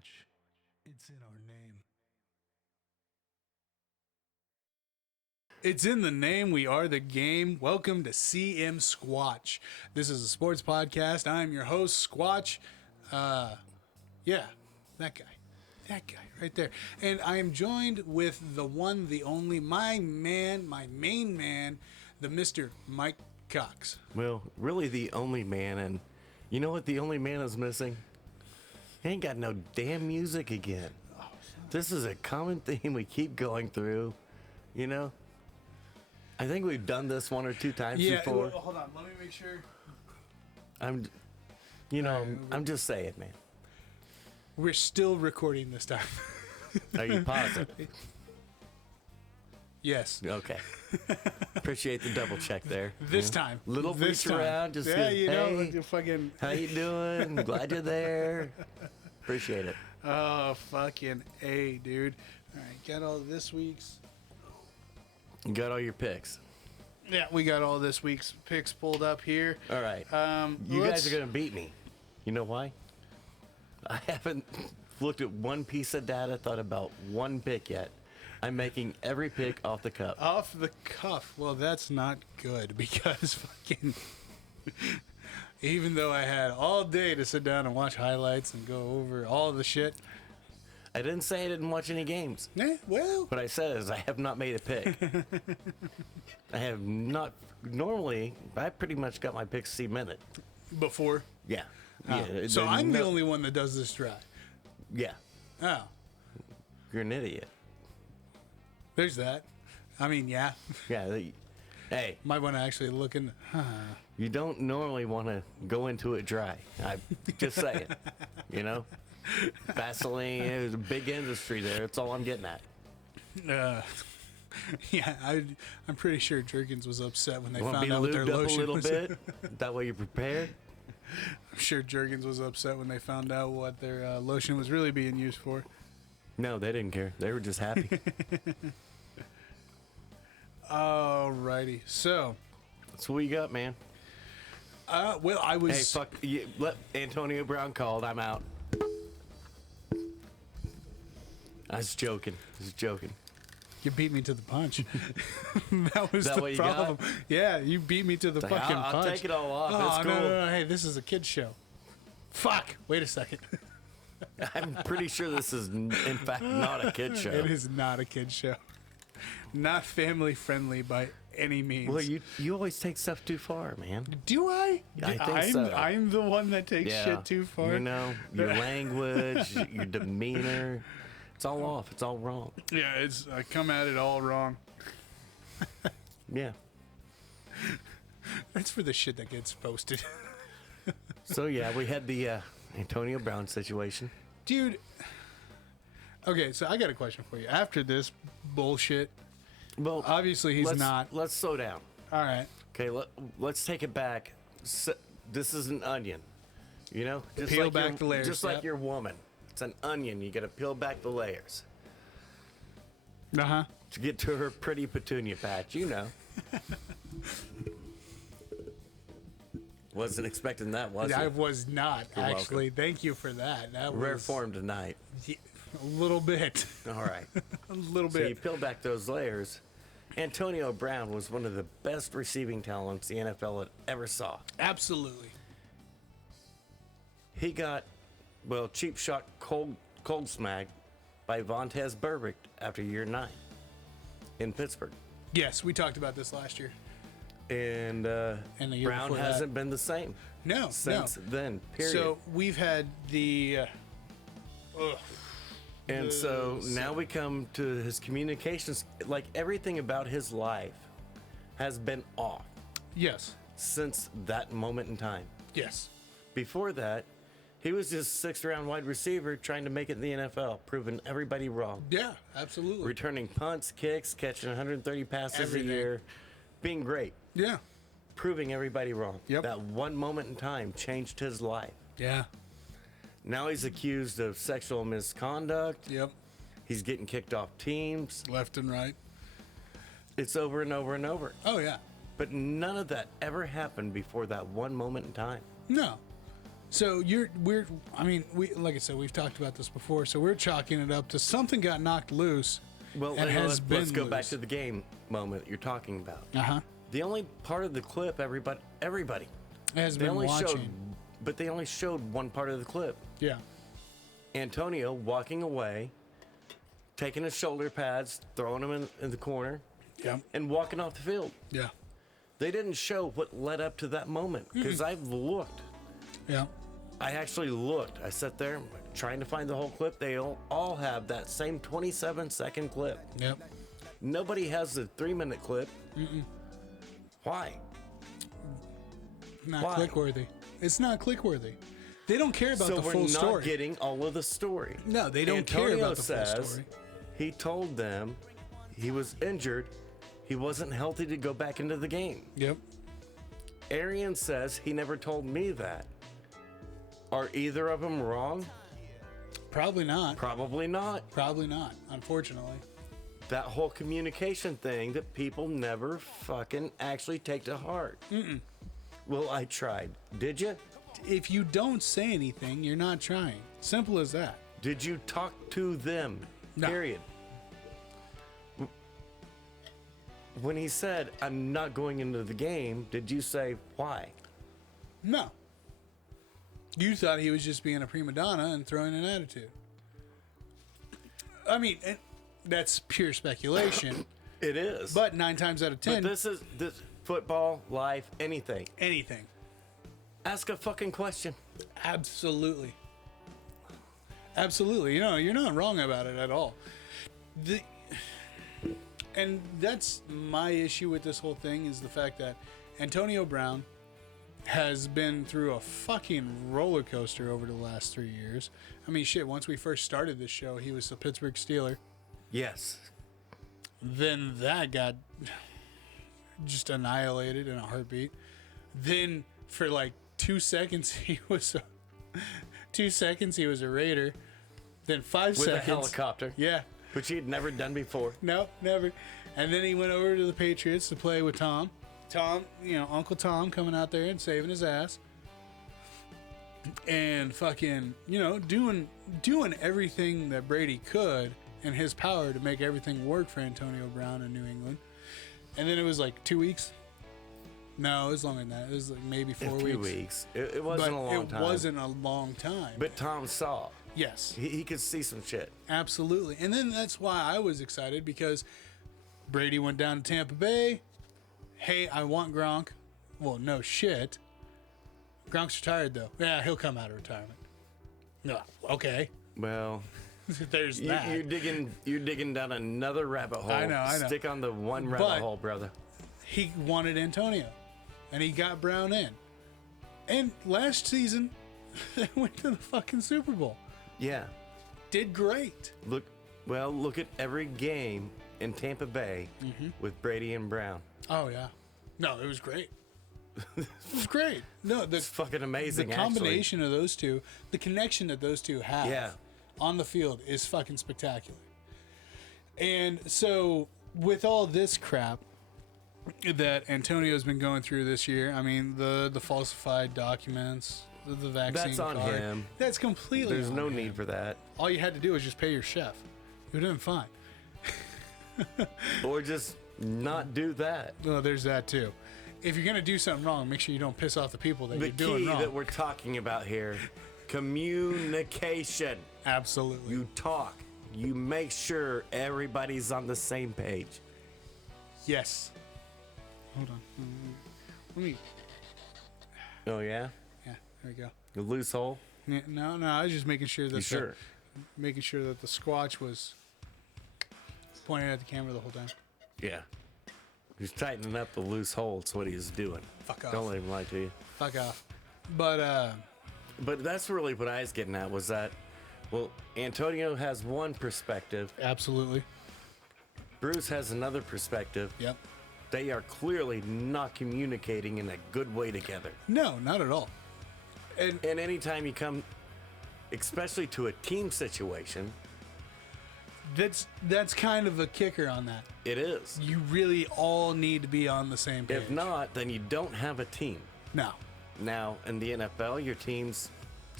Squatch. It's in our name. It's in the name. We are the game. Welcome to CM Squatch. This is a sports podcast. I'm your host, Squatch. Yeah, that guy. That guy right there. And I am joined with the one, the only, my man, my main man, the Mr. Mike Cox. Well, really the only man, and you know what the only man is missing? He ain't got no damn music again. This is a common theme we keep going through, you know? I think we've done this one or two times before. Yeah, hold on. Let me make sure. I'm just saying, man. We're still recording this time. Are you positive? Yes. Okay. Appreciate the double check there. This time. Little This reach time. around, just yeah, say, you know, hey, like fucking. how you doing? Glad you're there. Appreciate it. Oh, fucking A, dude. All right, got all this week's. You got all your picks. Yeah, we got all this week's picks pulled up here. All right. You guys are going to beat me. You know why? I haven't looked at one piece of data, thought about one pick yet. I'm making every pick off the cuff. Off the cuff. Well, that's not good because fucking. Even though I had all day to sit down and watch highlights and go over all the shit. I didn't say I didn't watch any games. Well. What I said is I have not made a pick. I have not. Normally, I pretty much got my picks cemented. Before? Yeah. Oh. Yeah. So I'm the only one that does this dry. Yeah. Oh. You're an idiot. There's that. I mean, yeah. Yeah. Hey. Might want to actually look in. You don't normally want to go into it dry. I'm just saying. You know? Vaseline, there's a big industry there. That's all I'm getting at. Yeah, I'm pretty sure Jergens was upset when they Want found out what their lubed up lotion a little was. bit? That way you're prepared? I'm sure Jergens was upset when they found out what their lotion was really being used for. No, they didn't care. They were just happy. Alrighty, so. That's what you got, man. Well, I was. Hey, fuck. Let Antonio Brown called. I'm out. I was joking. You beat me to the punch. That was That the what you problem. got? Yeah, you beat me to the fucking I'll punch. take it all off. Oh, That's cool. no. Hey, this is a kid's show. Fuck. Wait a second. I'm pretty sure this is, in fact, not a kid show. It is not a kid's show. Not family friendly by any means. Well, you always take stuff too far, man. Do I? I think so. I'm the one that takes shit too far. You know, your language, your demeanor. It's all off. It's all wrong. Yeah, I come at it all wrong. Yeah. That's for the shit that gets posted. So, yeah, we had the Antonio Brown situation. Dude. Okay, so I got a question for you. After this bullshit, Well, obviously he's not. Let's slow down. All right. Okay, let's take it back. So, this is an onion. You know? Just Peel like back the layers. Just like your woman. It's an onion. You got to peel back the layers Uh-huh. to get to her pretty petunia patch. You know. Wasn't expecting that, was I it? was not, You're actually. Thank you for that. That Rare was form tonight. a little bit. All right. A little So you bit. peel back those layers. Antonio Brown was one of the best receiving talents the NFL had ever saw. Absolutely. He got, cheap shot cold smacked by Vontaze Burfict after year 9 in Pittsburgh. Yes, we talked about this last year. And the year Brown before hasn't been the same No, since then, period. So we've had the. And so now we come to his communications. Like everything about his life has been off Yes. since that moment in time. Yes. Before that, he was just 6th round wide receiver trying to make it in the NFL, proving everybody wrong. Yeah, absolutely. Returning punts, kicks, catching 130 passes Everything. a year, being great, Yeah. proving everybody wrong. Yep. That one moment in time changed his life. Yeah. Now he's accused of sexual misconduct. Yep. He's getting kicked off teams. Left and right. It's over and over and over. Oh, yeah. But none of that ever happened before that one moment in time. No. So like I said, we've talked about this before. So we're chalking it up to something got knocked loose. Well, and let's go back to the game moment you're talking about. The only part of the clip everybody has been watching. But they only showed one part of the clip. Yeah. Antonio walking away, taking his shoulder pads, throwing them in the corner, and walking off the field. Yeah. They didn't show what led up to that moment because I've looked. Yeah. I actually looked. I sat there trying to find the whole clip. They all have that same 27-second clip. Yep. Nobody has the 3-minute clip. Why? Not click-worthy. It's not click-worthy. They don't care about the full story. So we're not getting all of the story. No, they don't care about the full story. He told them he was injured. He wasn't healthy to go back into the game. Yep. Arian says he never told me that. Are either of them wrong? Probably not. Probably not. Probably not, unfortunately. That whole communication thing that people never fucking actually take to heart. Well, I tried. Did you? If you don't say anything, you're not trying. Simple as that. Did you talk to them? No. Period. When he said, I'm not going into the game, did you say why? No. You thought he was just being a prima donna and throwing an attitude. I mean, that's pure speculation. It is. But 9 times out of 10. But this football, life, anything. Anything. Ask a fucking question. Absolutely. Absolutely. You know, you're not wrong about it at all. And that's my issue with this whole thing is the fact that Antonio Brown has been through a fucking roller coaster over the last 3 years. I mean, shit, once we first started this show, he was a Pittsburgh Steeler. Yes. Then that got just annihilated in a heartbeat. Then for like 2 seconds, he was a 2 seconds, he was a Raider. Then 5 seconds. With a helicopter. Yeah. Which he had never done before. No, never. And then he went over to the Patriots to play with Tom. Tom, Uncle Tom coming out there and saving his ass. And fucking, doing everything that Brady could in his power to make everything work for Antonio Brown in New England. And then it was like 2 weeks. No, it was longer than that. It was like maybe 4 weeks. A few weeks. It wasn't a long time. It wasn't a long time. But Tom saw. Yes. He could see some shit. Absolutely. And then that's why I was excited because Brady went down to Tampa Bay. Hey, I want Gronk. Well, no shit. Gronk's retired, though. Yeah, he'll come out of retirement. No, okay. Well, there's that. You're digging down another rabbit hole. I know. Stick on the one rabbit hole, brother. He wanted Antonio, and he got Brown in. And last season, they went to the fucking Super Bowl. Yeah. Did great. Look at every game in Tampa Bay with Brady and Brown. Oh, yeah. No, it was great. It was great. No, it's fucking amazing, the combination of those two, the connection that those two have on the field is fucking spectacular. And so, with all this crap that Antonio's been going through this year, I mean, the falsified documents, the vaccine That's on card, him. That's completely There's on no him. need for that. All you had to do was just pay your chef. You were doing fine. Or just not do that. Well, there's that too. If you're going to do something wrong, make sure you don't piss off the people that you're doing wrong. The key that we're talking about here, communication. Absolutely. You talk. You make sure everybody's on the same page. Yes. Hold on. Let me... Oh, yeah? Yeah, there we go. The loose hole? Yeah, no, I was just making sure that making sure that the Squatch was pointing at the camera the whole time. Yeah. He's tightening up the loose hole. That's what he's doing. Fuck off. Don't let him lie to you. Fuck off. But that's really what I was getting at was that, well, Antonio has one perspective. Absolutely. Bruce has another perspective. Yep. They are clearly not communicating in a good way together. No, not at all. And anytime you come, especially to a team situation, that's kind of a kicker on that. It is. You really all need to be on the same page. If not, then you don't have a team. No. Now, in the NFL, your team's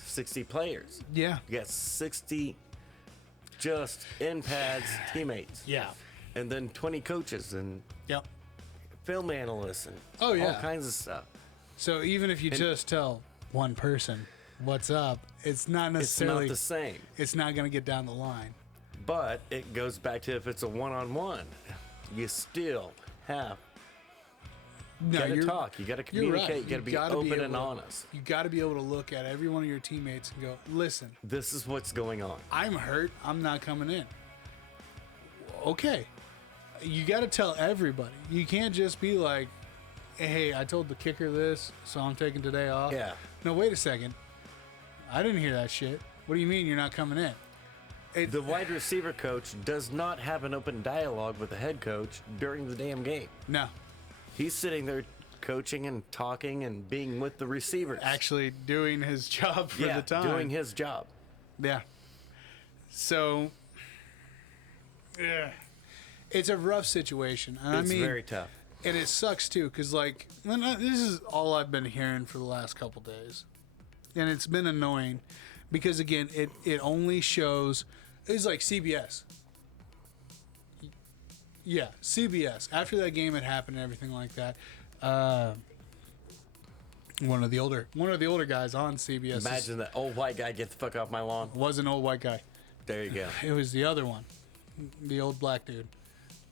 60 players. Yeah. You got 60 just in pads teammates. Yeah. And then 20 coaches and Yep. film analysts and Oh, yeah. all kinds of stuff. So even if you just tell one person what's up, it's not necessarily It's not the same. It's not going to get down the line. But it goes back to if it's a one-on-one, you still have No, to talk. You got to communicate. You got to be open and honest. You got to be able to look at every one of your teammates and go, listen, This is what's going on. I'm hurt. I'm not coming in. Okay. You got to tell everybody. You can't just be like, hey, I told the kicker this, so I'm taking today off. Yeah. No, wait a second. I didn't hear that shit. What do you mean you're not coming in? The wide receiver coach does not have an open dialogue with the head coach during the damn game. No. He's sitting there coaching and talking and being with the receivers. Actually doing his job for yeah, the time. doing his job. Yeah. So, yeah. It's a rough situation. And It's I mean, very tough. And it sucks too, because like, this is all I've been hearing for the last couple days. And it's been annoying because, again, it only shows, it's like CBS. Yeah, CBS. After that game had happened and everything like that, one of the older guys on CBS Imagine that old white guy get the fuck off my lawn. was an old white guy. There you go. It was the other one, the old black dude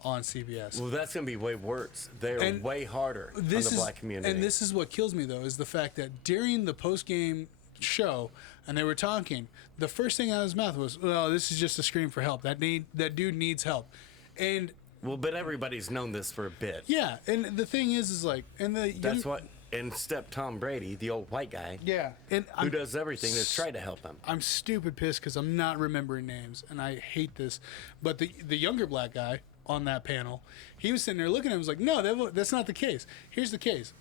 on CBS. Well, that's going to be way worse. They're And way harder on the black community. And this is what kills me, though, is the fact that during the post-game show, and they were talking, the first thing out of his mouth was, well, this is just a scream for help. That dude needs help. And well, but everybody's known this for a bit. yeah, and the thing is like, and That's what, and step Tom Brady, the old white guy, yeah, and who does everything to try to help him. I'm stupid pissed because I'm not remembering names, and I hate this. But the younger black guy on that panel, he was sitting there looking at him, was like, no, that's not the case. Here's the case.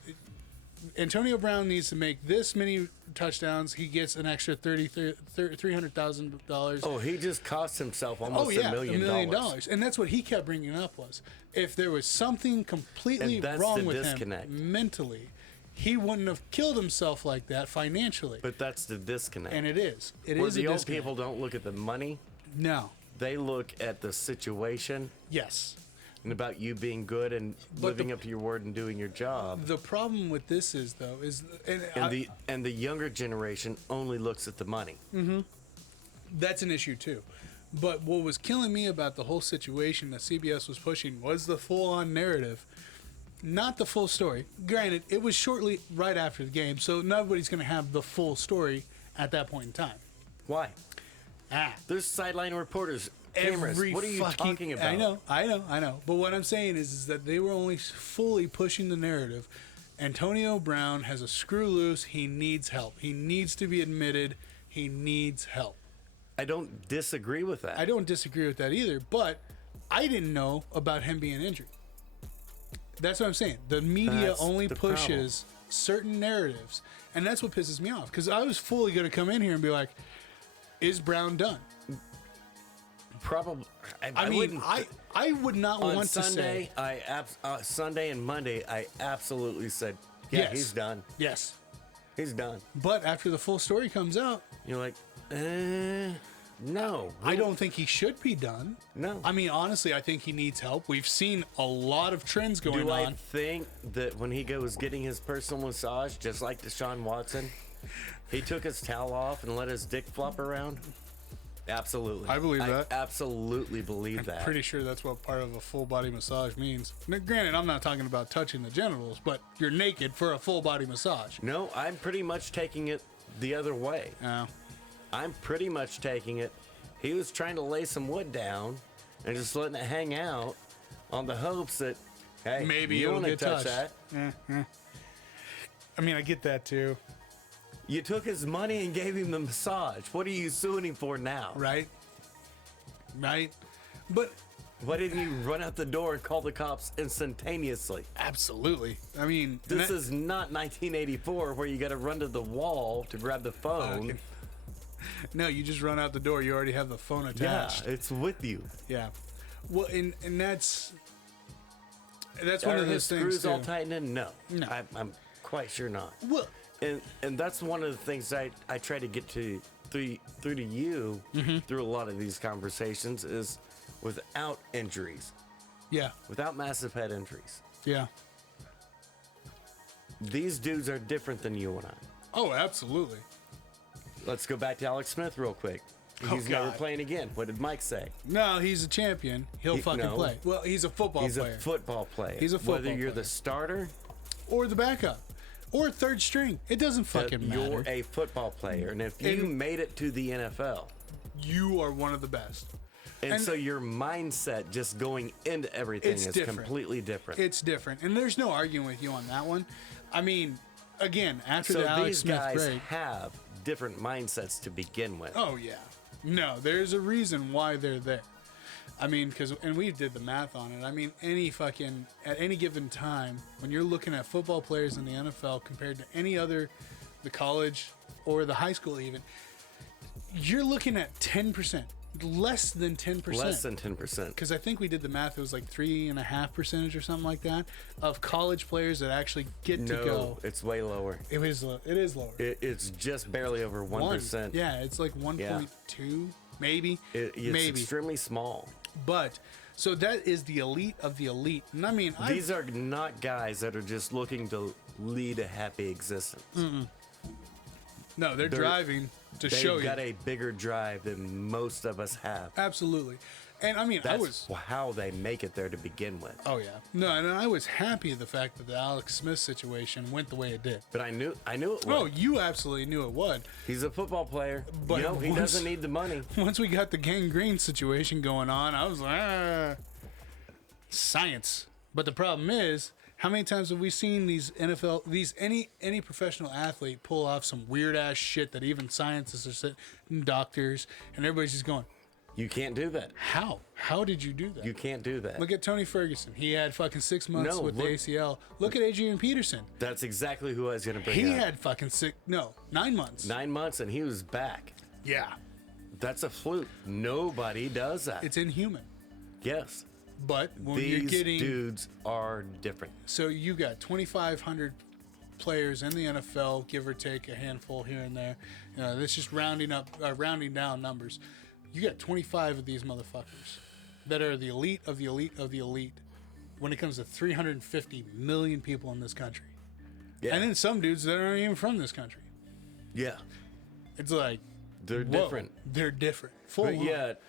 Antonio Brown needs to make this many touchdowns. He gets an extra $300,000. Oh, he just cost himself almost $1 $1 million. And that's what he kept bringing up was, if there was something completely And that's wrong the with disconnect. him mentally, he wouldn't have killed himself like that financially. But that's the disconnect. And it is. It Where is the a old disconnect. people don't look at the money, No. they look at the situation Yes. and about you being good and living up to your word and doing your job. The problem with this is, though, is And the younger generation only looks at the money. that's an issue too. But what was killing me about the whole situation that CBS was pushing was the full-on narrative, not the full story. Granted, it was shortly right after the game, so nobody's going to have the full story at that point in time. Why? There's sideline reporters, cameras. What are you talking about? I know. But what I'm saying is that they were only fully pushing the narrative. Antonio Brown has a screw loose. He needs help. He needs to be admitted. He needs help. I don't disagree with that. I don't disagree with that either, but I didn't know about him being injured. That's what I'm saying. The media That's only the pushes certain narratives, and that's what pisses me off, because I was fully going to come in here and be like, is Brown done? Probably. I mean, wouldn't. I would not On want Sunday, to say. Sunday and Monday, I absolutely said, yeah, Yes. he's done. Yes. He's done. But after the full story comes out, You're like, no. I don't think he should be done. No. I mean, honestly, I think he needs help. We've seen a lot of trends going Do I on. think that when he was getting his personal massage, just like Deshaun Watson, he took his towel off and let his dick flop around? Absolutely. I believe that. Absolutely believe that. Pretty sure that's what part of a full body massage means. Now, granted, I'm not talking about touching the genitals, but you're naked for a full body massage. No, I'm pretty much taking it the other way. Oh. I'm pretty much taking it. He was trying to lay some wood down and just letting it hang out on the hopes that, hey, Maybe you it'll want to get touch touched. that. I mean, I get that too. You took his money and gave him the massage. What are you suing him for now? Right? Right? But Why didn't you run out the door and call the cops instantaneously? absolutely. I mean, This is not 1984 where you got to run to the wall to grab the phone. Okay. No, you just run out the door. You already have the phone Yeah, attached. it's with you. Yeah. Well, and that's one Are of his those things screws too. all tightened in? No. No. I'm quite sure not. Well, And that's one of the things I try to get to through to you through a lot of these conversations is without injuries, Yeah. without massive head injuries. Yeah. These dudes are different than you and I. Oh, absolutely. Let's go back to Alex Smith real quick. Oh, He's never God. playing again. What did Mike say? No, he's a champion. He'll fucking no. play. Well, he's a football He's player. a football player. He's a football Whether you're player. the starter, Or the backup. Or third string. It doesn't fucking matter. you're a football player. And if you made it to the NFL, You are one of the best. and so your mindset just going into everything It's is different. completely different. It's different. And there's no arguing with you on that one. I mean, again, after So the Alex these Smith guys break. have different mindsets to begin with. Oh, yeah. No, there's a reason why they're there. I mean, and we did the math on it. I mean, at any given time, when you're looking at football players in the NFL compared to any other, the college or the high school even, you're looking at 10%, less than 10%. Less than 10%. Because I think we did the math, it was like 3.5% or something like that of college players that actually get to No, go. it's way lower. It is lower. It's just barely over 1%. Yeah, it's like 1.2, maybe. It's maybe. extremely small. But so that is the elite of the elite. And I mean, These are not guys that are just looking to lead a happy existence. no, they're driving to show They've you. got a bigger drive than most of us have. Absolutely. And I mean, That's how they make it there to begin with. Oh yeah, no, and I was happy of the fact that the Alex Smith situation went the way it did. But I knew it would. Oh, you absolutely knew it would. He's a football player. But He once- doesn't need the money. Once we got the gangrene situation going on, I was like, science. But the problem is, how many times have we seen these any professional athlete pull off some weird ass shit that even scientists are sitting, doctors, and everybody's just going, You can't do that. how? How did you do that? You can't do that. Look at Tony Ferguson. He had fucking 6 months No, with the look- ACL. Look at Adrian Peterson. That's exactly who I was going to bring He up. had fucking 9 months. 9 months and he was back. Yeah. That's a fluke. Nobody does that. It's inhuman. Yes. But when you're These getting... dudes are different. So you got 2,500 players in the NFL, give or take a handful here and there. You know, that's just rounding down numbers. You got 25 of these motherfuckers that are the elite of the elite of the elite when it comes to 350 million people in this country. Yeah. And then some dudes that aren't even from this country. Yeah. It's like, They're whoa, different. they're different. Full But on. yet,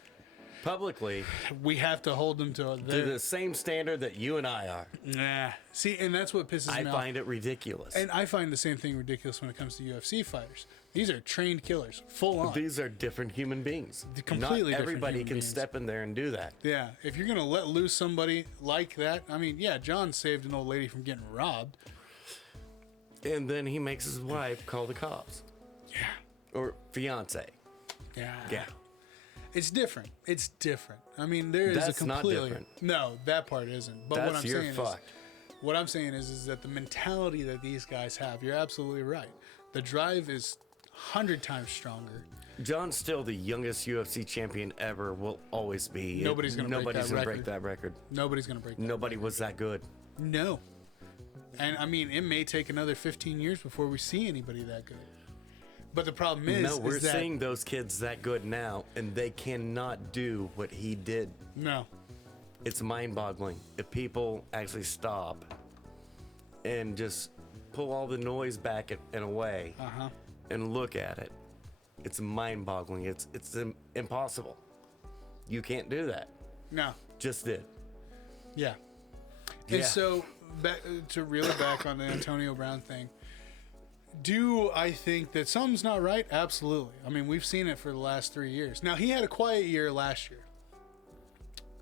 publicly, We have to hold them to to their... the same standard that you and I are. Nah. See, and that's what pisses I me off. find it ridiculous. And I find the same thing ridiculous when it comes to UFC fighters. These are trained killers, full on. These are different human beings. Completely Not different everybody human can beings. step in there and do that. Yeah, if you're gonna let loose somebody like that, I mean, yeah, John saved an old lady from getting robbed. And then he makes his wife call the cops. Yeah, Or fiance. yeah, Yeah. It's different. It's different. I mean, there is That's a not completely different. no. That part isn't. But That's what I'm your saying fuck. what I'm saying is that the mentality that these guys have, you're absolutely right. The drive is 100 times stronger. John's still the youngest UFC champion ever, will always be. Nobody's gonna break that gonna break record. that record. Nobody's gonna break that. Nobody was that good. No. And I mean, it may take another 15 years before we see anybody that good. But the problem is, No, we're is that, seeing those kids that good now, and they cannot do what he did. no. It's mind-boggling. If people actually stop and just pull all the noise back and away and look at it, it's mind-boggling. It's impossible. You can't do that. No. Just did. Yeah. And Yeah. so, back, to reel it back on the Antonio Brown thing, do I think that something's not right? Absolutely. I mean, we've seen it for the last 3 years. Now, he had a quiet year last year.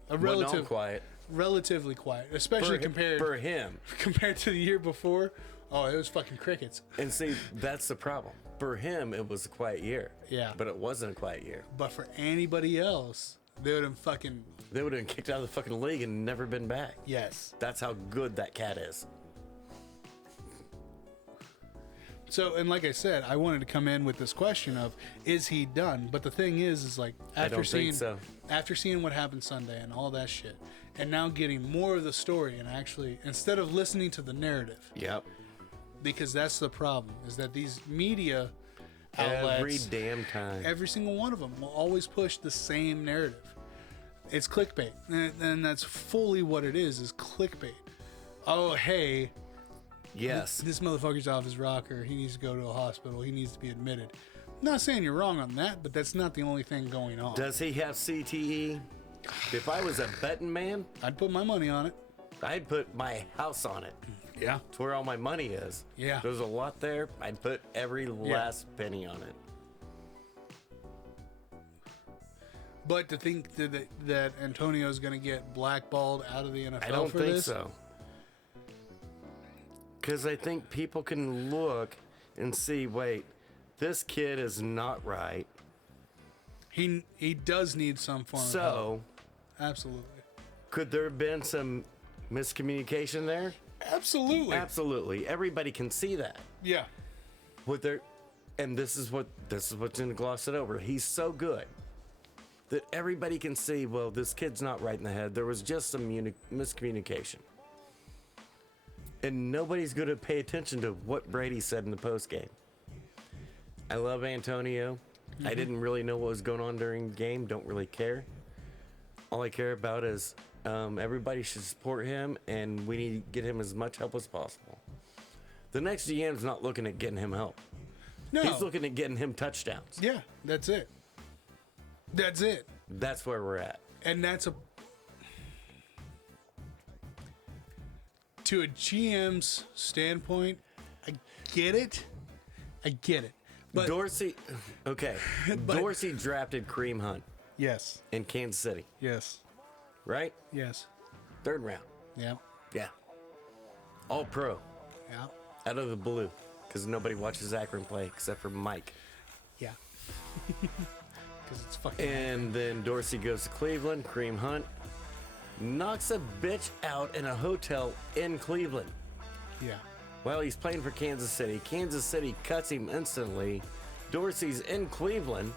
Wasn't all quiet. Relatively quiet, especially for him. compared to the year before. Oh, it was fucking crickets. And see, that's the problem. For him, it was a quiet year. Yeah. But it wasn't a quiet year. But for anybody else, they would have fucking... They would have been kicked out of the fucking league and never been back. Yes. That's how good that cat is. So, and like I said, I wanted to come in with this question of, is he done? But the thing is like, after think so. After seeing what happened Sunday and all that shit, and now getting more of the story and actually, instead of listening to the narrative, Yep. because that's the problem, is that these media outlets, Every damn time. every single one of them will always push the same narrative. It's clickbait, and that's fully what it is clickbait. Oh, hey, Yes. this motherfucker's off his rocker. He needs to go to a hospital. He needs to be admitted. I'm not saying you're wrong on that, but that's not the only thing going on. Does he have CTE? If I was a betting man, I'd put my money on it. I'd put my house on it. Yeah. It's where all my money is. Yeah. There's a lot there. I'd put every last penny on it. But to think that Antonio's going to get blackballed out of the NFL I don't for think this? so. Because I think people can look and see, wait, this kid is not right. He does need some form of help. So, Absolutely. could there have been some miscommunication there? Absolutely. Absolutely. Everybody can see that. Yeah. And this is what's going to gloss it over. He's so good that everybody can see, well, this kid's not right in the head. There was just some miscommunication. And nobody's going to pay attention to what Brady said in the postgame. I love Antonio. I didn't really know what was going on during the game. Don't really care. All I care about is everybody should support him, and we need to get him as much help as possible. The next GM's not looking at getting him help. No. He's looking at getting him touchdowns. Yeah, that's it. That's it. That's where we're at. And that's to a GM's standpoint, I get it. But Dorsey, okay. Dorsey drafted Kareem Hunt yes. in Kansas City, Yes. right? Yes. 3rd round. Yeah. Yeah. All pro. Yeah. Out of the blue. Because nobody watches Akron play except for Mike. Yeah. Because it's fucking. And then Dorsey goes to Cleveland. Kareem Hunt knocks a bitch out in a hotel in Cleveland. Yeah. Well, he's playing for Kansas City. Kansas City cuts him instantly. Dorsey's in Cleveland,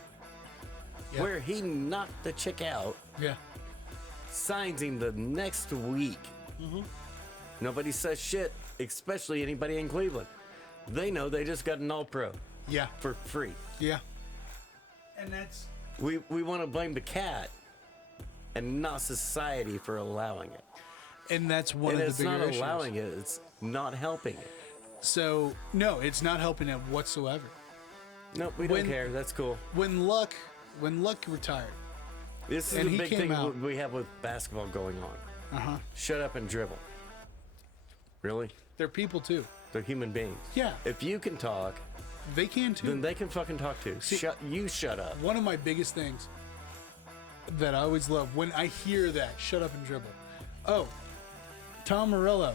Yeah. where he knocked the chick out, Yeah. signs him the next week. Nobody says shit, especially anybody in Cleveland. They know they just got an all-pro Yeah. for free. Yeah. And that's. We want to blame the cat and not society for allowing it. And that's one And of it's the bigger not issues. allowing it, it's not helping it. So no, it's not helping it whatsoever. No, we don't care. That's cool. When Luck retired. This is And the he big came thing out- we have with basketball going on. Shut up and dribble. Really? They're people too. They're human beings. Yeah. If you can talk, They can too. then they can fucking talk too. Shut up. One of my biggest things that I always love when I hear that, shut up and dribble. Oh, Tom Morello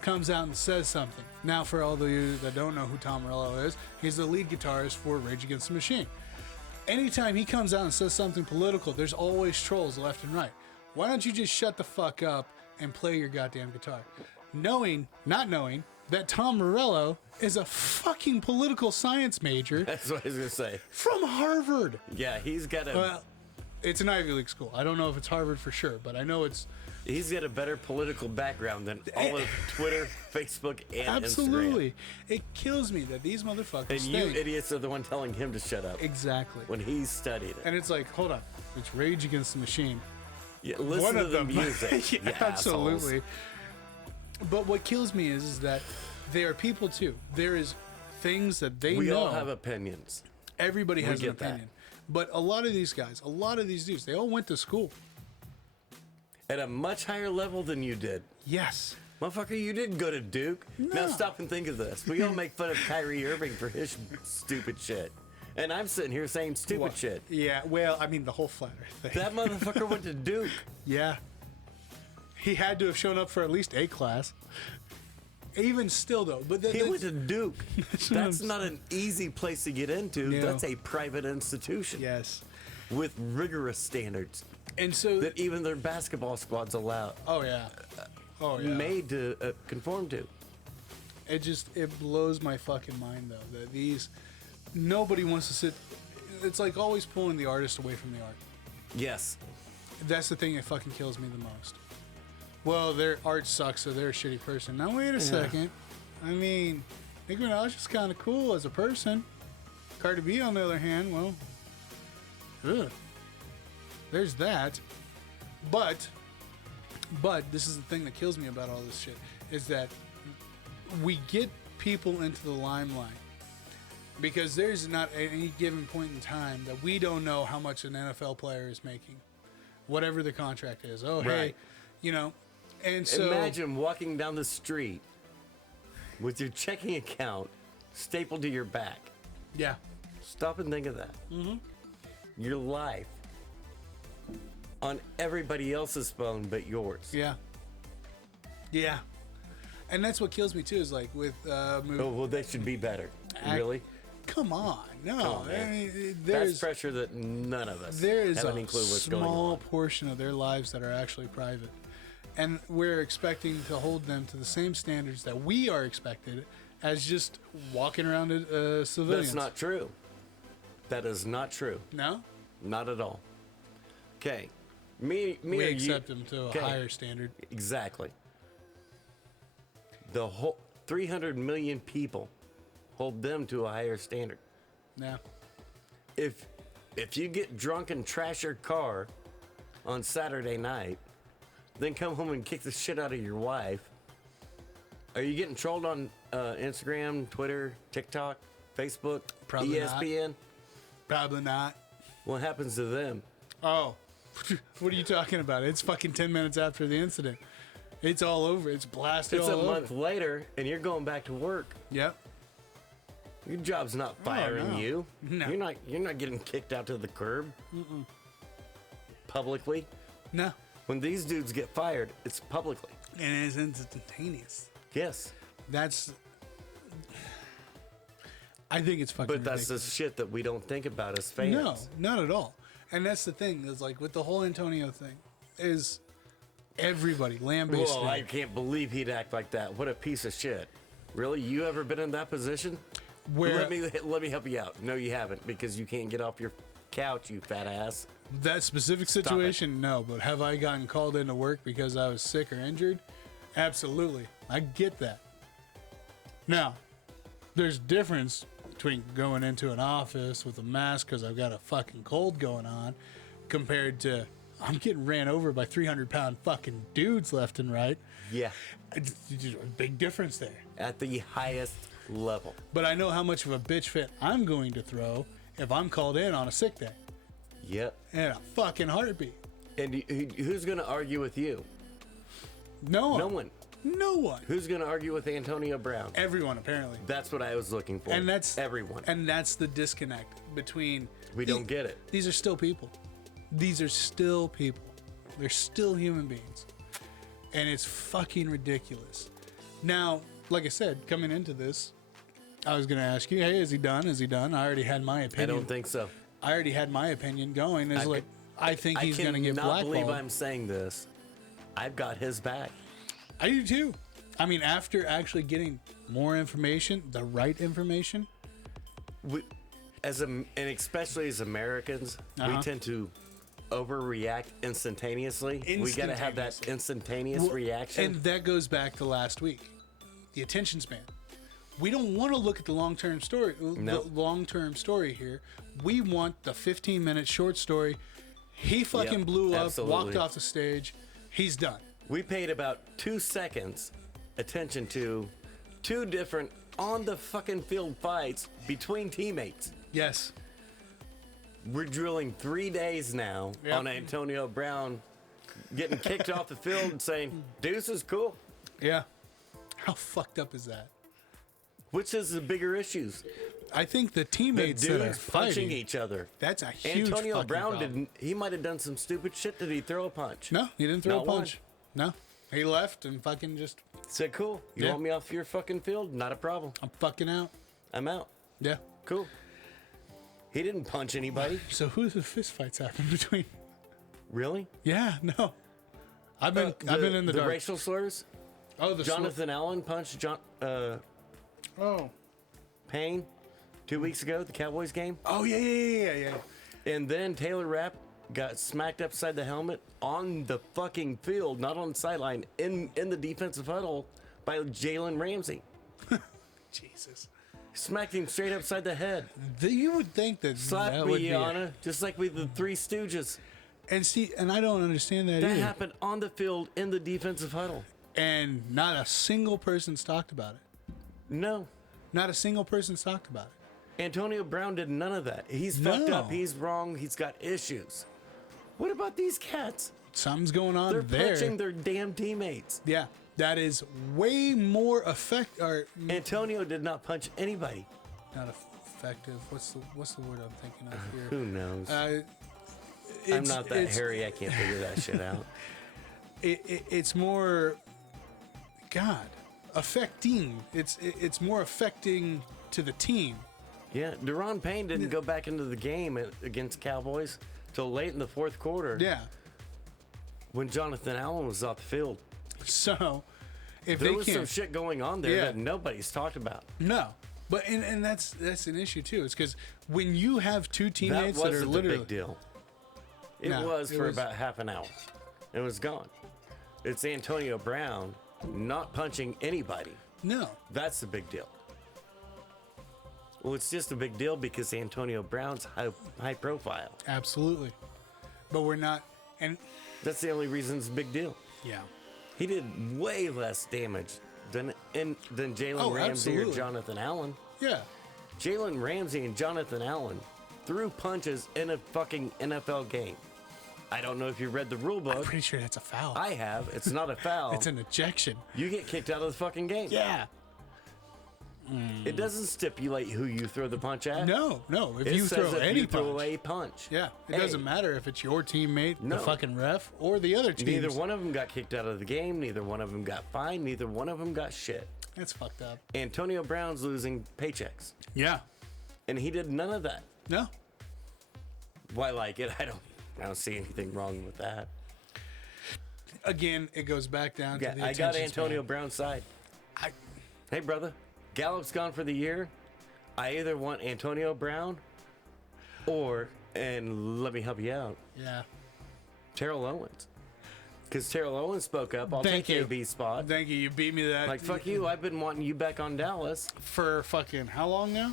comes out and says something. Now, for all of you that don't know who Tom Morello is, he's the lead guitarist for Rage Against the Machine. Anytime he comes out and says something political, there's always trolls left and right. Why don't you just shut the fuck up and play your goddamn guitar? Not knowing that Tom Morello is a fucking political science major That's what I was going to say. from Harvard. Yeah, he's got a Well, it's an Ivy League school. I don't know if it's Harvard for sure, but I know it's he's got a better political background than all of Twitter, Facebook, and absolutely. Instagram. It kills me that these motherfuckers And you think idiots are the one telling him to shut up exactly. when he studied it. And it's like, hold on, it's Rage Against the Machine. Yeah, listen One to of the them. music. Yeah, you absolutely. assholes. But what kills me is that they are people too. There is things that they We know. all have opinions. Everybody has an get that. opinion. But a lot of these guys, a lot of these dudes, they all went to school. At a much higher level than you did. Yes. Motherfucker, you didn't go to Duke. Now No. stop and think of this. We all make fun of Kyrie Irving for his stupid shit. And I'm sitting here saying stupid What? shit. Yeah, well, I mean, the whole flat earth thing. That motherfucker went to Duke. Yeah. He had to have shown up for at least a class. Even still, though. But He went to Duke. That's what That's I'm not an easy place to get into. No. That's a private institution Yes. with rigorous standards And so. that even their basketball squads allow Oh, yeah. Oh, yeah. made to conform to. It blows my fucking mind, though, that these. Nobody wants to sit. It's like always pulling the artist away from the art. Yes. That's the thing that fucking kills me the most. Well, their art sucks, so they're a shitty person. Now, wait a second. I mean, Nicki Minaj is kind of cool as a person. Cardi B, on the other hand, well, ugh. There's that. But this is the thing that kills me about all this shit, is that we get people into the limelight because there's not at any given point in time that we don't know how much an NFL player is making, whatever the contract is. Oh, hey, Right. And so Imagine walking down the street with your checking account stapled to your back. yeah, Stop and think of that. Mm-hmm. Your life on everybody else's phone but yours. yeah, and that's what kills me too. Is like with Oh, well, they should be better. Really? Come on, no. Come on, man. I mean, That's pressure that none of us there is have a any clue what's going small on. portion of their lives that are actually private, and we're expecting to hold them to the same standards that we are expected as just walking around civilians. That's not true. That is not true. No, Not at all. Okay. Me we or accept you, them to a okay. higher standard. Exactly. The whole 300 million people hold them to a higher standard. Yeah, If you get drunk and trash your car on Saturday night, then come home and kick the shit out of your wife, are you getting trolled on Instagram, Twitter, TikTok, Facebook, Probably not. ESPN? probably not. What happens to them? Oh, what are you talking about? It's fucking 10 minutes after the incident. It's all over. It's blasted It's all a over. month later, and you're going back to work. Yep. Your job's not firing no. you. No. You're not getting kicked out to the curb. Publicly. No. When these dudes get fired, it's publicly. And it's instantaneous. Yes. That's. I think it's fucking But that's the ridiculous. shit that we don't think about as fans. No, not at all. And that's the thing, is like with the whole Antonio thing, is everybody lambasted. Whoa, I can't believe he'd act like that. What a piece of shit. Really? You ever been in that position? Where Let me help you out. No, you haven't, because you can't get off your couch, you fat ass. that specific situation, no. But have I gotten called into work because I was sick or injured? Absolutely. I get that. Now, there's difference between going into an office with a mask because I've got a fucking cold going on compared to I'm getting ran over by 300-pound fucking dudes left and right. Yeah. It's a big difference there. At the highest level. But I know how much of a bitch fit I'm going to throw if I'm called in on a sick day. Yep. In a fucking heartbeat. And who's going to argue with you? No one. No one. No one. Who's going to argue with Antonio Brown? Everyone, apparently. That's what I was looking for. And that's everyone. And that's the disconnect between. We don't get it. These are still people. These are still people. They're still human beings. And it's fucking ridiculous. Now, like I said, coming into this, I was going to ask you, hey, is he done? Is he done? I already had my I opinion. don't think so. I already had my opinion going. Is like, I think he's going to get I cannot blackballed. believe I'm saying this. I've got his back. I do too. I mean, after actually getting more information, the right information. And especially as Americans, we tend to overreact instantaneously. We got to have that instantaneous reaction. And that goes back to last week. The attention span. We don't want to look at the long-term story. No. The long-term story here. We want the 15-minute short story. He fucking Yep, blew up, absolutely. walked off the stage. He's done. We paid about 2 seconds attention to 2 different on the fucking field fights between teammates. Yes. We're drilling 3 days now Yep. on Antonio Brown getting kicked off the field and saying, "Deuce is cool." Yeah. How fucked up is that? Which is the bigger issues? I think the The teammates that are dudes punching fighting, each other. that's a huge Antonio fucking Brown problem. didn't. He might have done some stupid shit. Did he throw a punch? No, he didn't throw Not a punch. No. He left and fucking just, Said, "Cool. You Yeah. want me off your fucking field? Not a problem. I'm fucking out. I'm out. Yeah. Cool." He didn't punch anybody. So who the fist fights happen between? Really? Yeah, no. I've been in the dark. racial slurs. Oh, the Jonathan Allen punched Oh. Payne 2 weeks ago at the Cowboys game, Oh yeah. and then Taylor Rapp got smacked upside the helmet on the fucking field, not on the sideline, in the defensive huddle by Jalen Ramsey. Jesus. Smacked him straight upside the head. You would think that Slapped that would be Rihanna, just like with the Three Stooges. and I don't understand that That either. happened on the field in the defensive huddle. And not a single person's talked about it. No. Not a single person's talked about it. Antonio Brown did none of that. He's No. fucked up. He's wrong. He's got issues. What about these cats? Something's going on They're there. punching their damn teammates. Yeah, that is way more Antonio did not punch anybody. not effective. What's the word I'm thinking of here? Who knows? It's, I'm not that hairy. I can't figure that shit out. It's more, God, affecting. It's more affecting to the team. Yeah, Deron Payne didn't go back into the game against Cowboys till late in the fourth quarter. Yeah. When Jonathan Allen was off the field. So, if There they was can't, some shit going on there Yeah. that nobody's talked about. no. But and that's an issue too. It's because when you have two teammates That that are wasn't literally a big deal. It No, was it for was- about half an hour. It was gone. It's Antonio Brown not punching anybody. no. That's the big deal. Well, it's just a big deal because Antonio Brown's high profile. Absolutely. But we're not, and That's the only reason it's a big deal. yeah. He did way less damage than Jalen Oh, Ramsey absolutely. or Jonathan Allen. Yeah. Jalen Ramsey and Jonathan Allen threw punches in a fucking NFL game. I don't know if you read the rule I'm book. pretty sure that's a foul. I have. It's not a foul. It's an ejection. You get kicked out of the fucking game. Yeah. It doesn't stipulate who you throw the punch at. No. If It you says throw if any you throw punch. a punch. Yeah. It Hey, doesn't matter if it's your teammate, No. the fucking ref, or the other team. Neither one of them got kicked out of the game. Neither one of them got fined. Neither one of them got shit. That's fucked up. Antonio Brown's losing paychecks, Yeah. and he did none of that. No. Why like it? I don't see anything wrong with that. Again, it goes back down Yeah, to the I got attention Antonio span. Brown's side. I, Hey, brother, Gallup's gone for the year. I either want Antonio Brown or, and let me help you out, yeah. Terrell Owens. Because Terrell Owens spoke up. I'll Thank take you. a B spot. Thank you. You beat me to that. Like, fuck you. I've been wanting you back on Dallas. For fucking how long now?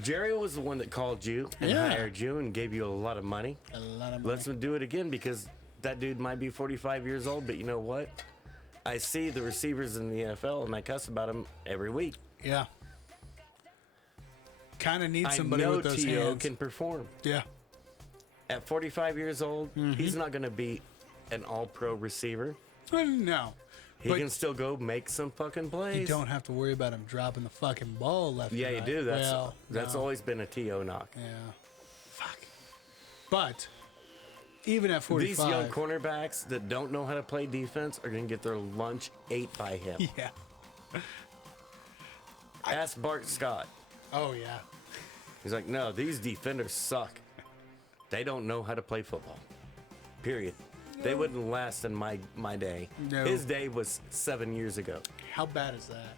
Jerry was the one that called you and Yeah. hired you and gave you a lot of money. A lot of Let's do it again because that dude might be 45 years old, but you know what? I see the receivers in the NFL and I cuss about them every week. Yeah. Kind of need I somebody know with those T.O. hands. can perform. Yeah. At 45 years old, Mm-hmm. he's not going to be an all-pro receiver. No. He But can still go make some fucking plays. you don't have to worry about him dropping the fucking ball left. Yeah, and you right. do. That's Well, that's no. always been a T.O. knock. Yeah. Fuck. But even at 45, These young cornerbacks that don't know how to play defense are going to get their lunch ate by him. yeah. Ask Bart Scott. Oh yeah. He's like, no, these defenders suck. They don't know how to play football. Period. They wouldn't last in my day. No. His day was 7 years ago. How bad is that?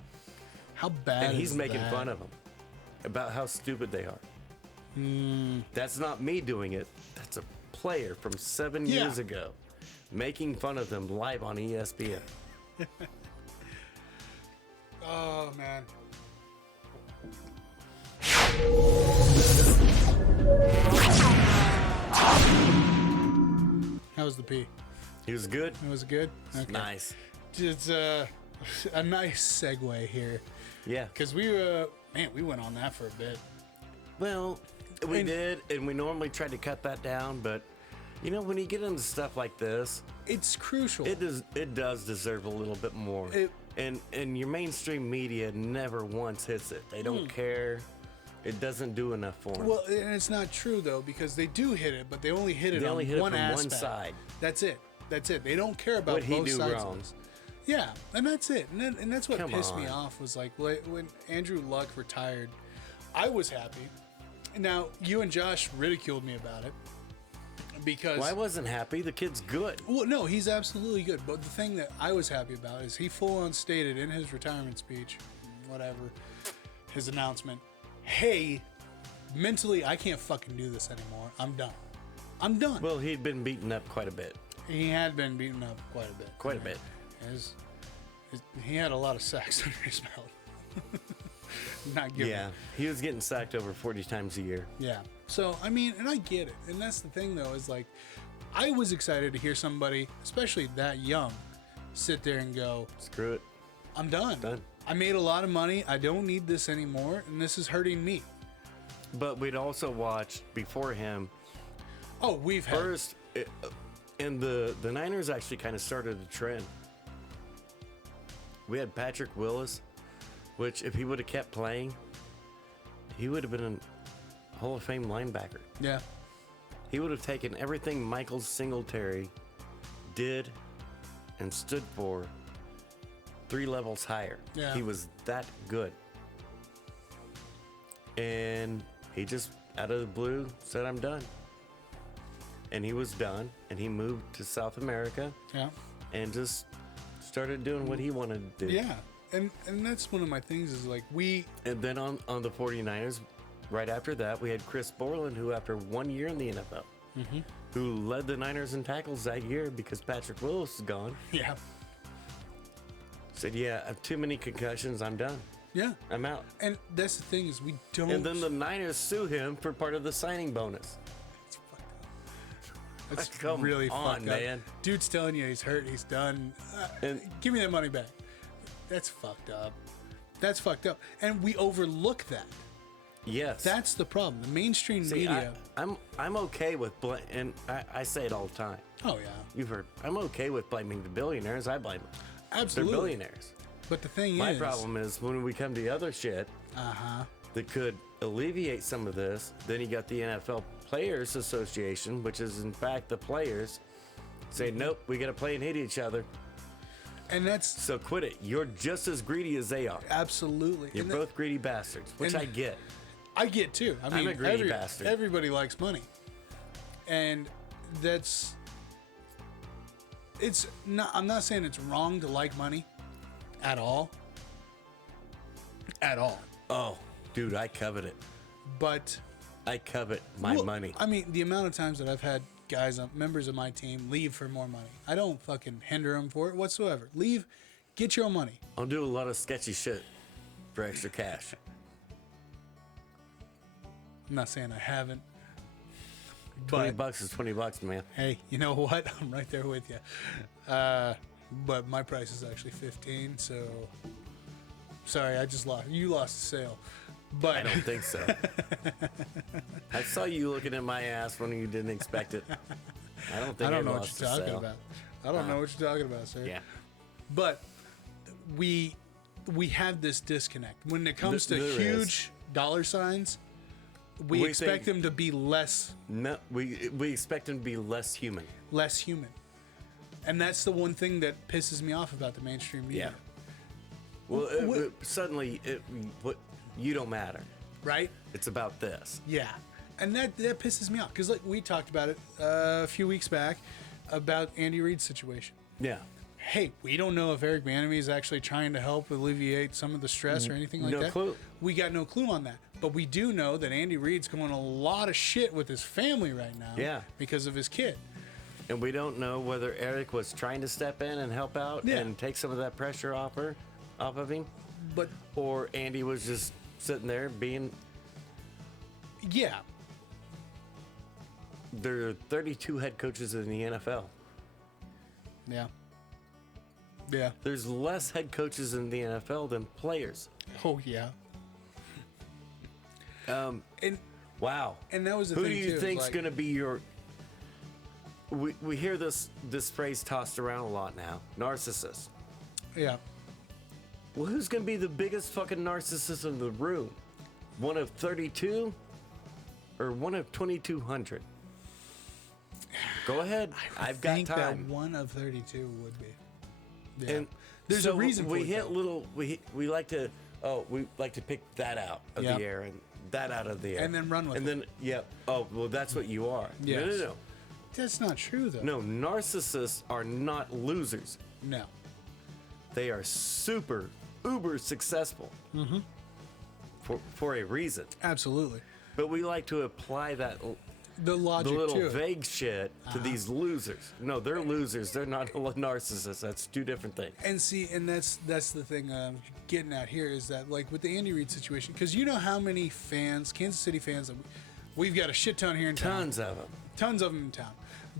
How bad? And he's is making that? fun of them about how stupid they are. Hmm. That's not me doing it. That's a player from 7 Yeah. years ago making fun of them live on ESPN. Oh man. How was the pee? He was good. It was good. Okay. Nice. It's a nice segue here Yeah. because we went on that for a bit. Well, we And- did, and we normally try to cut that down, but you know, when you get into stuff like this, It's crucial. it does deserve a little bit more. And your mainstream media never once hits it. They don't care. It doesn't do enough for them. Well, and it's not true though because they do hit it, but they only hit it They on only hit it one from one aspect. side. That's it. They don't care about What'd he both do sides. wrong? Of this. Yeah, and that's it. And that's what Come pissed me on. off was like when Andrew Luck retired, I was happy. Now you and Josh ridiculed me about it because Well, I wasn't happy. The kid's good. well, no, he's absolutely good. But the thing that I was happy about is he full on stated in his retirement speech, whatever, his announcement, hey, mentally, I can't fucking do this anymore. I'm done. I'm done. Well, he'd been beaten up quite a bit. He had been beaten up quite a bit. Quite a bit. He had a lot of sex under his belt. not giving. Yeah, he was getting sacked over 40 times a year. Yeah. So, I mean, and I get it. And that's the thing, though, is like, I was excited to hear somebody, especially that young, sit there and go, Screw it. I'm done. Done. I made a lot of money. I don't need this anymore. And this is hurting me. But we'd also watched before him. Oh, we've had. First, and the Niners actually kind of started a trend. We had Patrick Willis, which if he would have kept playing, he would have been a Hall of Fame linebacker. Yeah. He would have taken everything Michael Singletary did and stood for 3 levels higher. Yeah. He was that good. And he just, out of the blue, said, I'm done. And he was done, and he moved to South America. Yeah. And just started doing what he wanted to do. Yeah. And that's one of my things is like And then on the 49ers, right after that, we had Chris Borland, who after 1 year in the NFL, who led the Niners in tackles that year because Patrick Willis is gone, Yeah. said, yeah, I have too many concussions, I'm done. Yeah. I'm out. And that's the thing is we don't. And then the Niners sue him for part of the signing bonus. It's fucked up. That's Come really on, fucked up. man. Dude's telling you he's hurt, he's done. And- Give me that money back. That's fucked up. That's fucked up. And we overlook that. Yes. That's the problem. The mainstream See, media. I'm okay with and I say it all the time. Oh yeah. You've heard. I'm okay with blaming the billionaires. I blame them. Absolutely. They're billionaires. But the thing My is, problem is when we come to the other shit that could alleviate some of this, then you got the NFL Players Association, which is in fact the players say, nope, we got to play and hit each other. and that's So quit it. You're just as greedy as they are. absolutely. You're and both greedy bastards, which and- I get. I get too. I mean, a greedy bastard. Everybody likes money, and that's. It's not. I'm not saying it's wrong to like money, at all. At all, Oh, dude, I covet it. but I covet my well, money. I mean, the amount of times that I've had guys, members of my team, leave for more money. I don't fucking hinder them for it whatsoever. Leave, get your own money. I'll do a lot of sketchy shit for extra cash. I'm not saying I haven't. 20 But bucks is 20 bucks, man. hey, you know what? I'm right there with you. But my price is actually 15, so sorry, I just lost. You lost the sale. But I don't think so. I saw you looking at my ass when you didn't expect it. I don't think I don't know what lost you're the talking sale. about. I don't know what you're talking about, sir. Yeah. But we have this disconnect when it comes to There huge dollar signs. We expect them to be less No, we expect him to be less human. human, and that's the one thing that pisses me off about the mainstream media. Well, suddenly, you don't matter. Right? It's about this. Yeah, and that pisses me off because like we talked about it a few weeks back about Andy Reid's situation. Yeah. Hey, we don't know if Eric Bieniemy is actually trying to help alleviate some of the stress or anything like No that. clue. We got no clue on that. But we do know that Andy Reid's going a lot of shit with his family right now. Yeah. Because of his kid. And we don't know whether Eric was trying to step in and help out Yeah. and take some of that pressure off of him, But or Andy was just sitting there being. yeah, There are 32 head coaches in the NFL. yeah, yeah. There's less head coaches in the NFL than players. Oh yeah. And Wow. and that was the Who thing do you too, think's like, going to be your? We hear this phrase tossed around a lot now. Narcissist. Yeah. Well, who's going to be the biggest fucking narcissist in the room? One of 32 or one of 2,200? Go ahead. I've got think time. that one of 32 would be. Yeah. And There's so a reason we for it, hit though. little. We like to. Oh, we like to pick that out of Yeah. the air and that out of the air, And then run with and it. then yeah. Oh, well, that's what you are. Yes. No. That's not true though. No, narcissists are not losers. No. They are super, uber successful. For a reason. Absolutely. But we like to apply that The logic little to it. vague shit to these losers. No, they're losers. They're not narcissists. That's two different things. And see, and that's the thing I'm getting at here is that, like, with the Andy Reid situation, because you know how many fans, Kansas City fans, that we've got a shit ton here in town. Tons of them in town.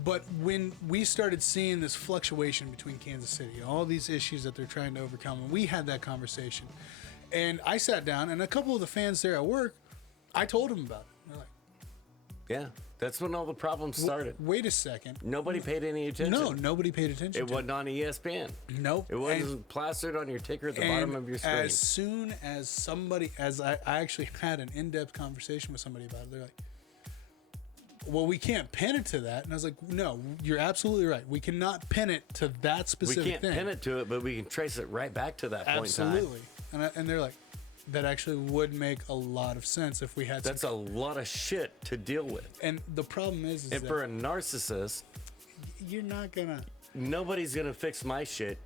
But when we started seeing this fluctuation between Kansas City, all these issues that they're trying to overcome, and we had that conversation. And I sat down, and a couple of the fans there at work, I told them about it. They're like, Yeah, that's when all the problems started. wait a second. Nobody paid any attention. No, nobody paid attention It wasn't on ESPN. Nope. It wasn't plastered on your ticker at the bottom of your screen. As soon as somebody, I actually had an in-depth conversation with somebody about it, they're like, well, we can't pin it to that. And I was like, no, you're absolutely right. We cannot pin it to that specific We can't thing. pin it to it, but we can trace it right back to that point in time. Absolutely. And they're like, that actually would make a lot of sense if we had That's a lot of shit to deal with. And the problem is And that for a narcissist, you're not going to. nobody's going to fix my shit.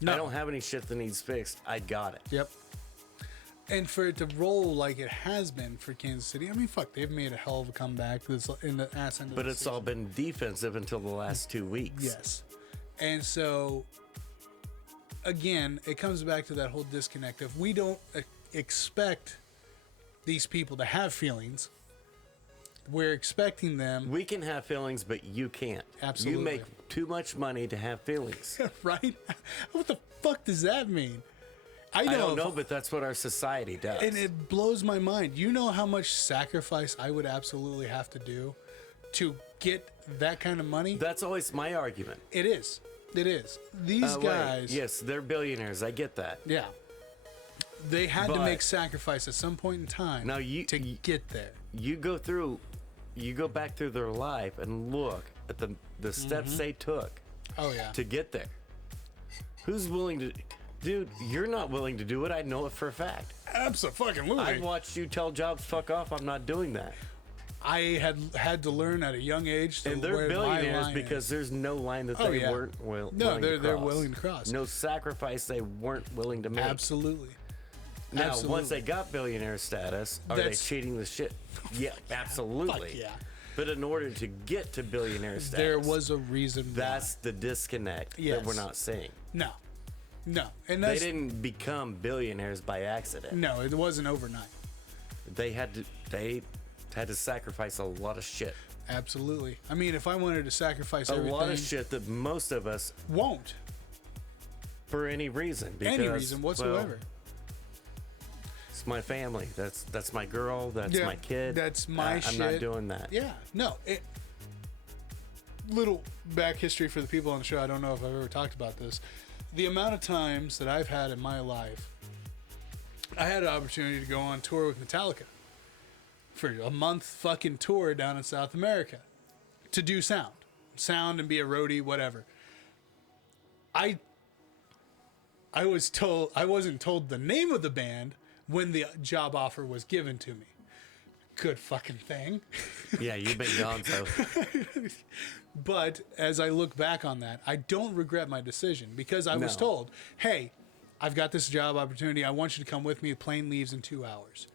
No. I don't have any shit that needs fixed. I got it. Yep. And for it to roll like it has been for Kansas City, I mean, fuck, they've made a hell of a comeback in the ass end of But the it's season. all been defensive until the last 2 weeks. Yes. And so, again, it comes back to that whole disconnect of we don't expect these people to have feelings. We're expecting them. We can have feelings, but you can't. Absolutely. You make too much money to have feelings. Right? What the fuck does that mean? I don't know, but that's what our society does. And it blows my mind. You know how much sacrifice I would absolutely have to do to get that kind of money? That's always my argument. It is. It is. These guys. Yes, they're billionaires. I get that. Yeah. They had to But- make sacrifice at some point in time Now to get there. You go back through their life and look at the steps they took Oh, yeah. to get there. Who's willing to... Dude, you're not willing to do it. I know it for a fact. Absolutely. I've watched you tell jobs, fuck off. I'm not doing that. I had to learn at a young age to And they're where my billionaires line because is. there's no line that Oh, they yeah. weren't willing No, to they're cross. willing to cross. No sacrifice they weren't willing to make. Absolutely. Now, Absolutely. once they got billionaire status, are they That's- cheating the shit? Yeah, absolutely. Fuck yeah. But in order to get to billionaire status, There was a reason why. that's the disconnect Yes. that we're not seeing. No. And They that's... didn't become billionaires by accident. No, it wasn't overnight. They had to sacrifice a lot of shit. Absolutely. I mean, if I wanted to sacrifice A everything... lot of shit that most of us, Won't. for any reason. Because, Any reason whatsoever. well, it's my family. That's my girl. That's Yeah, my kid. that's my I'm not shit. doing that. Yeah. No. Little back history for the people on the show. I don't know if I've ever talked about this. The amount of times that I've had in my life, I had an opportunity to go on tour with Metallica for a month fucking tour down in South America to do sound and be a roadie, whatever. I wasn't told the name of the band when the job offer was given to me. Good fucking thing. Yeah, you've been gone, so But as I look back on that, I don't regret my decision because I was No. told, hey, I've got this job opportunity. I want you to come with me. The plane leaves in 2 hours.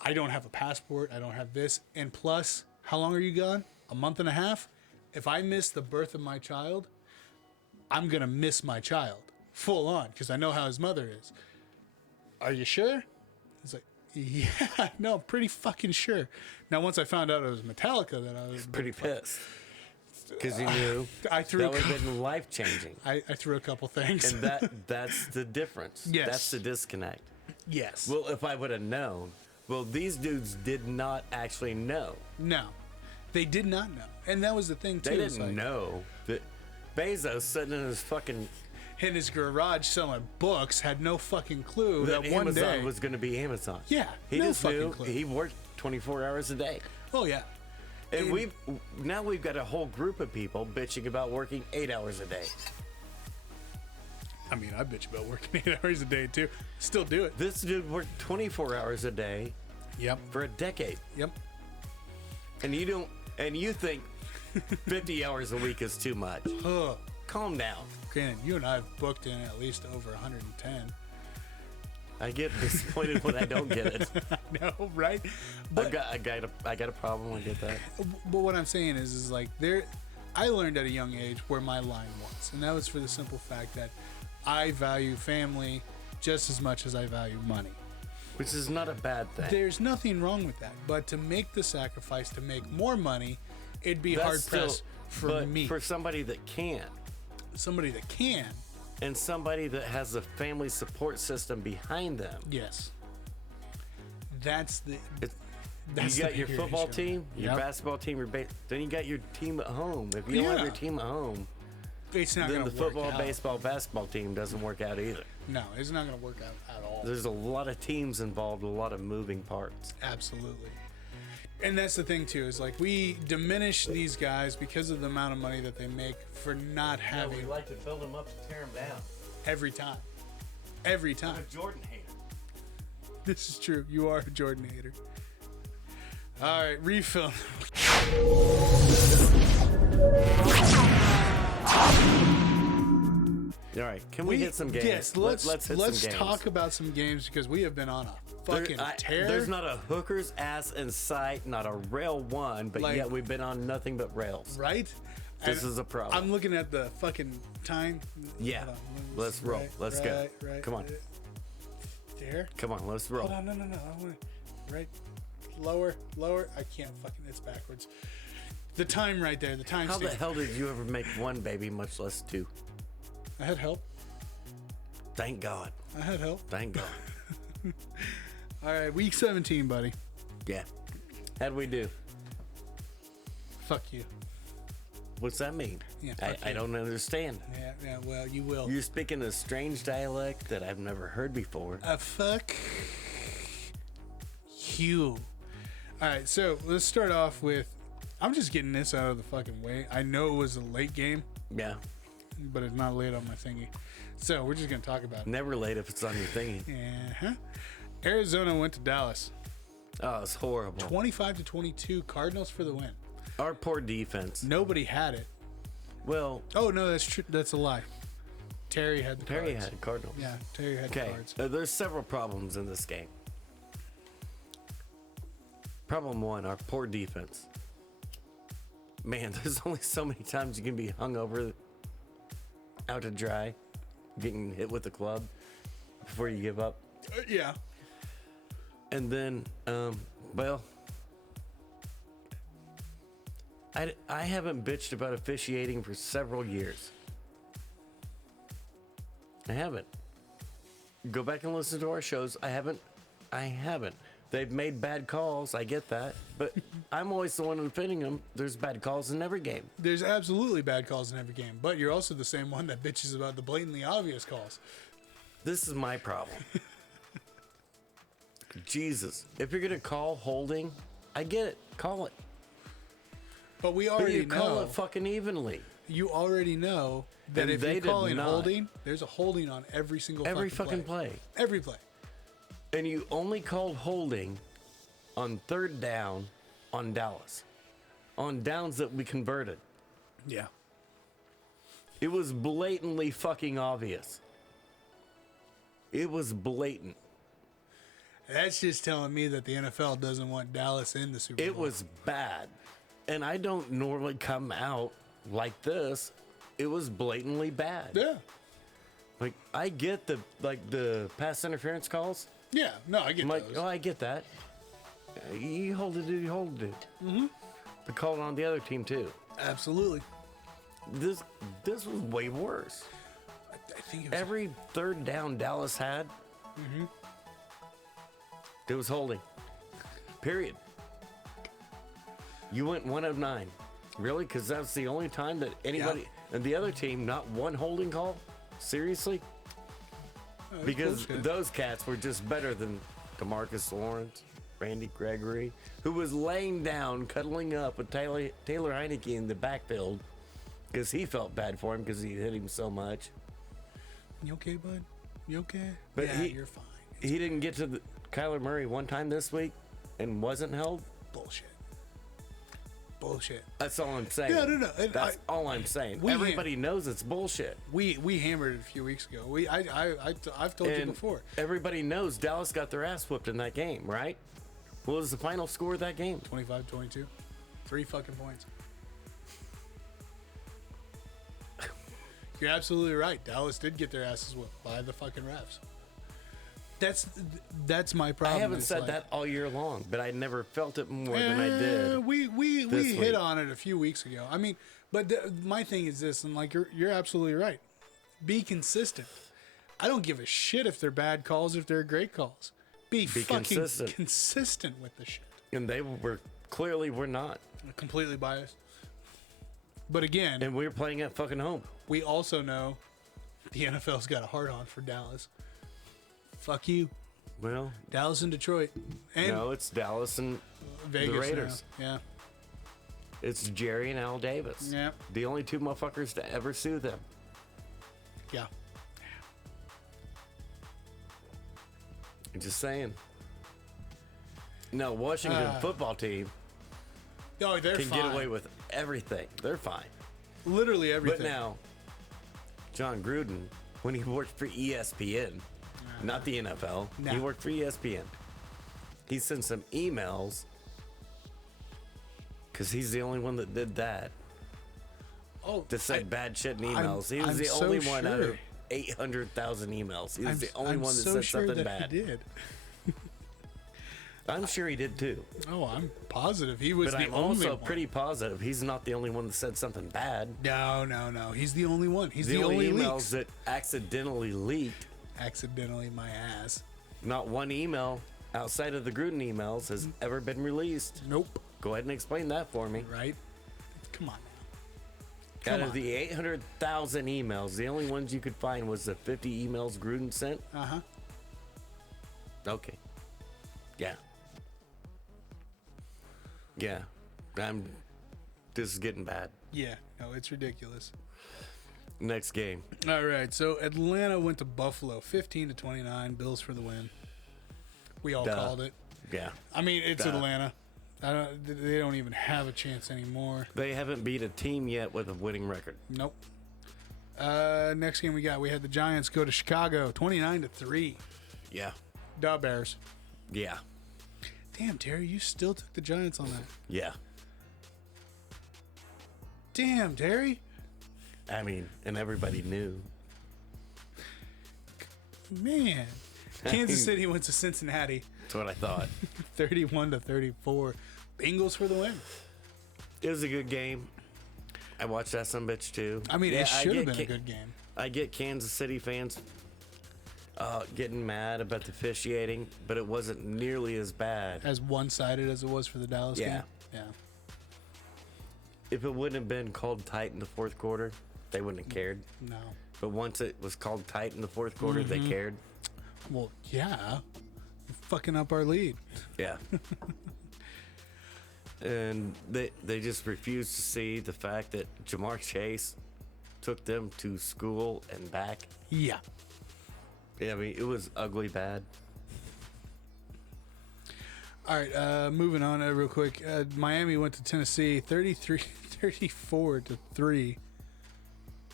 I don't have a passport. I don't have this. And plus, how long are you gone? A month and a half? If I miss the birth of my child, I'm going to miss my child full on because I know how his mother is. Are you sure? He's like, yeah, no, I'm pretty fucking sure. Now, once I found out it was Metallica, that I was pretty pissed. Because you knew I threw that a would have couple, been life-changing. I threw a couple things. And that's the difference. Yes. That's the disconnect. Yes. Well, if I would have known, these dudes did not actually know. No, they did not know, and that was the thing too. They It's didn't like, know that Bezos sitting in his fucking... in his garage selling books, had no fucking clue that one Amazon day was going to be Amazon. Yeah, He no just fucking knew clue. he worked 24 hours a day. Oh yeah, And we've got a whole group of people bitching about working 8 hours a day. I mean, I bitch about working 8 hours a day too. Still do it. This dude worked 24 hours a day Yep. for a decade. Yep. And you think 50 hours a week is too much. Huh. Calm down. Granted, you and I have booked in at least over 110. I get disappointed when I don't get it. No, right? But I got a problem. I get that. But what I'm saying is like I learned at a young age where my line was, and that was for the simple fact that I value family just as much as I value money. Which is not a bad thing. There's nothing wrong with that, but to make the sacrifice to make more money, it'd be hard pressed for me. For somebody that can, and somebody that has a family support system behind them. Yes. That's you got your football team, your basketball team, then you got your team at home. If you don't have your team at home, it's not then gonna the football, work out. baseball, basketball team doesn't work out either. No, it's not going to work out at all. There's a lot of teams involved, a lot of moving parts. Absolutely. And that's the thing too, is like we diminish these guys because of the amount of money that they make for not having. We like to build them up to tear them down. Every time. Every time. I'm a Jordan hater. This is true. You are a Jordan hater. All right, refill. All right, can we hit some games? Yes, let's hit some let's games. talk about some games because we have been on a fucking tear. There's not a hooker's ass in sight, not a rail one, but yet we've been on nothing but rails. Right? This is a problem. I'm looking at the fucking time. Yeah. Let's roll. Let's go. Right. Come on. There. Come on, let's roll. Hold on, no. I want right. Lower. I can't fucking. It's backwards. The time right there. The time. How the hell did you ever make one baby, much less two? I had help. Thank God. I had help. Thank God. All right, week 17, buddy. Yeah. How'd we do? Fuck you. What's that mean? Yeah, I don't understand. Yeah, well, you will. You're speaking a strange dialect that I've never heard before. Fuck you. All right, so let's start off with, I'm just getting this out of the fucking way. I know it was a late game, Yeah. but it's not late on my thingy. So we're just going to talk about it. Never late if it's on your thingy. Uh-huh. Arizona went to Dallas. Oh, it's horrible. 25-22, Cardinals for the win. Our poor defense. Nobody had it. Well, Oh, no, that's true. That's a lie. Terry had the Terry cards. had Cardinals. Yeah, Terry had the Okay, cards. there's several problems in this game. Problem one, our poor defense. Man, there's only so many times you can be hung over, out to dry, getting hit with the club before you give up. Yeah. And then, well, I haven't bitched about officiating for several years. I haven't. Go back and listen to our shows. I haven't. They've made bad calls. I get that. But I'm always the one defending them. There's bad calls in every game. There's absolutely bad calls in every game, but you're also the same one that bitches about the blatantly obvious calls. This is my problem. Jesus. If you're going to call holding, I get it. Call it. But we But already you call know. it fucking evenly. You already know that And if they you're did calling not. holding, there's a holding on every single Every fucking fucking play. Every play. And you only called holding on third down on Dallas. On downs that we converted. Yeah. It was blatantly fucking obvious. It was blatant. That's just telling me that the NFL doesn't want Dallas in the Super Bowl. It was bad. And I don't normally come out like this. It was blatantly bad. Yeah. Like, I get the pass interference calls. Yeah. No, I get I'm like, those. oh, I get that. You hold it, you hold it. Mm-hmm. They called on the other team too. Absolutely. This was way worse. I think it was Every third down Dallas had, it was holding. Period. You went 1 of 9. Really? Because that's the only time that anybody and the other team, not one holding call? Seriously? Because those cats were just better than DeMarcus Lawrence, Randy Gregory, who was laying down, cuddling up with Taylor Heineke in the backfield because he felt bad for him because he hit him so much. You okay, bud? You okay? But yeah, you're fine. He didn't get to Kyler Murray one time this week and wasn't held. Bullshit. bullshit. That's all I'm saying. No. That's all I'm saying. Everybody knows it's bullshit. We hammered it a few weeks ago. I've told you before. Everybody knows Dallas got their ass whooped in that game, right? What was the final score of that game? 25-22. 3 fucking points. You're absolutely right. Dallas did get their asses whooped by the fucking refs. That's my problem. I haven't said that all year long, but I never felt it more than I did. We hit on it a few weeks ago. I mean, but my thing is this, and like you're absolutely right. Be consistent. I don't give a shit if they're bad calls, if they're great calls. Be fucking consistent with the shit. And they clearly were not. Completely biased. But again, and we were playing at fucking home. We also know the NFL's got a hard on for Dallas. Fuck you. Well, Dallas and Detroit. And no, it's Dallas and Vegas the Raiders. Now. Yeah. It's Jerry and Al Davis. Yeah. The only 2 motherfuckers to ever sue them. Yeah. I'm just saying. No, Washington football team they're can fine. get away with everything. They're fine. Literally everything. But now, John Gruden, when he worked for ESPN, not the NFL, he worked for ESPN. He sent some emails because he's the only one that did that. That said bad shit in emails. He was the only one out of 800,000 emails. He was the only one that said something bad. He did. I'm sure he did too. Oh, I'm positive he was but the I'm only also one. pretty positive he's not the only one that said something bad. No. He's the only one. He's the only only emails leaks. that accidentally leaked. Accidentally, my ass. Not one email outside of the Gruden emails has ever been released. Nope. Go ahead and explain that for me. Right? Come on now. Out of the 800,000 emails, the only ones you could find was the 50 emails Gruden sent? Uh-huh. Okay. Yeah. Yeah. This is getting bad. Yeah. No, it's ridiculous. Next game. All right. So Atlanta went to Buffalo, 15-29. Bills for the win. We all called it. Yeah. I mean, it's Atlanta. They don't even have a chance anymore. They haven't beat a team yet with a winning record. Nope. Next game we had the Giants go to Chicago, 29-3. Yeah. Duh, Bears. Yeah. Damn, Terry, you still took the Giants on that. Yeah. Damn, Terry. I mean, and everybody knew. Man. Kansas City went to Cincinnati. That's what I thought. 31-34. Bengals for the win. It was a good game. I watched that sumbitch too. I mean, it should have been a good game. I get Kansas City fans getting mad about the officiating, but it wasn't nearly as bad. As one-sided as it was for the Dallas game? Yeah. If it wouldn't have been called tight in the fourth quarter, they wouldn't have cared. No. But once it was called tight in the fourth quarter, they cared. Well, yeah. You're fucking up our lead. Yeah. And they just refused to see the fact that Jamar Chase took them to school and back. Yeah. Yeah, I mean, it was ugly bad. All right, moving on real quick. Miami went to Tennessee, 34-3.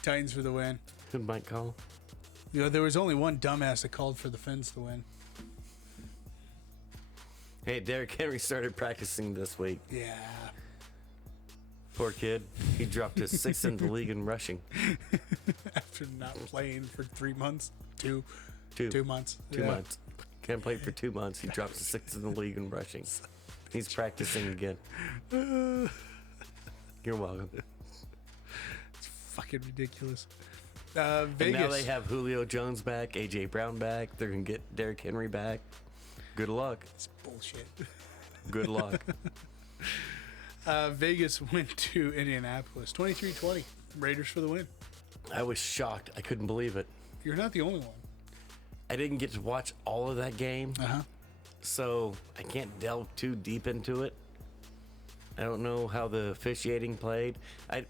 Titans for the win. Who might call? You know, there was only one dumbass that called for the Fins to win. Hey, Derrick Henry started practicing this week. Yeah. Poor kid. He dropped his sixth in the league in rushing. After not playing for 3 months. 2 months. 2 months. Can't play for 2 months. He drops the sixth in the league in rushing. He's practicing again. You're welcome. It's fucking ridiculous. Vegas. And now they have Julio Jones back, A.J. Brown back. They're going to get Derrick Henry back. Good luck. It's bullshit. Good luck. Vegas went to Indianapolis, 23-20. Raiders for the win. I was shocked. I couldn't believe it. You're not the only one. I didn't get to watch all of that game, so I can't delve too deep into it. I don't know how the officiating played. I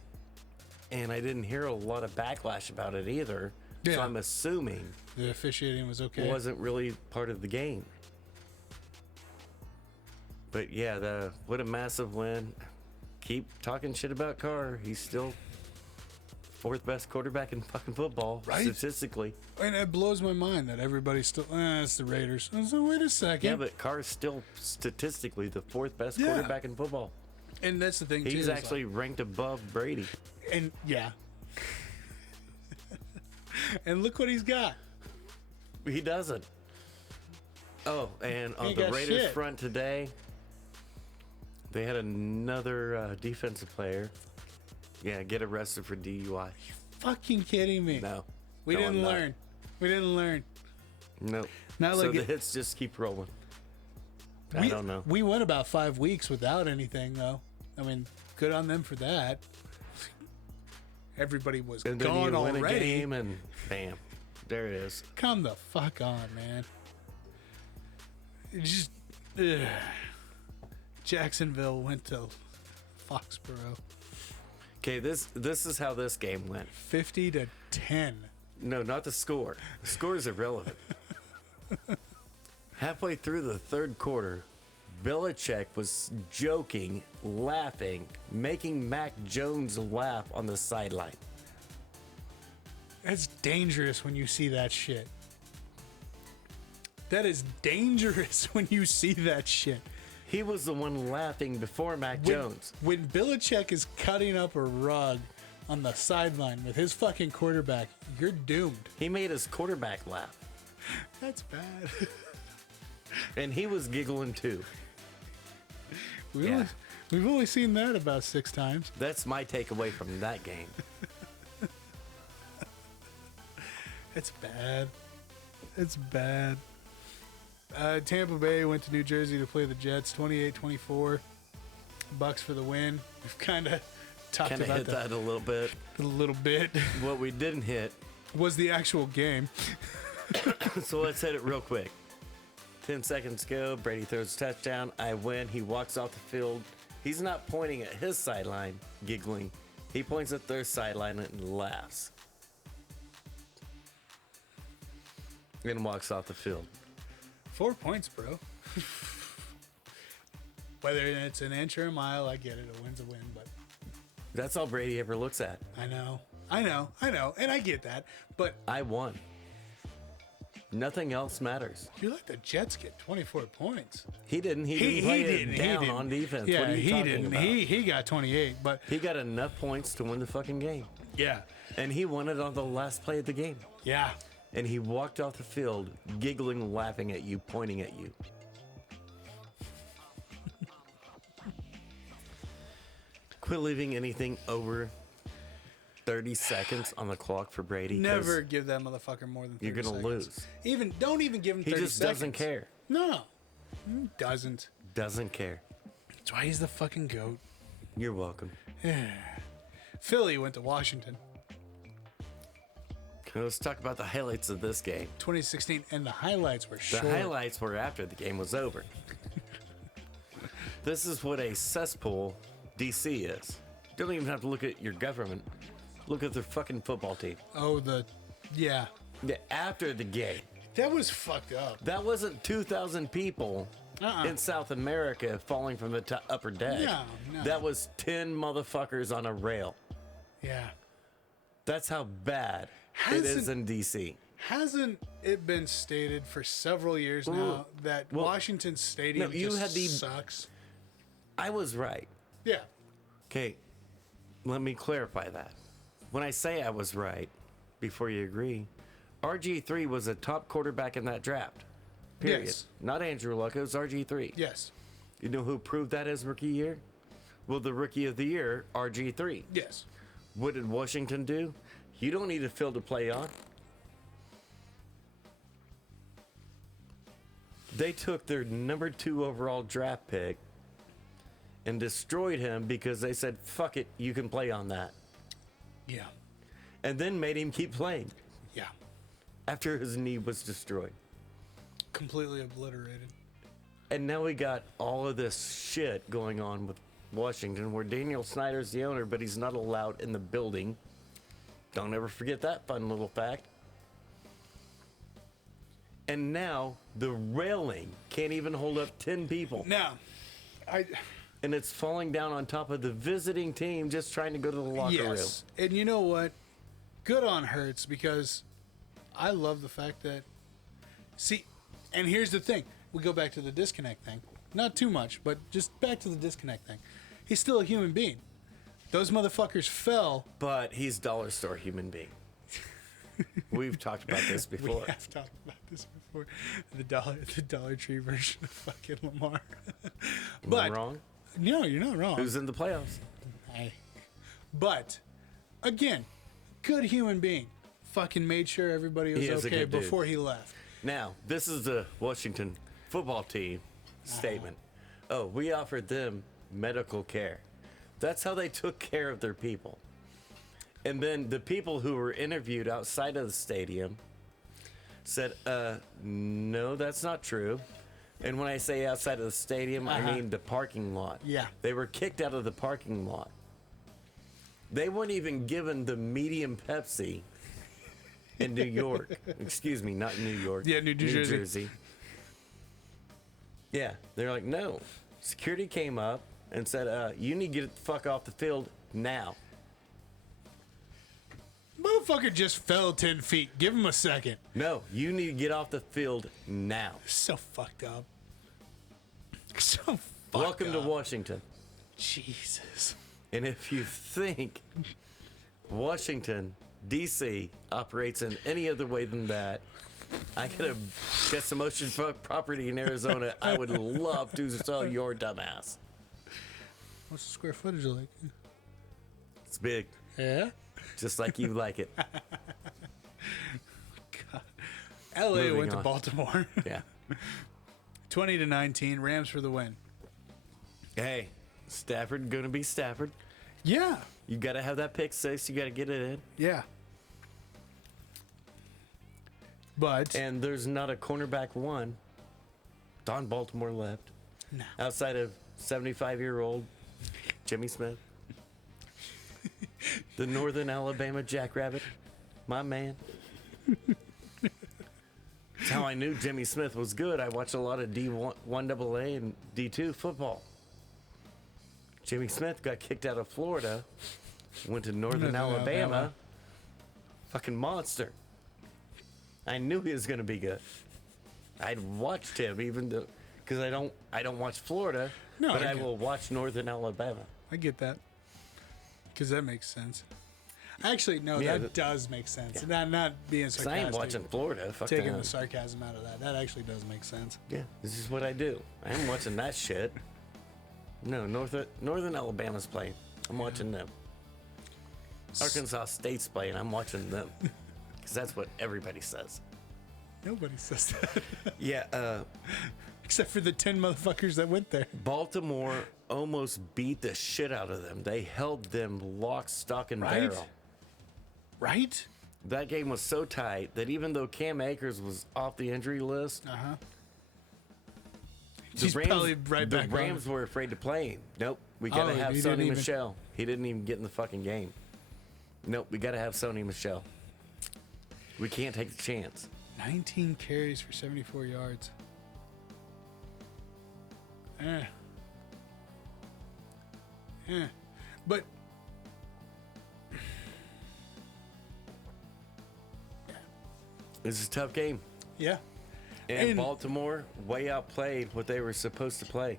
didn't hear a lot of backlash about it either. Yeah. So I'm assuming the officiating was okay. It wasn't really part of the game. But yeah, what a massive win. keep talking shit about Carr. He's still fourth best quarterback in fucking football, Right? statistically. And it blows my mind that everybody's still, it's the Raiders. So wait a second. Yeah, but Carr's still statistically the fourth best Yeah. quarterback in football. And that's the thing, too. He's is actually ranked above Brady. and yeah. And look what he's got. He doesn't. Oh, and on He the got Raiders shit. front today, they had another defensive player. Yeah, get arrested for DUI. Fucking kidding me. No. We No, didn't I'm not. learn. We didn't learn. Nope. Not So like the it- hits just keep rolling. I don't know. We went about 5 weeks without anything, though. I mean, good on them for that. Everybody was And then gone you win already. a game and bam, there it is. Come the fuck on, man. It just ugh. Jacksonville went to Foxborough, Okay, this is how this game went. 50-10. No, not the score. The score is irrelevant. Halfway through the third quarter, Belichick was joking, laughing, making Mac Jones laugh on the sideline. That's dangerous when you see that shit. That is dangerous when you see that shit. He was the one laughing before Mac Jones. When Belichick is cutting up a rug on the sideline with his fucking quarterback, you're doomed. He made his quarterback laugh. That's bad. And he was giggling too. We've only seen that about 6 times. That's my takeaway from that game. It's bad. It's bad. Tampa Bay went to New Jersey to play the Jets, 28-24. Bucks for the win. We've kind of talked Kind of about hit that a little bit. a little bit. What we didn't hit, Was the actual game. so let's hit it real quick. 10 seconds go. Brady throws a touchdown. I win. He walks off the field. He's not pointing at his sideline, giggling. He points at their sideline and laughs. And walks off the field. 4 points, bro. Whether it's an inch or a mile, I get it. A win's a win, but That's all Brady ever looks at. I know, and I get that. But I won. Nothing else matters. you let the Jets get 24 points. He didn't. He didn't play it down on defense. Yeah, what are you he talking didn't. about? He got 28, but He got enough points to win the fucking game. yeah, And he won it on the last play of the game. yeah. And he walked off the field, giggling, laughing at you, pointing at you. Quit leaving anything over 30 seconds on the clock for Brady. 'cause Never give that motherfucker more than 30 You're going to seconds. lose. Don't even give him He 30 just seconds. doesn't care. No, he doesn't. Doesn't care. That's why he's the fucking GOAT. You're welcome. Philly went to Washington, Let's talk about the highlights of this game. 2016, and the highlights were The short. highlights were after the game was over. This is what a cesspool DC is. You don't even have to look at your government. Look at their fucking football team. Oh, yeah. Yeah, after the game. That was fucked up. That wasn't 2,000 people in South America falling from the upper deck. No. That was 10 motherfuckers on a rail. Yeah. That's how bad it is in DC. Hasn't it been stated for several years now that Washington Stadium no, you just had the- sucks? I was right. Yeah. Okay, let me clarify that. When I say I was right, before you agree, RG3 was a top quarterback in that draft. Period. Yes. Not Andrew Luck, it was RG3. Yes. You know who proved that his rookie year? Well, the rookie of the year, RG3. Yes. What did Washington do? You don't need a field to play on. They took their number 2 overall draft pick and destroyed him because they said, fuck it, you can play on that. Yeah. And then made him keep playing Yeah. after his knee was destroyed. Completely obliterated. And now we got all of this shit going on with Washington where Daniel Snyder's the owner, but he's not allowed in the building. Don't ever forget that fun little fact. And now the railing can't even hold up 10 people. Now, and it's falling down on top of the visiting team just trying to go to the locker room. And you know what? Good on Hurts, because I love the fact that, see, and here's the thing. We go back to the disconnect thing. Not too much, but just back to the disconnect thing. He's still a human being. Those motherfuckers fell. But he's dollar store human being. We've talked about this before. We have talked about this before. The Dollar Tree version of fucking Lamar. Am I wrong? No, you're not wrong. Who's in the playoffs? But, again, good human being. Fucking made sure everybody was okay before he left. Now, this is the Washington football team statement. Oh, we offered them medical care. That's how they took care of their people. And then the people who were interviewed outside of the stadium said, no, that's not true. And when I say outside of the stadium, I mean the parking lot. Yeah. They were kicked out of the parking lot. They weren't even given the medium Pepsi in New York. Excuse me, not New York. Yeah, New Jersey. Yeah, they're like, no. Security came up and said, you need to get the fuck off the field now. Motherfucker just fell 10 feet. Give him a second. No, you need to get off the field now. So fucked up. So fucked Welcome up. to Washington. Jesus. And if you think Washington, D.C. operates in any other way than that, I could get some oceanfront property in Arizona. I would love to sell your dumbass. What's the square footage like? It's big. Yeah? Just like you like it. God. L.A. Moving went to on. Baltimore. Yeah. 20-19. Rams for the win. Hey, Stafford gonna be Stafford. Yeah. You gotta have that pick six. You gotta get it in. Yeah. But. And there's not a cornerback one. Don Baltimore left. No. Outside of 75-year-old Jimmy Smith. The Northern Alabama Jackrabbit. My man. That's how I knew Jimmy Smith was good. I watched a lot of D1AA and D2 football. Jimmy Smith got kicked out of Florida, went to Northern Alabama. Fucking monster. I knew he was going to be good. I'd watched him even though, because I don't watch Florida, but I will watch Northern Alabama. I get that. Because that makes sense. Actually, no, that does make sense. Yeah. Not being Because sarcastic. I ain't watching Florida. Fuck Taking that. the sarcasm out of that. That actually does make sense. Yeah, this is what I do. I ain't watching that shit. No, Northern Alabama's playing. I'm watching them. Arkansas State's playing. I'm watching them. Because that's what everybody says. Nobody says that. Yeah, Except for the 10 motherfuckers that went there. Baltimore almost beat the shit out of them. They held them lock, stock, and barrel. Right? That game was so tight that even though Cam Akers was off the injury list, He's probably right back. The Rams were afraid to play him. Nope, we gotta have Sony Michel. He didn't even get in the fucking game. Nope, we gotta have Sony Michel. We can't take the chance. 19 carries for 74 yards. But This is a tough game. yeah. And Baltimore way outplayed what they were supposed to play.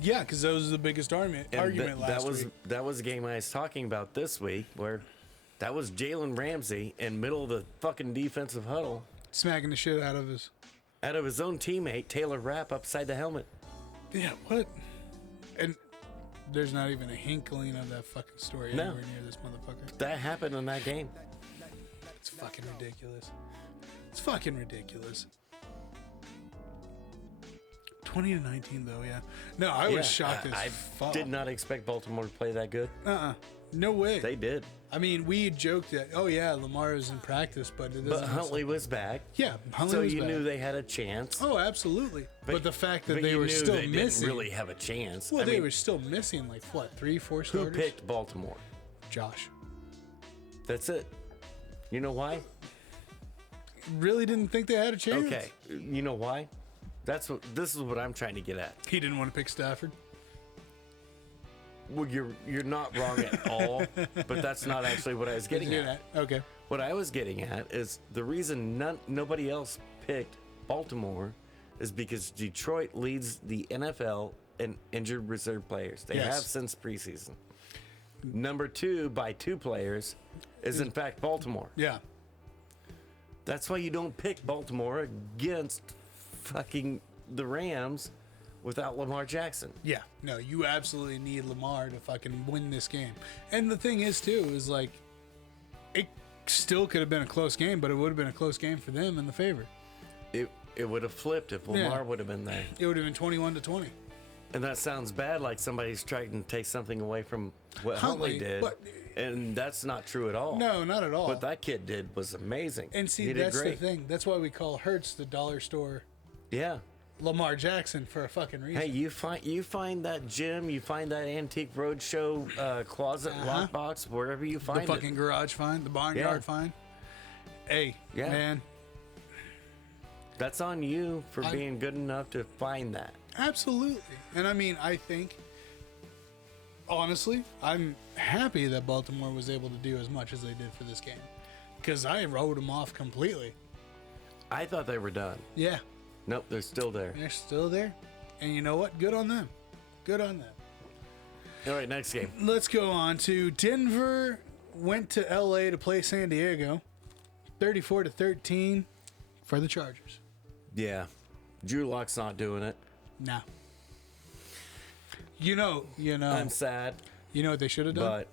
Yeah, because that was the biggest argument last week. That was the game I was talking about this week, where that was Jalen Ramsey in middle of the fucking defensive huddle, Smacking the shit out of his own teammate Taylor Rapp upside the helmet. Yeah, what? And there's not even a hinkling of that fucking story anywhere near this motherfucker. That happened in that game. It's fucking ridiculous. It's fucking ridiculous. 20-19 though, yeah. No, I was shocked as fuck. Did not expect Baltimore to play that good. No way. They did. I mean, we joked that, oh yeah, Lamar is in practice, but it doesn't. But Huntley was back. Yeah, Huntley so was you back. knew they had a chance. Oh, absolutely. But the fact that they you were knew still they missing. didn't really have a chance. Well, they were still missing like what, 3-4 starters? Who picked Baltimore? Josh. That's it. You know why? Really didn't think they had a chance. Okay. You know why? This is what I'm trying to get at. He didn't want to pick Stafford. Well, you're not wrong at all, but that's not actually what I was getting at. Okay. What I was getting at is the reason nobody else picked Baltimore is because Detroit leads the NFL in injured reserve players. They Yes. have since preseason. Number 2 by 2 players is in fact Baltimore. Yeah. That's why you don't pick Baltimore against fucking the Rams without Lamar Jackson. Yeah. No, you absolutely need Lamar to fucking win this game. And the thing is, too, is like, it still could have been a close game, but it would have been a close game for them in the favor. It would have flipped if Lamar would have been there. It would have been 21-20. And that sounds bad, like somebody's trying to take something away from what Huntley did. but- And that's not true at all. No, not at all. What that kid did was amazing. And see, He did that's great. the thing. That's why we call Hurts the dollar store Yeah. Lamar Jackson for a fucking reason. Hey, you find that gym, you find that antique roadshow closet lockbox, wherever you the find it. fucking garage find, the barnyard Yeah. find. Hey, Yeah. man, That's on you for being good enough to find that. absolutely. And I mean, I think, honestly, I'm happy that Baltimore was able to do as much as they did for this game. Because I wrote them off completely. I thought they were done. Yeah, Nope, they're still there. they're still there. And you know what? Good on them. Good on them. All right, next game. Let's go on to Denver. Went to LA to play San Diego. 34-13 for the Chargers. Yeah. Drew Lock's not doing it. Nah. You know. I'm sad, You know what they should have done? but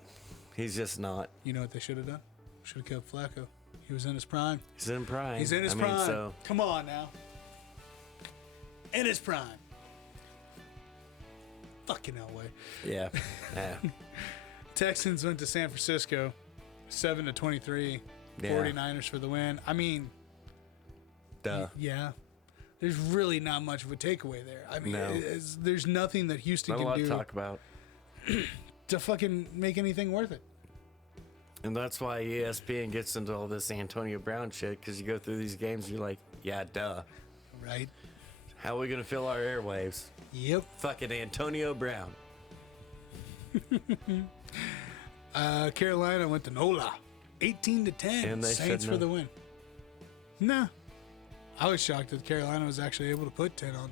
he's just not. You know what they should have done? Should have kept Flacco. He was in his prime. He's in prime. He's in his I prime. mean, so Come on now. In his prime. Fucking Elway. yeah. Yeah. Texans went to San Francisco. 7-23. Yeah. 49ers for the win. I mean, Duh. yeah. There's really not much of a takeaway there. I mean, No. there's nothing that Houston Not a can lot do to talk about. to fucking make anything worth it. And that's why ESPN gets into all this Antonio Brown shit, because you go through these games, you're like, yeah, duh. Right? How are we going to fill our airwaves? Yep. Fucking Antonio Brown. Carolina went to NOLA. 18-10. And they Saints shouldn't for have. the win. Nah. I was shocked that Carolina was actually able to put 10 on them.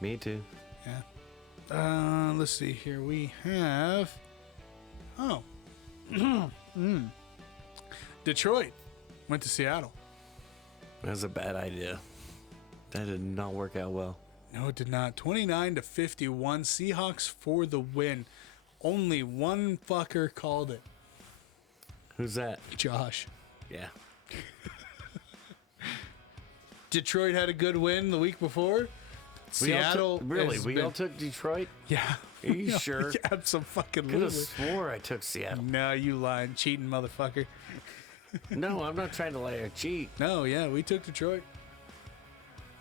Me too. Yeah. Let's see here. We have. Oh. Detroit went to Seattle. That was a bad idea. That did not work out well. No, it did not. 29-51. Seahawks for the win. Only one fucker called it. Who's that? Josh. Yeah. Detroit had a good win the week before. Seattle. We all took Detroit? Yeah. Are you sure? Yeah, absolutely. Could have swore I took Seattle. No, you lying, cheating motherfucker. No, I'm not trying to lie or cheat. No, yeah, we took Detroit.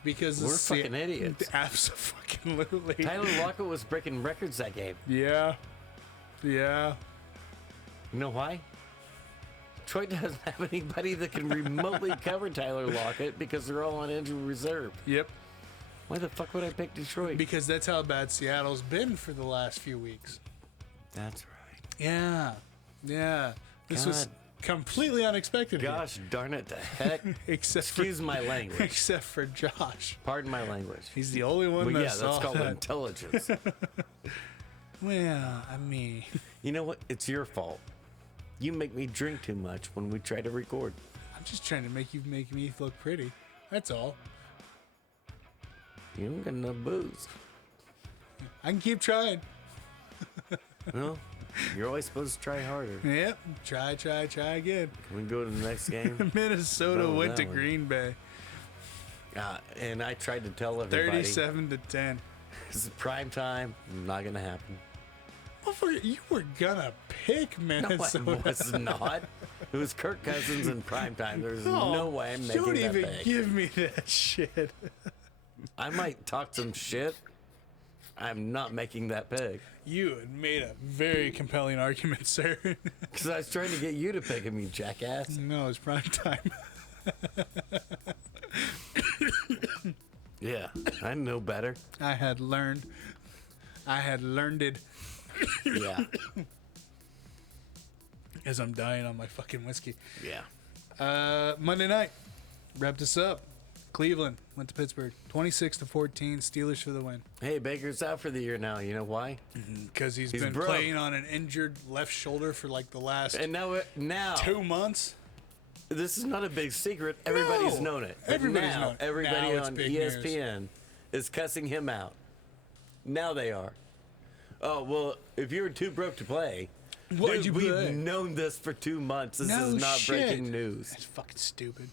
Because We're fucking idiots. Absolutely. Tyler Lockett was breaking records that game. Yeah. Yeah. You know why? Detroit doesn't have anybody that can remotely cover Tyler Lockett because they're all on injury reserve. Yep. Why the fuck would I pick Detroit? Because that's how bad Seattle's been for the last few weeks. That's right. Yeah. Yeah. This was God. completely unexpected. here. Gosh darn it to heck. Except Excuse for, my language. except for Josh. Pardon my language. He's the only one But that yeah, saw that's called that. intelligence. Well, I mean, You know what? It's your fault. You make me drink too much when we try to record. I'm just trying to make me look pretty. That's all. You don't got enough booze. I can keep trying. No, you're always supposed to try harder. Yep. Try again. Can we go to the next game? Minnesota No, went that to one. Green Bay. And I tried to tell everybody. 37-10. This is prime time. Not gonna happen. Motherfucker, you were gonna pick No, Minnesota. I was not. It was Kirk Cousins in prime time. There's no way I'm making Don't that even pick. give me that shit. I might talk some shit. I'm not making that pick. You had made a very compelling argument, sir. Because I was trying to get you to pick him, you jackass. No, it's prime time. Yeah, I know better. I had learned it. Yeah. As I'm dying on my fucking whiskey. Yeah. Monday night, wrapped us up. Cleveland went to Pittsburgh, 26-14. Steelers for the win. Hey, Baker's out for the year now. You know why? Because he's been broke. playing on an injured left shoulder for like the last And now 2 months. this is not a big secret. Everybody's No. known it. But Everybody's now, known it. everybody Now it's on big ESPN is cussing him out. Now they are. Oh, well, if you were too broke to play, Why'd you we've play? known this for 2 months. This No is not shit. breaking news. That's fucking stupid.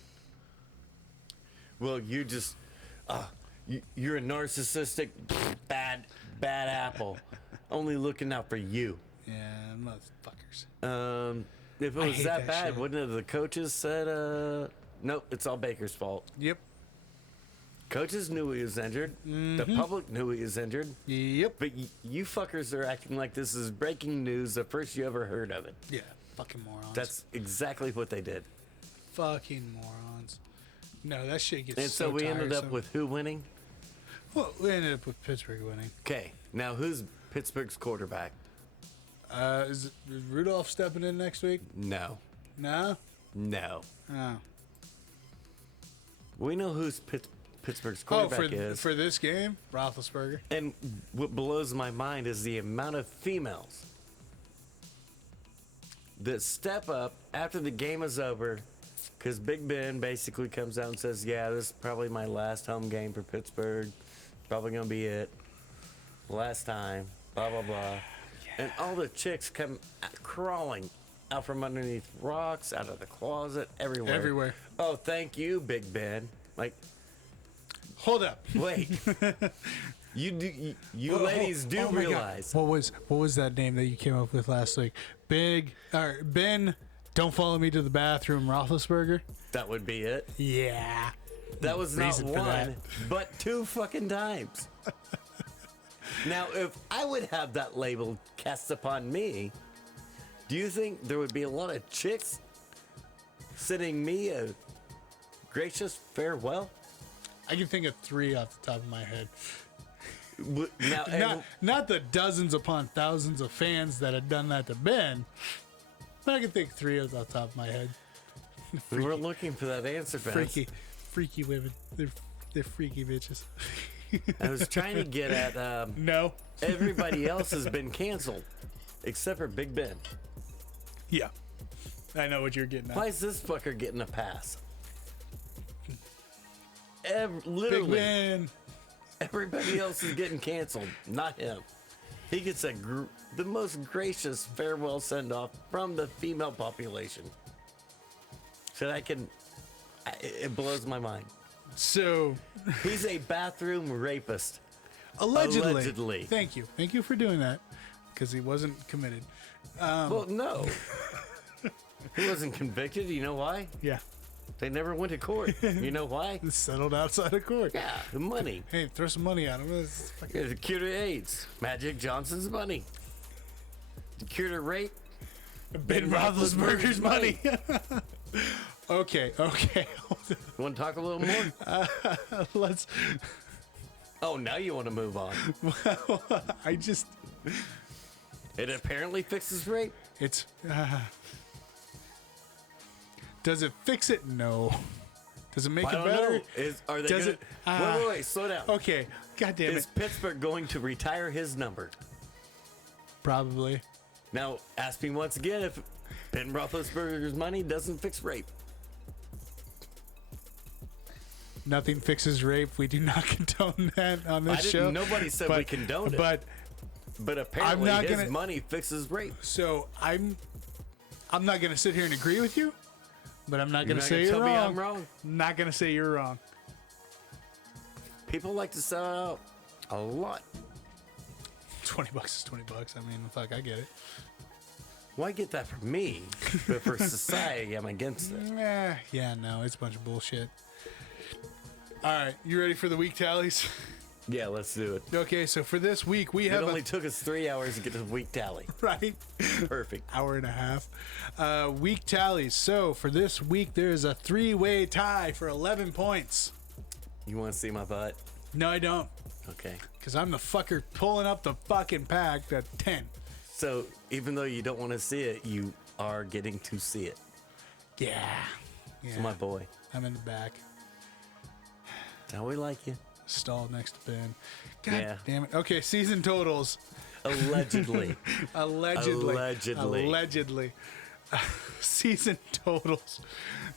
Well, you just, you're a narcissistic, bad apple. Only looking out for you. Yeah, motherfuckers. If it I was hate that that bad, shit. wouldn't have the coaches said, nope, it's all Baker's fault. Yep. Coaches knew he was injured. The public knew he was injured. Yep. But you fuckers are acting like this is breaking news, the first you ever heard of it. Yeah, fucking morons. That's exactly what they did. fucking morons. No, that shit gets And so we ended up with who winning? Well, we ended up with Pittsburgh winning. Okay, now who's Pittsburgh's quarterback? Is Rudolph stepping in next week? No. No? No. Oh. We know who's Pittsburgh's Oh, quarterback is. for this game? Roethlisberger. And what blows my mind is the amount of females that step up after the game is over, because Big Ben basically comes out and says, yeah, this is probably my last home game for Pittsburgh. Probably going to be it. Last time. Blah, blah, blah. Yeah. And all the chicks come crawling out from underneath rocks, out of the closet, everywhere. Everywhere. Oh, thank you, Big Ben. Like, Hold up. wait. You Whoa, ladies do oh my God. realize. What was that name that you came up with last week? Ben, don't follow me to the bathroom, Roethlisberger. That would be it. Yeah. That was not Reason for that. one, but 2 fucking times. Now, if I would have that label cast upon me, do you think there would be a lot of chicks sending me a gracious farewell? I can think of 3 off the top of my head. Now, Not the dozens upon thousands of fans that have done that to Ben, but I can think 3 off the top of my head. we weren't looking for that answer, Vince. Freaky women. They're freaky bitches. I was trying to get at No. everybody else has been canceled except for Big Ben. Yeah. I know what you're getting at. Why is this fucker getting a pass? Big Literally, Ben. everybody else is getting canceled, not him. He gets the most gracious farewell send-off from the female population. So it blows my mind. So, He's a bathroom rapist. allegedly. Allegedly. Thank you. Thank you for doing that. Because he wasn't committed. Well, no. He wasn't convicted. You know why? Yeah. They never went to court. You know why? It's settled outside of court. Yeah, the money. Hey, throw some money at him. It's fucking- The cure to AIDS. Magic Johnson's money. The cure to rape. Ben Roethlisberger's money. Okay. You want to talk a little more? Let's. Oh, now you want to move on. I just. It apparently fixes rape. It's. Does it fix it? No. Does it make I it don't better? know. Are they Does gonna, it? wait, slow down. Okay. God damn Is it. Pittsburgh going to retire his number? Probably. Now, ask me once again if Ben Roethlisberger's money doesn't fix rape. Nothing fixes rape. We do not condone that on this show. Nobody said we condoned it. But apparently not his gonna- money fixes rape. So I'm not gonna sit here and agree with you, but I'm not gonna not say gonna you're tell me wrong. I'm wrong? Not gonna say you're wrong. People like to sell out a lot. $20 is $20. I mean, fuck, I get it. Why get that for me? But for society, I'm against it. Yeah, no, it's a bunch of bullshit. All right, you ready for the week tallies? Yeah, let's do it. Okay, so for this week we It have only took us 3 hours to get to the week tally. right Perfect. hour and a half week tallies. So for this week there is a 3-way tie for 11 points. You want to see my butt? No, I don't, Okay. because I'm the fucker pulling up the fucking pack at 10. So even though you don't want to see it, you are getting to see it. Yeah. It's my boy. I'm in the back. How we like you. Stalled next to Ben. God Yeah. damn it. Okay, season totals. Allegedly. Allegedly. Season totals.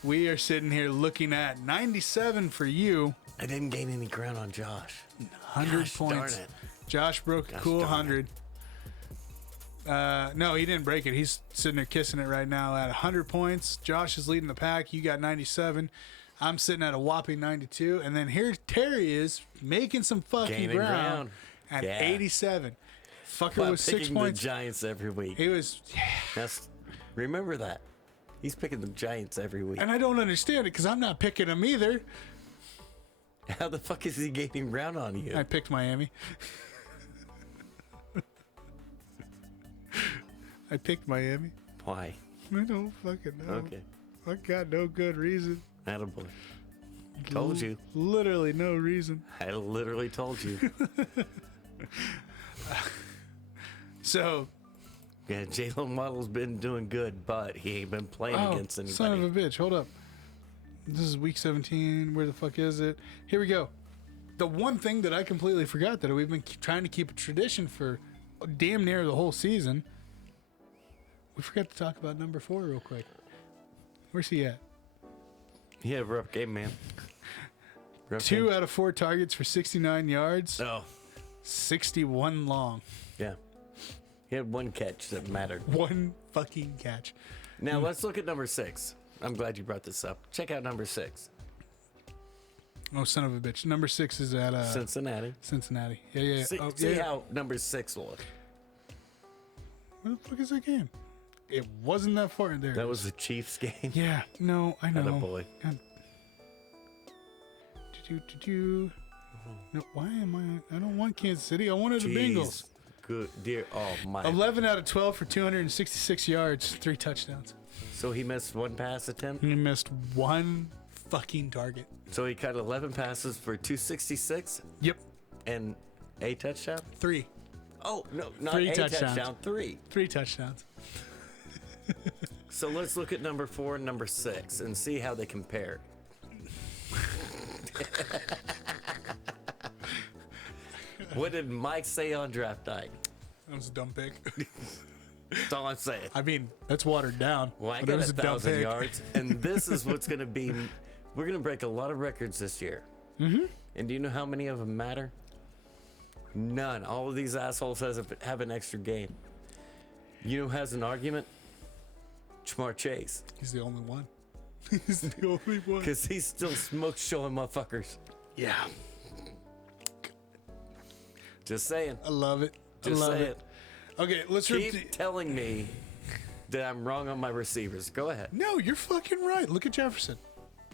We are sitting here looking at 97 for you. I didn't gain any ground on Josh. 100 Gosh, points. darn it. Josh broke a cool 100. No, he didn't break it. He's sitting there kissing it right now at 100 points. Josh is leading the pack. You got 97. I'm sitting at a whopping 92. And then here Terry is making some fucking Gaining ground at Yeah. 87. Fucker By was 6 picking points. the Giants every week. He was, Remember that. He's picking the Giants every week. and I don't understand it because I'm not picking him either. How the fuck is he gaining ground on you? I picked Miami. I picked Miami. Why? I don't fucking know. Okay. I got no good reason. Attaboy. Told you. Literally no reason. I literally told you. So, Yeah, Jalen Waddle's been doing good, but he ain't been playing against anybody. son of a bitch. Hold up. This is week 17. Where the fuck is it? Here we go. The one thing that I completely forgot that we've been trying to keep a tradition for damn near the whole season. We forgot to talk about number 4 real quick. Where's he at? He had a rough game, man. Rough 2 game. out of 4 targets for 69 yards. Oh, 61 long. yeah. He had one catch that mattered. One fucking catch. Now, let's look at number 6. I'm glad you brought this up. Check out number 6. Oh, son of a bitch. Number 6 is at Cincinnati. Cincinnati. Yeah. See, Oh, see yeah. how number 6 will look. Where the fuck is that game? It wasn't that far in there. That was the Chiefs game. Yeah, no, I know. Attaboy. God. Do. No, why am I don't want Kansas City. I wanted the Bengals. Good dear. Oh, my. 11 out of 12 for 266 yards, 3 touchdowns. So he missed one pass attempt? He missed one fucking target. So he caught 11 passes for 266 Yep, and a touchdown? 3. Oh, no, not 3 a touchdowns. touchdown, 3. 3 touchdowns. So let's look at number 4 and number 6 and see how they compare. What did Mike say on draft night? That was a dumb pick. That's all I'm saying. I mean, that's watered down. Well, I but it got was a dumb 1,000 pick. yards, and this is what's going to be. We're going to break a lot of records this year. Mm-hmm. And do you know how many of them matter? None. All of these assholes have an extra game. You know who has an argument? Jamar Chase. He's the only one. He's the only one. Because he's still smoke showing motherfuckers. Yeah. Just saying. I love it. Just I love saying. it. Okay, let's Keep telling me that I'm wrong on my receivers. Go ahead. No, you're fucking right. Look at Jefferson.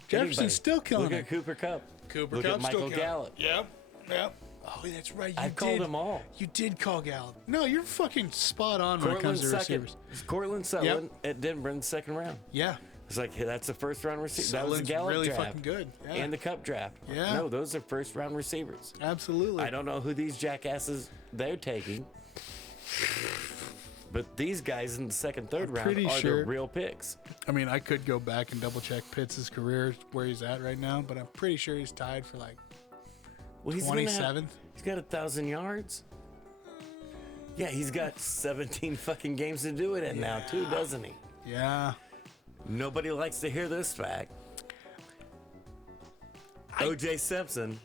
Jefferson's Anybody. still killing Look it. at Cooper Kupp. Cooper Look Kupp's at Michael still killing it. Gallup. Yep. Oh, that's right. I called them all. You did call Gallup. No, you're fucking spot on when it comes Cortland to second. receivers. Cortland Sutherland at Denver in the second round. Yeah. It's like, hey, that's the first round receiver. That was the Sutherland's Gallup really draft. fucking good. Yeah. And the Cup draft. Yeah. No, those are first round receivers. Absolutely. I don't know who these jackasses they're taking. But these guys in the second, third round pretty are sure- the real picks. I mean, I could go back and double check Pitts' career, where he's at right now, but I'm pretty sure he's tied for like Well, he's gonna have- 27th. He's got 1,000 yards. Yeah, he's got 17 fucking games to do it in now, too, doesn't he? Yeah. Nobody likes to hear this fact. O.J. Simpson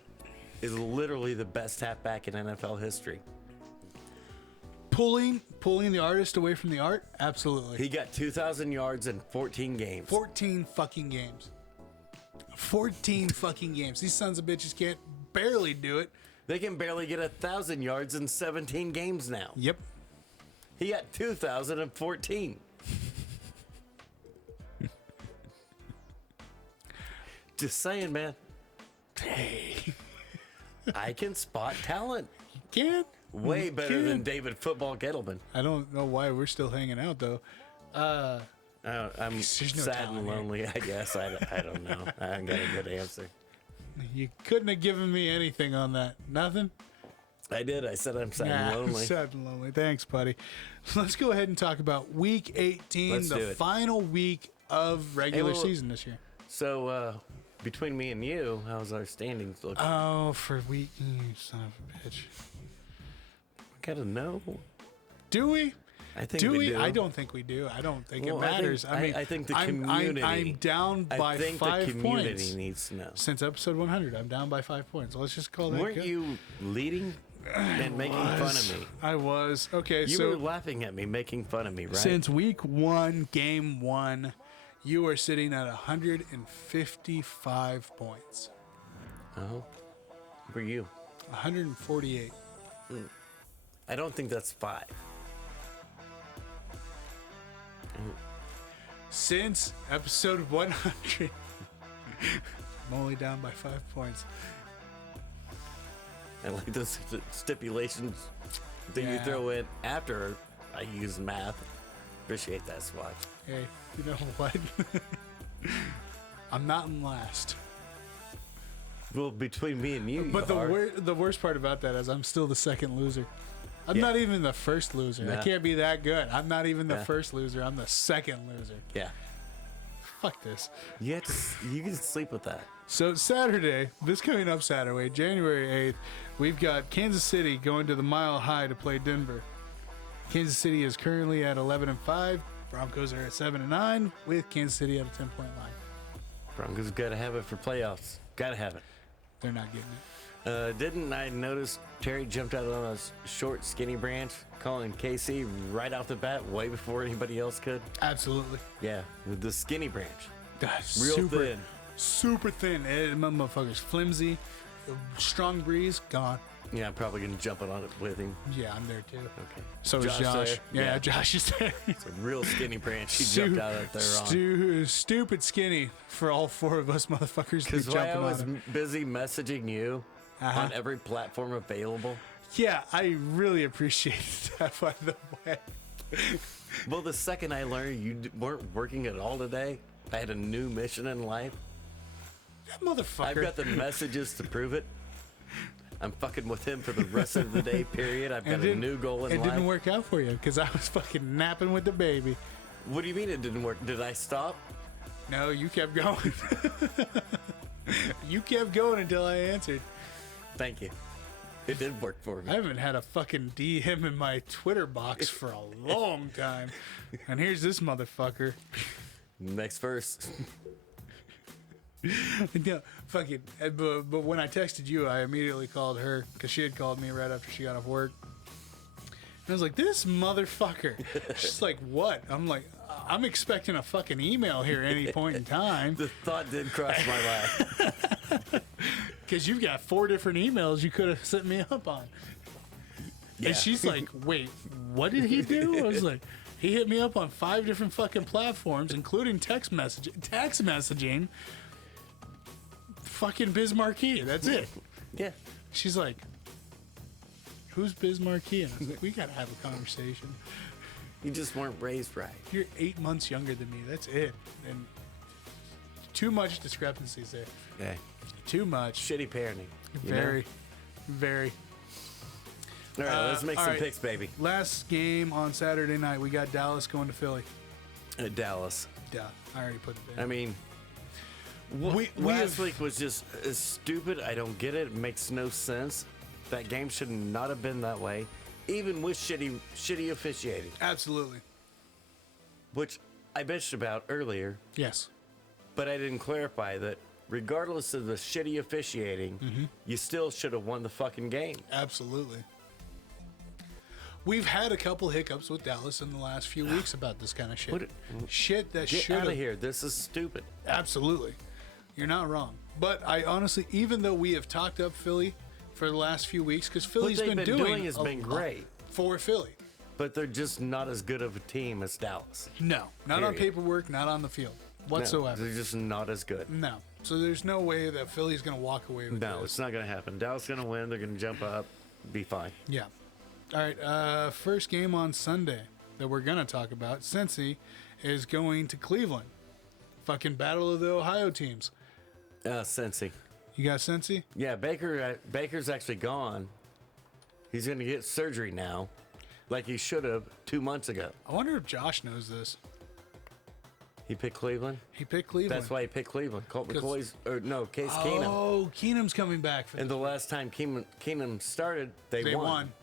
is literally the best halfback in NFL history. Pulling the artist away from the art? Absolutely. He got 2,000 yards in 14 games. 14 fucking games. 14 fucking games. These sons of bitches can't barely do it. They can barely get 1,000 yards in 17 games now. Yep. He got 2,014. Just saying, man. Hey. I can spot talent Can't. way better than David Football Gettleman. I don't know why we're still hanging out, though. I'm There's no sad talent and here. lonely, I guess. I don't know. I haven't got a good answer. You couldn't have given me anything on that. Nothing? I did. I said I'm sad and lonely. Sad and lonely. Thanks, buddy. Let's go ahead and talk about Week 18, Let's do the it. final week of regular season this year. So, between me and you, how's our standings looking? Oh, for week... son of a bitch. Gotta know. Do we? I think Do we we? do. I don't think we do. I don't think it Well, matters. I think the I'm community. down by I think 5 the community points. needs to know. Since episode 100, I'm down by 5 points. Let's just call that Weren't good. you leading and making fun of me? I was. Okay, You so were laughing at me, making fun of me, right? since week 1, game 1, you are sitting at 155 points. Oh, were you? 148. I don't think that's 5. Since episode 100, I'm only down by 5 points. I like those stipulations that you Yeah. throw in after I use math. Appreciate that, Squatch. Hey, you know what? I'm not in last. Well, between me and you, But you are. the worst part about that is I'm still the second loser. I'm Yeah. not even the first loser. I Nah. can't be that good. I'm not even the Yeah. first loser. I'm the second loser. Yeah. Fuck this. You can sleep with that. So Saturday, this coming up Saturday, January 8th, we've got Kansas City going to the Mile High to play Denver. Kansas City is currently at 11-5. Broncos are at 7-9 with Kansas City at a 10-point line. Broncos gotta have it for playoffs. Gotta have it. They're not getting it. Didn't I notice Terry jumped out on a short, skinny branch, calling KC right off the bat, way before anybody else could? Absolutely. Yeah, with the skinny branch. Real Real thin. Super thin. My motherfucker's flimsy. Strong breeze, gone. Yeah, I'm probably gonna jump on it with him. Yeah, I'm there too. Okay. So is Josh. there? Yeah, Josh is there. It's a real skinny branch. He jumped out of there on. Stupid skinny for all 4 of us motherfuckers to be Because while I jumping was on him. busy messaging you on every platform available. Yeah, I really appreciate that, by the way. Well, the second I learned you weren't working at all today, I had a new mission in life. That motherfucker. I've got the messages to prove it. I'm fucking with him for the rest of the day, period. I've got a new goal in It life. didn't work out for you because I was fucking napping with the baby. What do you mean it didn't work? Did I stop? No, you kept going. You kept going until I answered. Thank you. It did work for me. I haven't had a fucking DM in my Twitter box for a long time. And here's this motherfucker. Next verse. No, fucking. But when I texted you, I immediately called her because she had called me right after she got off work. And I was like, this motherfucker. She's like, what? I'm like, I'm expecting a fucking email here any point in time. The thought did cross my mind. Because you've got 4 different emails you could have set me up on. Yeah. And she's like, wait, what did he do? I was like, he hit me up on 5 different fucking platforms, including text messaging. Fucking Biz Marquee. That's it. Yeah. She's like, who's Biz Marquee? And I was like, we gotta have a conversation. You just weren't raised right. You're 8 months younger than me. That's it. And too much discrepancies there. Yeah. Too much. Shitty parenting. you know? Very, very. All right, let's make all some right. picks, baby. Last game on Saturday night, we got Dallas going to Philly. Dallas. Yeah, I already put it I in. mean, have- last week was just stupid. I don't get it. It makes no sense. That game should not have been that way, even with shitty officiating, Absolutely. which I bitched about earlier, Yes. but I didn't clarify that regardless of the shitty officiating, you still should have won the fucking game. Absolutely. We've had a couple hiccups with Dallas in the last few weeks about this kind of shit. What- Shit that Get should out have. of here. This is stupid. Absolutely. You're not wrong. But I honestly, even though we have talked up Philly for the last few weeks, because Philly's they've been been doing doing has a been lot great. for Philly. But they're just not as good of a team as Dallas. No, not on Period. paperwork, not on the field No, whatsoever. they're just not as good. No. So there's no way that Philly's going to walk away with No, this. it's not going to happen. Dallas is going to win. They're going to jump up, be fine. Yeah. All right. First game on Sunday that we're going to talk about. Cincy is going to Cleveland. Fucking battle of the Ohio teams. Cincy. You got Cincy? Yeah, Baker's actually gone. He's going to get surgery now, like he should have 2 months ago. I wonder if Josh knows this. He picked Cleveland? He picked Cleveland. That's why he picked Cleveland. Colt McCoy's, or no, Case Keenum. Oh, Keenum's coming back. And the last time Keenum started, they won.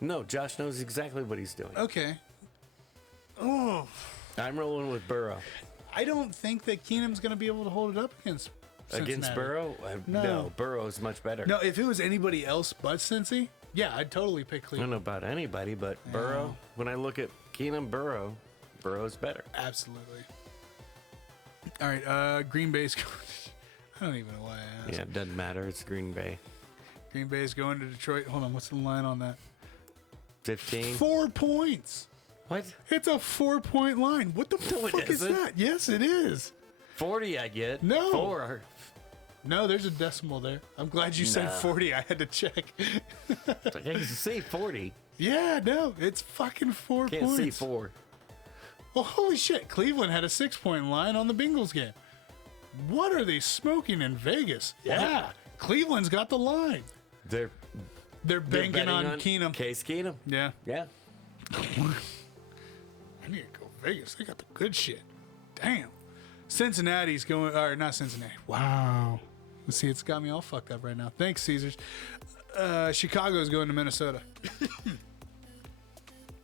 No, Josh knows exactly what he's doing. Okay. Oh. I'm rolling with Burrow. I don't think that Keenum's going to be able to hold it up against Cincinnati. Against Burrow? No, Burrow's much better. No, if it was anybody else but Cincy, yeah, I'd totally pick I Cleveland. don't know about anybody, but Burrow, when I look at Keenum, Burrow's better. Absolutely. All right, Green Bay's going I don't even know why I asked. Yeah, it doesn't matter. It's Green Bay. Green Bay's going to Detroit. Hold on, what's the line on that? 15. 4 points. What? It's a 4-point line. What the fuck is that? Yes, it is. 40 I get. No. 4. No, there's a decimal there. I'm glad you said 40. I had to check. I can see 40. Yeah, no, it's fucking 4 Can't points. see 4. Well, holy shit. Cleveland had a 6-point line on the Bengals game. What are they smoking in Vegas? Yeah. Cleveland's got the line. They're banking on Keenum. Case Keenum. Yeah. Yeah. I need to go Vegas. They got the good shit. Damn. Cincinnati's going, or not Cincinnati. Wow. Let's see, it's got me all fucked up right now. Thanks, Caesars. Chicago's going to Minnesota.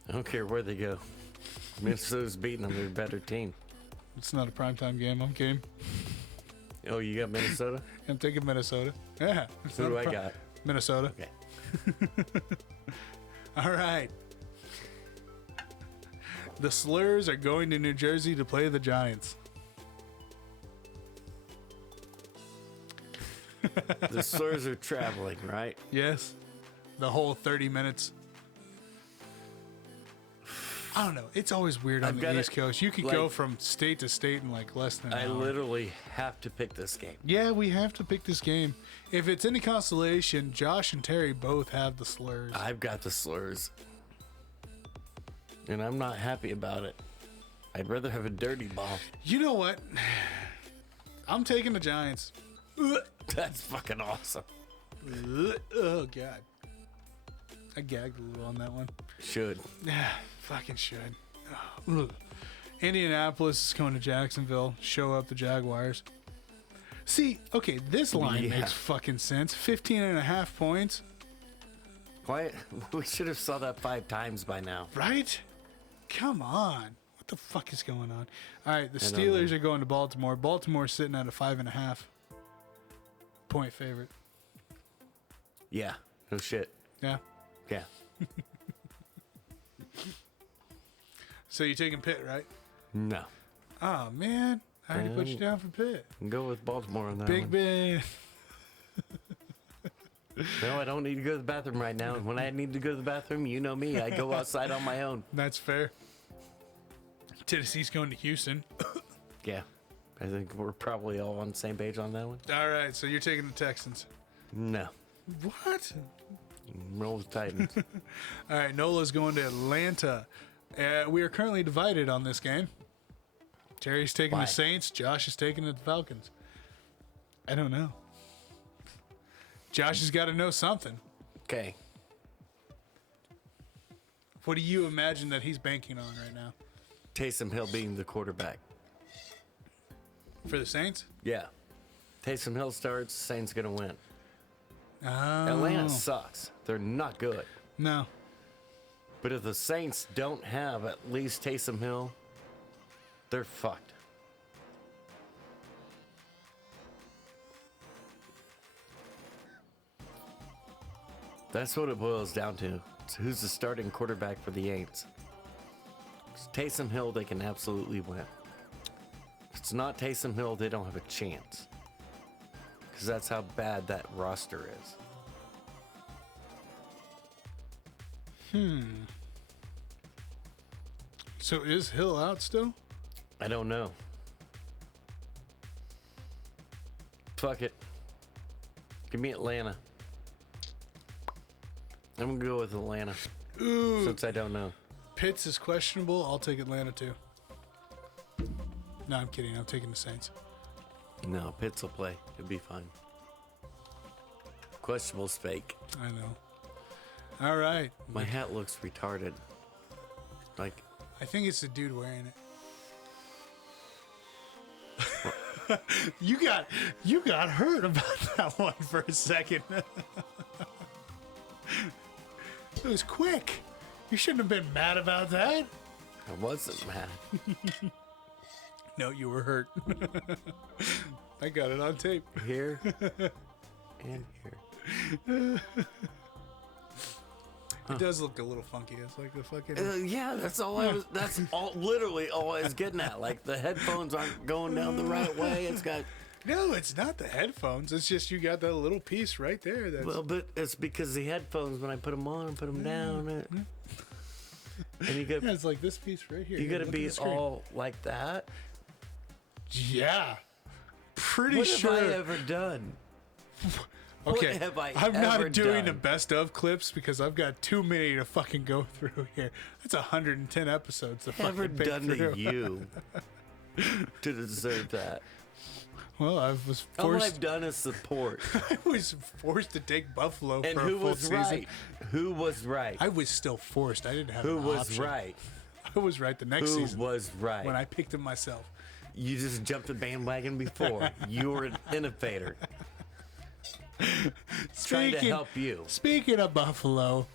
I don't care where they go. Minnesota's beating them. They're a better team. It's not a primetime game. I'm game. Oh, you got Minnesota? I'm taking Minnesota. Yeah. Who do I got? Minnesota. Okay. All right. The Slurs are going to New Jersey to play the Giants. The Slurs are traveling, right? Yes. The whole 30 minutes. I don't know. It's always weird on the East Coast. You could go from state to state in like less than an hour. I literally have to pick this game. Yeah, we have to pick this game. If it's any consolation, Josh and Terry both have the Slurs. I've got the Slurs. And I'm not happy about it. I'd rather have a dirty ball. You know what? I'm taking the Giants. That's fucking awesome. Oh, God. I gagged a little on that one. Should. Yeah, fucking should. Ugh. Indianapolis is going to Jacksonville. Show up the Jaguars. See, okay, this line makes fucking sense. 15.5 points. Why? We should have saw that 5 times by now. Right? Come on. What the fuck is going on? All right, the Steelers are going to Baltimore. Baltimore's sitting at a 5.5 point favorite. Yeah. No shit. Yeah. Yeah. So you're taking Pitt, right? No. Oh, man. I already put you down for Pitt. Go with Baltimore on that Big one. Ben. No, I don't need to go to the bathroom right now. And when I need to go to the bathroom, you know me. I go outside on my own. That's fair. Tennessee's going to Houston. Yeah. I think we're probably all on the same page on that one. All right, so you're taking the Texans. No. What? Roll with Titans. All right, Nola's going to Atlanta. We are currently divided on this game. Terry's taking the Saints. Josh is taking the Falcons. I don't know. Josh has got to know something. Okay. What do you imagine that he's banking on right now? Taysom Hill being the quarterback. For the Saints? Yeah. Taysom Hill starts, Saints going to win. Oh. Atlanta sucks. They're not good. No. But if the Saints don't have at least Taysom Hill, they're fucked. That's what it boils down to. It's who's the starting quarterback for the Aints? Taysom Hill, they can absolutely win. If it's not Taysom Hill, they don't have a chance. Because that's how bad that roster is. So is Hill out still? I don't know. Fuck it. Give me Atlanta. I'm going to go with Atlanta. Ooh. Since I don't know. Pitts is questionable. I'll take Atlanta too. No, I'm kidding. I'm taking the Saints. No, Pitts will play. It'll be fine. Questionable's fake. I know. All right. My hat looks retarded. Like, I think it's the dude wearing it. You got hurt about that one for a second. It was quick. You shouldn't have been mad about that. I wasn't mad. No, you were hurt. I got it on tape. Here and here. It does look a little funky. It's like the fucking. Yeah, that's literally all I was getting at. Like, the headphones aren't going down the right way. It's got. No, it's not the headphones. It's just you got that little piece right there. That's... Well, but it's because the headphones, when I put them on and put them down, and you got. Yeah, it's like this piece right here. You got to Look be at the screen. all like that. Yeah. Pretty What sure. have I ever done? Okay, What have I I'm ever not doing done? the best of clips because I've got too many to fucking go through here. That's 110 episodes to Ever fucking pick done through. to you to deserve that? Well, I was All forced. I've done is support. I was forced to take Buffalo And for who a full was season. right? Who was right? I was still forced. I didn't have Who an was option. right? I was right the next Who season was right? when I picked him myself. You just jumped the bandwagon before. You were an innovator. Trying to help you. Speaking of Buffalo,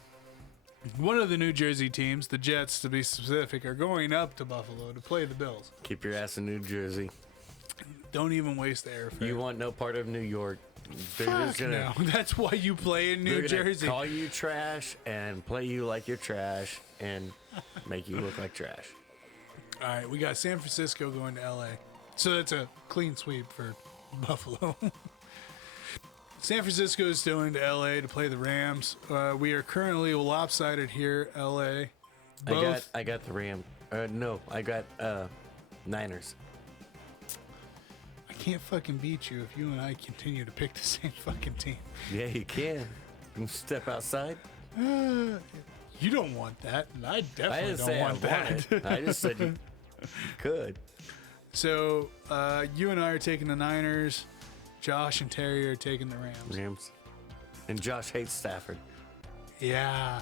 one of the New Jersey teams, the Jets to be specific, are going up to Buffalo to play the Bills. Keep your ass in New Jersey. Don't even waste the airfare. You want no part of New York. They're Fuck just gonna, no. That's why you play in New they're gonna Jersey. call you trash and play you like you're trash and make you look like trash. All right, we got San Francisco going to LA. So that's a clean sweep for Buffalo. San Francisco is going to LA to play the Rams. We are currently lopsided here, LA. Both. I got the Ram. No, I got Niners. I can't fucking beat you if you and I continue to pick the same fucking team. Yeah, you can. You step outside. You don't want that, and I I definitely didn't don't say want I that. wanted. I just said you could. So you and I are taking the Niners. Josh and Terry are taking the Rams. Rams. And Josh hates Stafford. Yeah.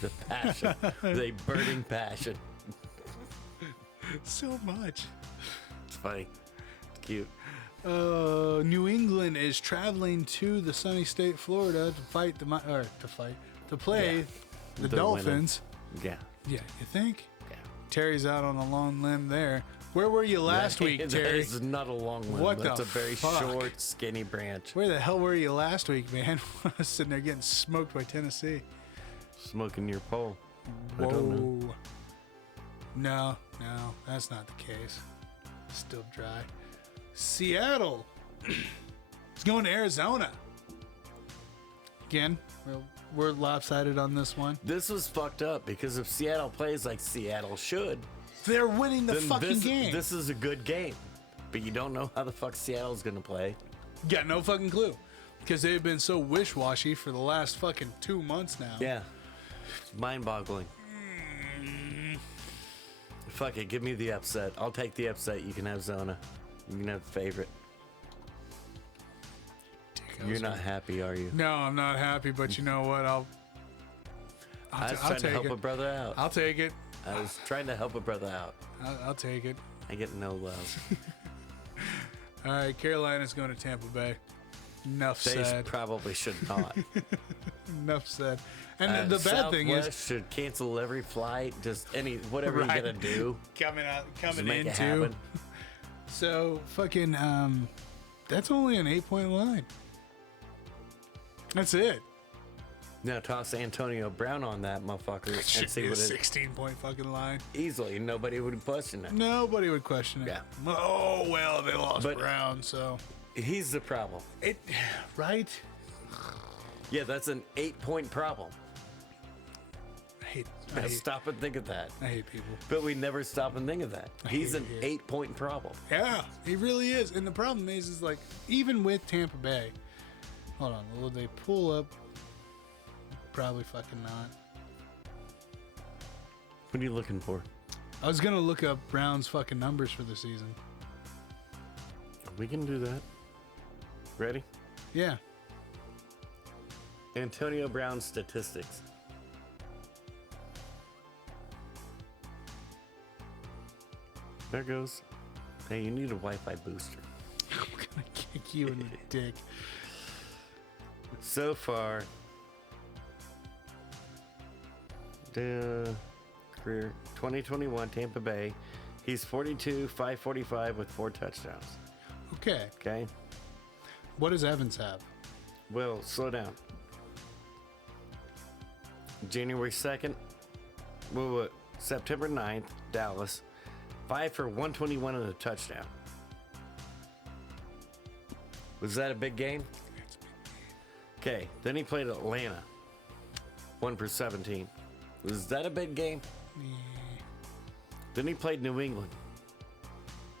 The passion. The burning passion. So much. It's funny. It's cute. New England is traveling to the sunny state Florida to fight to play Yeah. the The Dolphins. Yeah. Yeah, you think? Yeah. Terry's out on a long limb there. Where were you last week, That Terry? is not a long one. What That's the a very fuck? short, skinny branch. Where the hell were you last week, man? I was sitting there getting smoked by Tennessee. Smoking your pole. I Whoa. don't know. No, that's not the case. Still dry. Seattle is going to Arizona. Again, we're lopsided on this one. This was fucked up because if Seattle plays like Seattle should, They're winning the then fucking game. this is a good game. But you don't know how the fuck Seattle's gonna play. Got no fucking clue. Because they've been so wish-washy for the last fucking 2 months now. Yeah. It's mind-boggling. Fuck it, give me the upset. I'll take the upset. You can have Zona. You can have the favorite. You're not happy, are you? No, I'm not happy, but you know what? I'll I was trying to take help it. a brother out. I'll take it. I was trying to help a brother out. I'll take it. I get no love. All right, Carolina's going to Tampa Bay. Enough They said. probably should not. Enough said. And the bad thing is Southwest should cancel every flight. Just whatever Right. you're gonna do. coming make it into. happen. So fucking that's only an 8-point line. That's it. Now toss Antonio Brown on that motherfucker and Should see be a what it 16-point fucking line. easily. Nobody would question it. Nobody would question it. Yeah. Oh well, they lost But- Brown, so He's the problem. it right. Yeah, that's an 8-point problem. I hate, Stop and think of that. I hate people. But we never stop and think of that. He's hate an it. 8-point problem. Yeah, he really is. And the problem is like even with Tampa Bay, hold on, will they pull up? Probably fucking not. What are you looking for? I was gonna look up Brown's fucking numbers for the season. We can do that. Ready? Yeah. Antonio Brown statistics. There goes. Hey, you need a Wi-Fi booster. I'm gonna kick you in the dick. So far, the career 2021 Tampa Bay. He's 42, 545 with 4 touchdowns. Okay. Okay. What does Evans have? Well, slow down. January 2nd, September 9th, Dallas, 5 for 121 and a touchdown. Was that a big game? Okay, then he played Atlanta, 1 for 17. Was that a big game? Yeah. Then he played New England,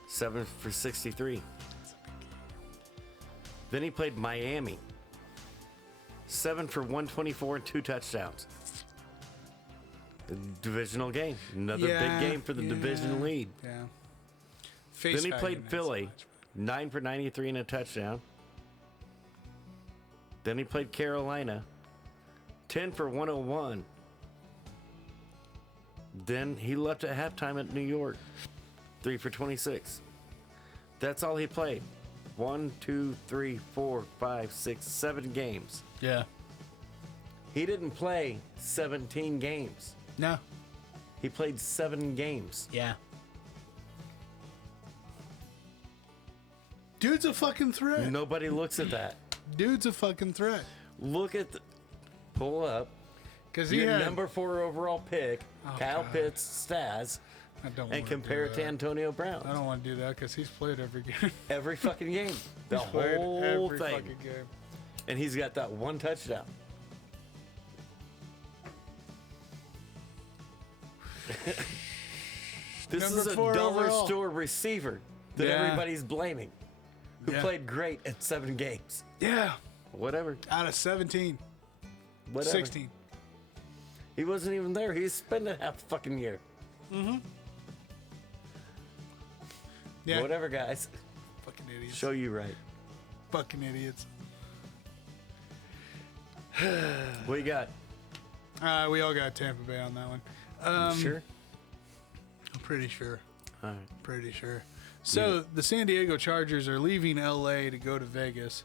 7 for 63. Then he played Miami, 7 for 124 and 2 touchdowns. The divisional game. Another big game for the division lead. Yeah. Then he played Philly, 9 for 93 and a touchdown. Then he played Carolina, 10 for 101. Then he left at halftime at New York, 3 for 26. That's all he played. 1, 2, 3, 4, 5, 6, 7 games. Yeah. He didn't play 17 games. No. He played 7 games. Yeah. Dude's a fucking threat. Nobody looks at that. Dude's a fucking threat. Look at pull up. Because he Your had number 4 overall pick, Kyle God. Pitts stats, I don't and wanna compare do it to that. Antonio Brown. I don't want to do that because he's played every game. Every fucking game. The He's played whole every thing. fucking game. And he's got that 1 touchdown. This Number is a 4 dollar overall. store receiver that Yeah. everybody's blaming, who Yeah. played great at 7 games. Yeah. Whatever. Out of 17. Whatever. 16. He wasn't even there. He spent a half fucking year. Yeah. Whatever, guys. Fucking idiots. Show you right. Fucking idiots. What you got? We all got Tampa Bay on that one. Sure? I'm pretty sure. All right. Pretty sure. So the San Diego Chargers are leaving LA to go to Vegas.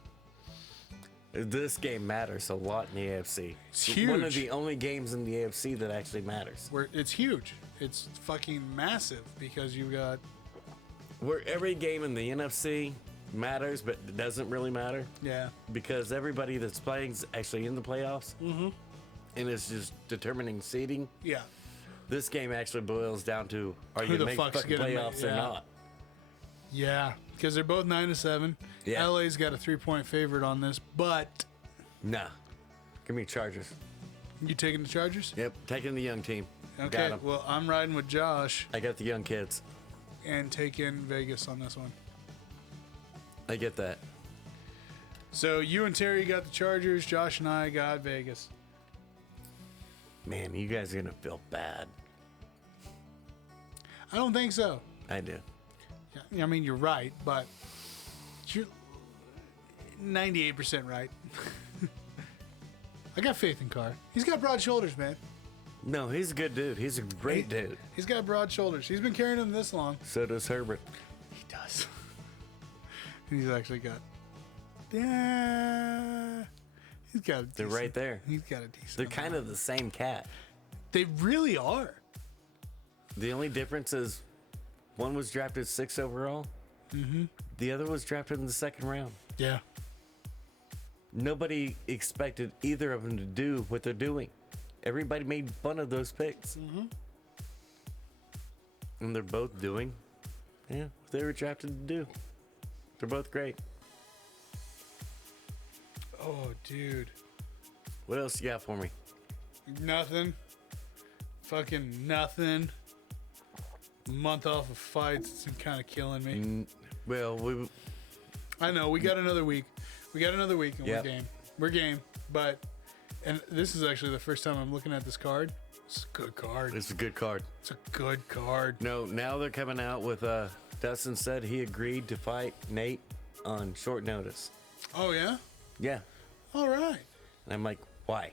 This game matters a lot in the AFC. It's One of huge. the only games in the AFC that actually matters. It's huge. It's fucking massive because you got Where every game in the NFC matters, but it doesn't really matter because everybody that's playing is actually in the playoffs. Mm-hmm. And it's just determining seeding. yeah. This game actually boils down to are Who you the make fuck's fucking gonna playoffs or yeah. not? Yeah, because they're both 9-7. Yeah. LA's got a 3-point favorite on this, but Nah. Give me Chargers. you taking the Chargers? Yep, taking the young team. Okay, Got 'em. well, I'm riding with Josh I got the young kids. and taking Vegas on this one. I get that. So you and Terry got the Chargers, Josh and I got Vegas. Man, you guys are going to feel bad. I don't think so. I do. I mean, you're right, but you're 98% right. I got faith in Carr. He's got broad shoulders, man. No, he's a good dude. He's a great dude. He's got broad shoulders. He's been carrying them this long. So does Herbert. He does. And he's actually got. Yeah. He's got. A They're decent, right there. He's got a decent. They're kind of the same cat. They really are. The only difference is one was drafted 6 overall. Mm-hmm. The other was drafted in the 2nd round. Yeah. Nobody expected either of them to do what they're doing. Everybody made fun of those picks. Mm-hmm. And they're both doing, what they were drafted to do. They're both great. Oh, dude. What else you got for me? Nothing. Fucking nothing. Month off of fights. It's kind of killing me. Well, I know. We got another week. And Yep. we're game. We're game. But, and this is actually the first time I'm looking at this card. It's a good card. it's a good card. It's a good card. No, now they're coming out with Dustin said he agreed to fight Nate on short notice. Oh, yeah? Yeah. All right. And I'm like, why?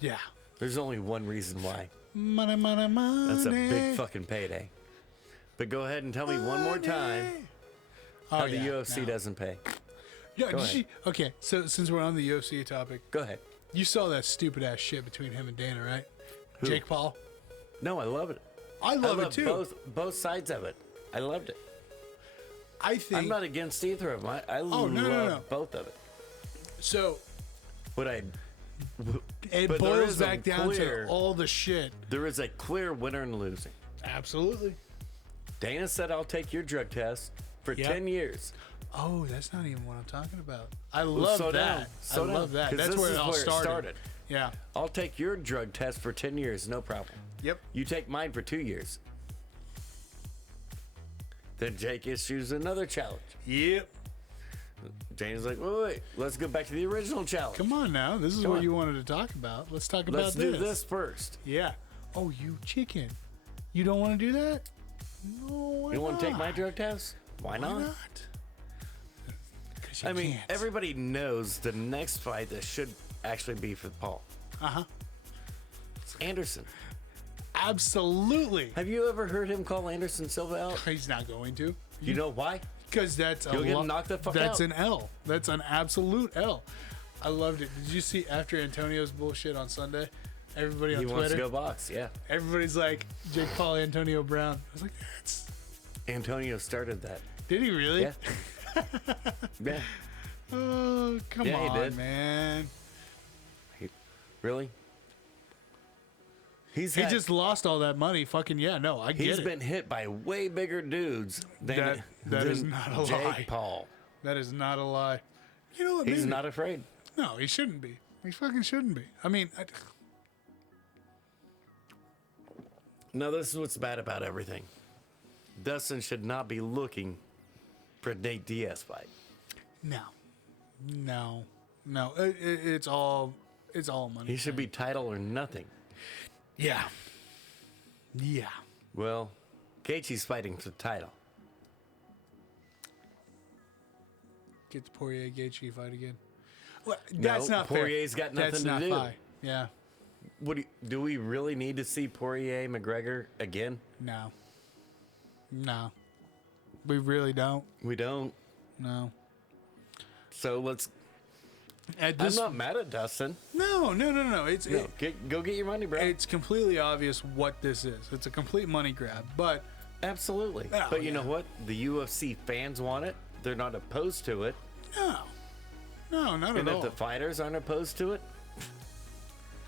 Yeah. There's only one reason why. Money, money, money. That's a big fucking payday. But go ahead and tell me one more time how the UFC doesn't pay. Yeah, okay, so since we're on the UFC topic, Go ahead. you saw that stupid ass shit between him and Dana, right? Who? Jake Paul. No, I love it. I love it too. Both sides of it. I loved it. I think I'm not against either of them. I love both of it. So But I. it but there boils is a back down clear- to all the shit. There is a clear winner and losing. Absolutely. Dana said, "I'll take your drug test for Yep. 10 years." Oh, that's not even what I'm talking about. I love slow that. down. Slow I love down, that. 'cause That's this where is it all where it started. started. Yeah. I'll take your drug test for 10 years, no problem. Yep. You take mine for 2 years. Then Jake issues another challenge. Yep. Jane's like, wait, let's go back to the original challenge. Come on now. This is Come what on. you wanted to talk about. Let's talk about Let's do this first. Yeah. Oh, you chicken. You don't want to do that? No, why You want to take not? my drug test? Why Why not? not? 'Cause you I mean, can't. everybody knows the next fight that should actually be for Paul. Uh-huh. It's Anderson. Absolutely. Have you ever heard him call Anderson Silva out? He's not going to. You know why? Because that's You'll get him knocked the fuck That's out. an L. That's an absolute L. I loved it. Did you see after Antonio's bullshit on Sunday? Everybody on He Twitter. wants to go box, yeah. Everybody's like Jake Paul, Antonio Brown. I was like, that's. Antonio started that. Did he really? Yeah. Yeah. Oh, come Yeah, he on, did. man. Really? He just lost all that money. Fucking yeah, no, I get He's it. been hit by way bigger dudes than That is than not a Jake lie. Paul. That is not a lie. You know what? He's maybe- not afraid. No, he shouldn't be. He fucking shouldn't be. I mean, No, this is what's bad about everything. Dustin should not be looking for a Nate Diaz fight. no. It's all money. He should be title or nothing. Yeah. Yeah. Well, Gaethje's fighting for the title. Get the Poirier Gaethje fight again. Well, that's No, not fair. Poirier's got nothing That's to not do. fine. Yeah. Do we really need to see Poirier McGregor again? No. No. We really don't. We don't. No. So let's. At I'm this, not mad at Dustin. no. It's No, go get your money, bro. it's completely obvious what this is. It's a complete money grab. But Absolutely. Oh, But you yeah. know what? The UFC fans want it. They're not opposed to it. no, not And at if all. the fighters aren't opposed to it,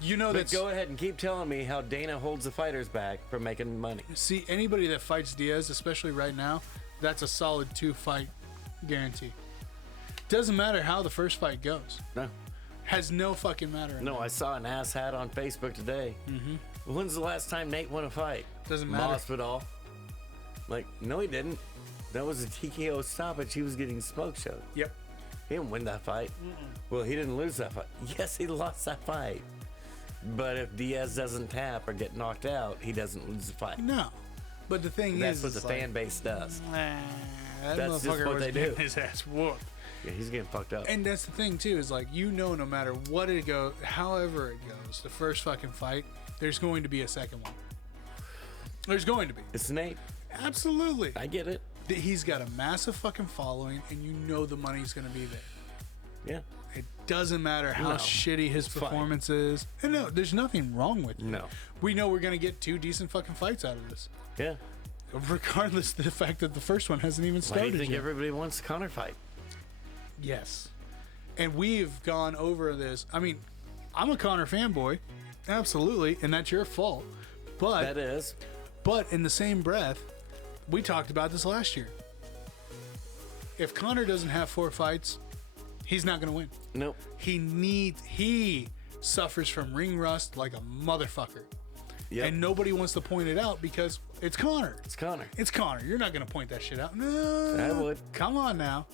You know but that's go ahead and keep telling me how Dana holds the fighters back from making money. see anybody that fights Diaz, especially right now, that's a solid 2-fight guarantee. Doesn't matter how the first fight goes. No. Has no fucking matter. No, I saw an ass hat on Facebook today. Mm-hmm. When's the last time Nate won a fight? Doesn't matter. Masvidal. Like, no, he didn't. That was a TKO stoppage. He was getting smoke showed. Yep. He didn't win that fight. Well, he didn't lose that fight. Yes, he lost that fight. But if Diaz doesn't tap or get knocked out, he doesn't lose the fight. No. But the thing That's is, what the it's like, fan base does. that That's just motherfucker what was they do. getting his ass whooped. Yeah, he's getting fucked up. And that's the thing too, is like, you know, no matter what it goes, however it goes, the first fucking fight, there's going to be a second one. There's going to be. It's Nate. Absolutely. I get it. He's got a massive fucking following, and you know the money's going to be there. Yeah. It doesn't matter how No. shitty his Fine. performance is. And no, there's nothing wrong with it. No. We know we're going to get 2 decent fucking fights out of this. Yeah. Regardless of the fact that the first one hasn't even Why do started you think yet. everybody wants a Connor fight? Yes. And we've gone over this. I mean, I'm a Connor fanboy. Absolutely. And that's your fault. That is. But in the same breath, we talked about this last year. If Connor doesn't have 4 fights, he's not going to win. Nope. He suffers from ring rust like a motherfucker. Yep. And nobody wants to point it out because it's Connor. It's Connor. It's Connor. You're not going to point that shit out. No. I would. Come on now.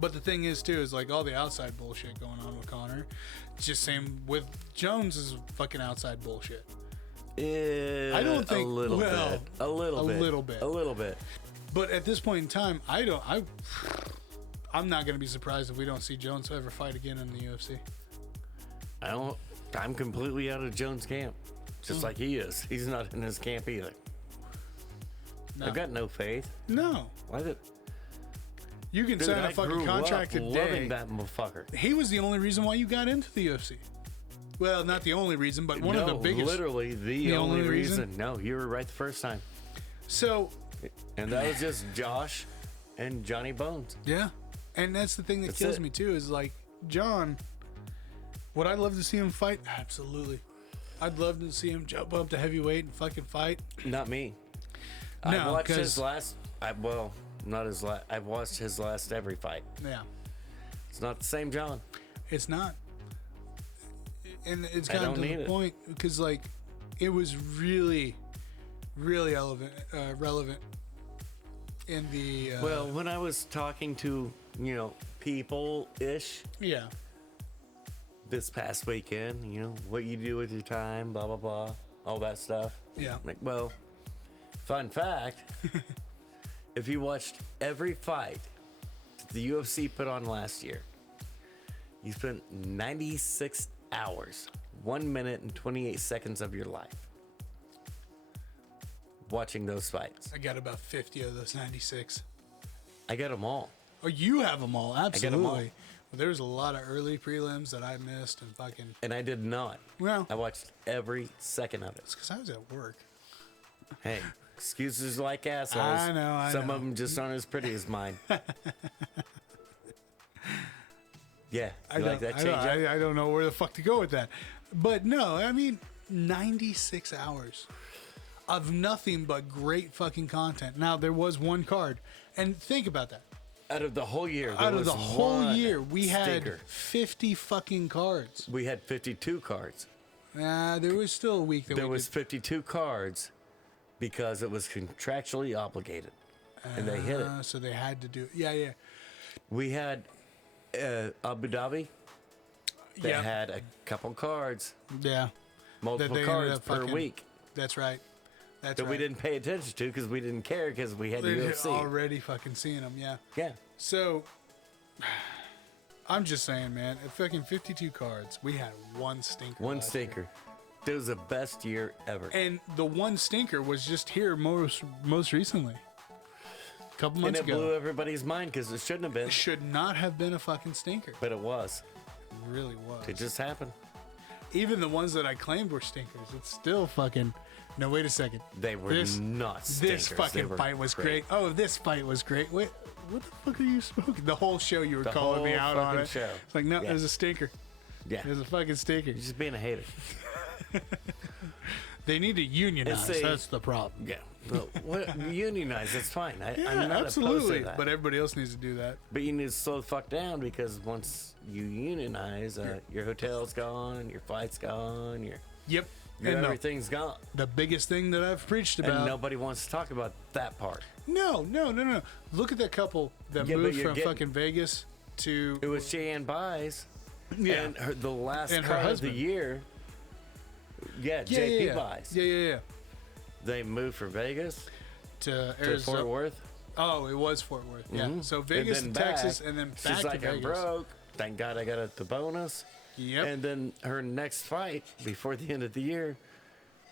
But the thing is, too, is like all the outside bullshit going on with Connor. It's just same with Jones is fucking outside bullshit. I don't think- a little well, bit. A little a bit. little bit. A little bit. But at this point in time, I'm not going to be surprised if we don't see Jones ever fight again in the UFC. I'm completely out of Jones' camp. Just like he is. He's not in his camp either. No. I've got no faith. No. Why the? You can Dude, sign I a fucking grew contract up today. loving that motherfucker. He was the only reason why you got into the UFC. Well, not the only reason, but one of the biggest. Literally the only reason. No, you were right the first time. So. And that was just Josh and Johnny Bones. Yeah. And that's the thing that kills me, too, is like, John, would I love to see him fight? Absolutely. I'd love to see him jump up to heavyweight and fucking fight. Not me. No, I watched his last. Not his last. I've watched his last every fight. Yeah. It's not the same John. It's not. And it's gotten to the point because, like, it was really, really relevant in the. Well, when I was talking to, people-ish. Yeah. This past weekend, what you do with your time, blah, blah, blah, all that stuff. Yeah. Like, well, fun fact, if you watched every fight the UFC put on last year, you spent 96 hours, 1 minute and 28 seconds of your life watching those fights. I got about 50 of those 96. I got them all. Oh, you have them all. Absolutely. I got them all. Well, there was a lot of early prelims that I missed and fucking. And I did not. Well, I watched every second of it. It's because I was at work. Hey, excuses like assholes. I know. Some of them just aren't as pretty as mine. Yeah, you like that change up? I don't know where the fuck to go with that. But no, I mean, 96 hours of nothing but great fucking content. Now, there was one card. And think about that. Out of the whole year. We had 50 fucking cards. We had 52 cards. There was still a week that there was 52 cards because it was contractually obligated. And they hit it. So they had to do it. Yeah. We had Abu Dhabi. They had a couple cards. Yeah. Multiple cards per week. That's right. That we didn't pay attention to because we didn't care because we had UFC. Already fucking seeing them, yeah. Yeah. So, I'm just saying, man, at fucking 52 cards, we had one stinker. One stinker. It was the best year ever. And the one stinker was just here most recently. A couple months ago. And it blew everybody's mind because it shouldn't have been. It should not have been a fucking stinker. But it was. It really was. It just happened. Even the ones that I claimed were stinkers, it's still fucking... No, wait a second. They were not stinkers. This fucking fight was great. Oh, this fight was great. Wait, what the fuck are you smoking? The whole show you were calling me out on it. Show. It's like, no, there's a stinker. Yeah. There's a fucking stinker. You're just being a hater. They need to unionize. That's the problem. Yeah. Unionize, that's fine. I'm not absolutely. opposed to that. But everybody else needs to do that. But you need to slow the fuck down because once you unionize, your hotel's gone, your flight's gone, Yep. And everything's gone. The biggest thing that I've preached about. And nobody wants to talk about that part. No. Look at that couple that moved from fucking Vegas to. It was Cheyenne Buys. Yeah. And the last and card of the year. Yeah, JP Buys. Yeah. They moved from Vegas to Arizona. To Fort Worth. Oh, it was Fort Worth. Yeah. Mm-hmm. So Vegas to Texas and then back to Vegas. She's like, I'm broke. Thank God I got the bonus. Yep. And then her next fight before the end of the year,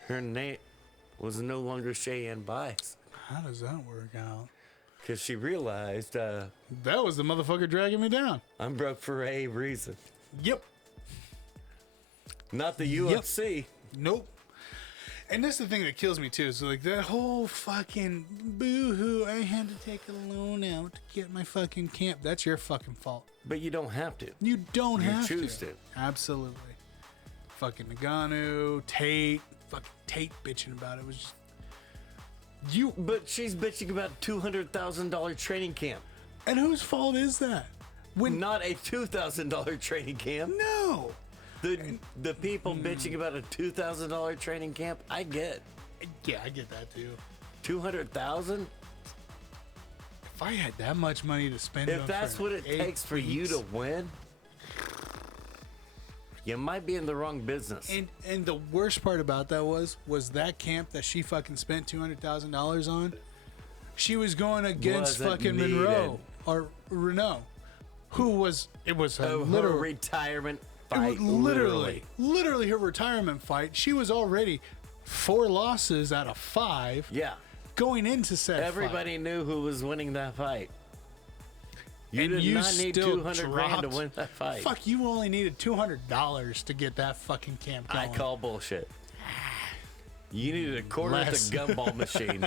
her name was no longer Cheyenne Buys. How does that work out? Because she realized that was the motherfucker dragging me down. I'm broke for a reason. Yep. Not the UFC. Yep. Nope. And that's the thing that kills me too. So like that whole fucking boo-hoo, I had to take a loan out to get my fucking camp. That's your fucking fault. But you don't have to. You don't have to. You choose to. Absolutely. Fucking Nagano, Tate, fucking Tate bitching about it. It was just you. But she's bitching about $200,000 training camp. And whose fault is that? Not a $2,000 training camp. No. The people bitching about a $2,000 training camp, I get. Yeah, I get that too. $200,000? If I had that much money to spend, if that's what it takes for you to win, you might be in the wrong business. And the worst part about that was that camp that she fucking spent $200,000 on. She was going against fucking Monroe or Renault, who was a literal retirement fight. Literally her retirement fight. She was already 4 losses out of 5. Yeah. going into said Everybody knew who was winning that fight. You and did you not need still 200 grand to dropped- win that fight. Fuck, you only needed $200 to get that fucking camp going. I call bullshit. You needed a quarter Less. at the gumball machine.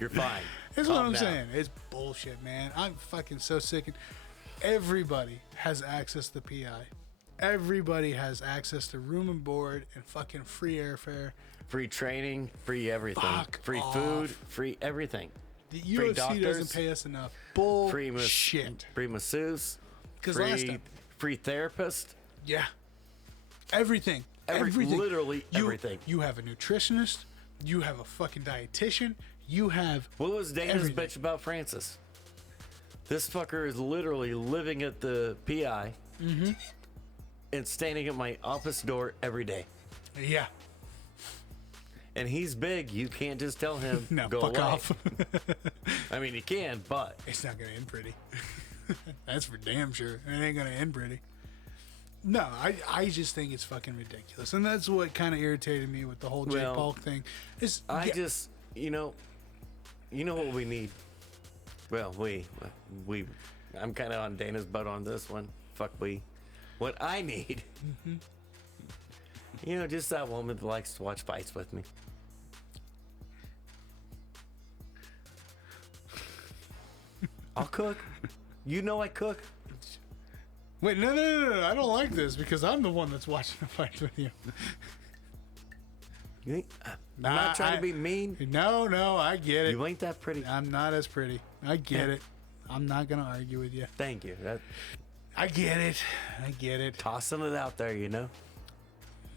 You're fine. That's what Calm I'm down. saying. It's bullshit, man. I'm fucking so sick. Everybody has access to PI. Everybody has access to room and board and fucking free airfare. Free training, free everything. Fuck free off. food, free everything. The Free UFC doesn't doctors. pay us enough. Free Bullshit. Free masseuse. 'Cause last Free, time- free therapist. Yeah. Everything. Everything. Literally everything. You have a nutritionist. You have a fucking dietitian. You have What was Dana's everything. bitch about Francis? This fucker is literally living at the PI and standing at my office door every day. Yeah. And he's big. You can't just tell him, No, go fuck away. off. I mean, you can, but It's not gonna end pretty. That's for damn sure. It ain't gonna end pretty. No, I just think it's fucking ridiculous, and that's what kind of irritated me with the whole Jake Well, Paul thing. Is I yeah, just, you know what we need? Well, I'm kind of on Dana's butt on this one. Fuck we. What I need, just that woman that likes to watch fights with me. I'll cook. You know I cook. wait, no, I don't like this because I'm the one that's watching the fight with you. You think, I'm Nah, not trying to be mean. No, I get it. You ain't that pretty. I'm not as pretty. I get it. I'm not gonna argue with you. Thank you. I get it. Tossing it out there,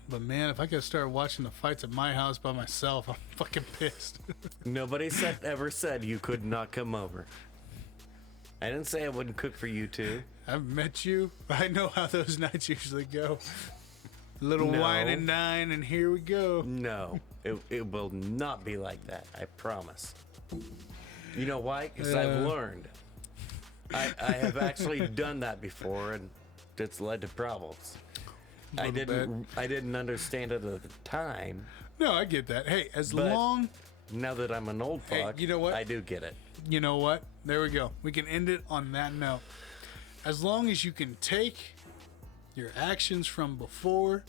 But man, if I could start watching the fights at my house by myself, I'm fucking pissed. Nobody ever said you could not come over. I didn't say I wouldn't cook for you two. I've met you. I know how those nights usually go. Little No. wine and dine, and here we go. No, it will not be like that. I promise. You know why? Because I've learned. I have actually done that before, and it's led to problems. I didn't understand it at the time. No, I get that. Hey, as But- long, Now that I'm an old Hey, fuck, you know what? I do get it. you know what? There we go. We can end it on that note. As long as you can take your actions from before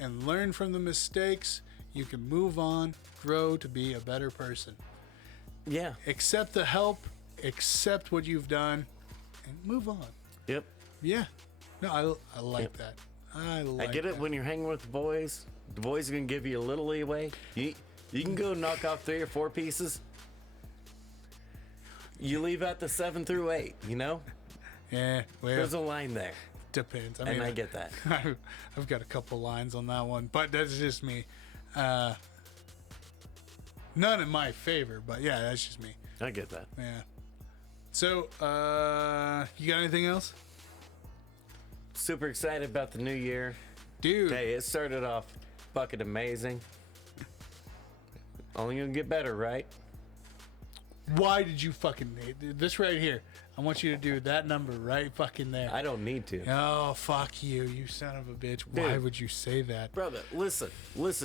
and learn from the mistakes, you can move on, grow to be a better person. Yeah. Accept the help, accept what you've done, and move on. Yep. Yeah. No, I like Yep. that. I get it when you're hanging with the boys. The boys are gonna give you a little leeway. You can go knock off 3 or 4 pieces. You leave at the 7 through 8. Yeah, well, There's a line there, depends. and I get that. I've got a couple lines on that one, but that's just me. None in my favor, but yeah, that's just me. I get that. Yeah. So, you got anything else? Super excited about the new year. Dude, Hey, it started off fucking amazing. Only gonna get better, right? why did you fucking this right here? I want you to do that number right fucking there. I don't need to. Oh, fuck you, you son of a bitch. Why Dude. would you say that? Brother, listen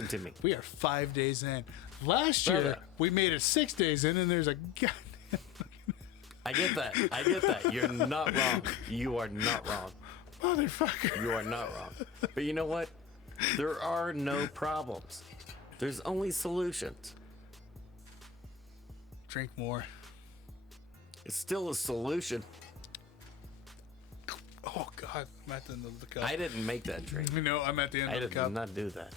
to me. We are 5 days in. Last year, Brother. we made it 6 days in, and there's a goddamn. I get that. You're not wrong. You are not wrong. Motherfucker. You are not wrong. But you know what? There are no problems. There's only solutions. Drink more. It's still a solution. Oh, God. I'm at the end of the cup. I didn't make that drink. No, I'm at the end I of the did cup. not do that.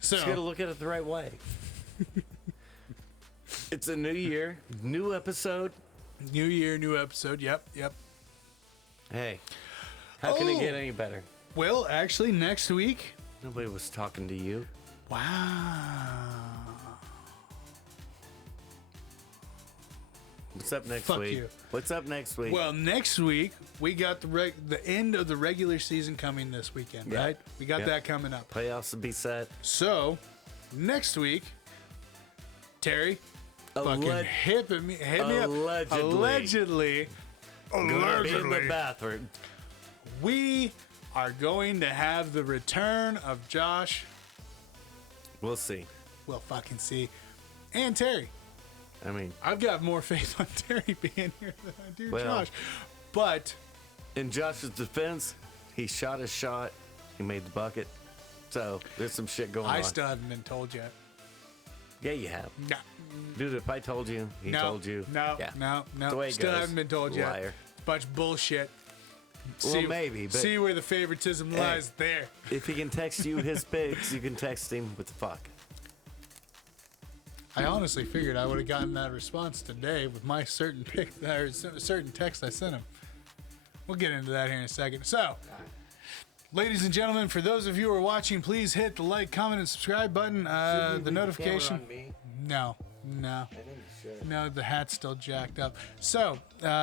So, You gotta look at it the right way. It's a new year, new episode. new year, new episode. Yep. Hey, how can it Oh. get any better? Well, actually, next week. Nobody was talking to you. Wow. What's up next Fuck week? you. What's up next week? Well, next week we got the end of the regular season coming this weekend, Yeah. right? We got Yeah. that coming up. Playoffs will be set. So, next week, Terry, fucking hit me up. Allegedly. Gonna be in the Allegedly. bathroom. We are going to have the return of Josh. We'll see. We'll fucking see. And Terry. I mean, I've got more faith on Terry being here than I do Well, Josh. But in Josh's defense, he shot his shot. He made the bucket. So there's some shit going on. I still haven't been told yet. Yeah, you have. No. Dude, if I told you, he No, told you. No, Yeah. no, The no. way it Still goes. haven't been told yet. Liar. Bunch of bullshit. Well, maybe, but see where the favoritism lies there. if he can text you his pics, you can text him with the fuck. I honestly figured I would have gotten that response today with my certain pick or certain text I sent him. We'll get into that here in a second. So, ladies and gentlemen, for those of you who are watching, please hit the like, comment, and subscribe button. The notification. No. No, the hat's still jacked up. So,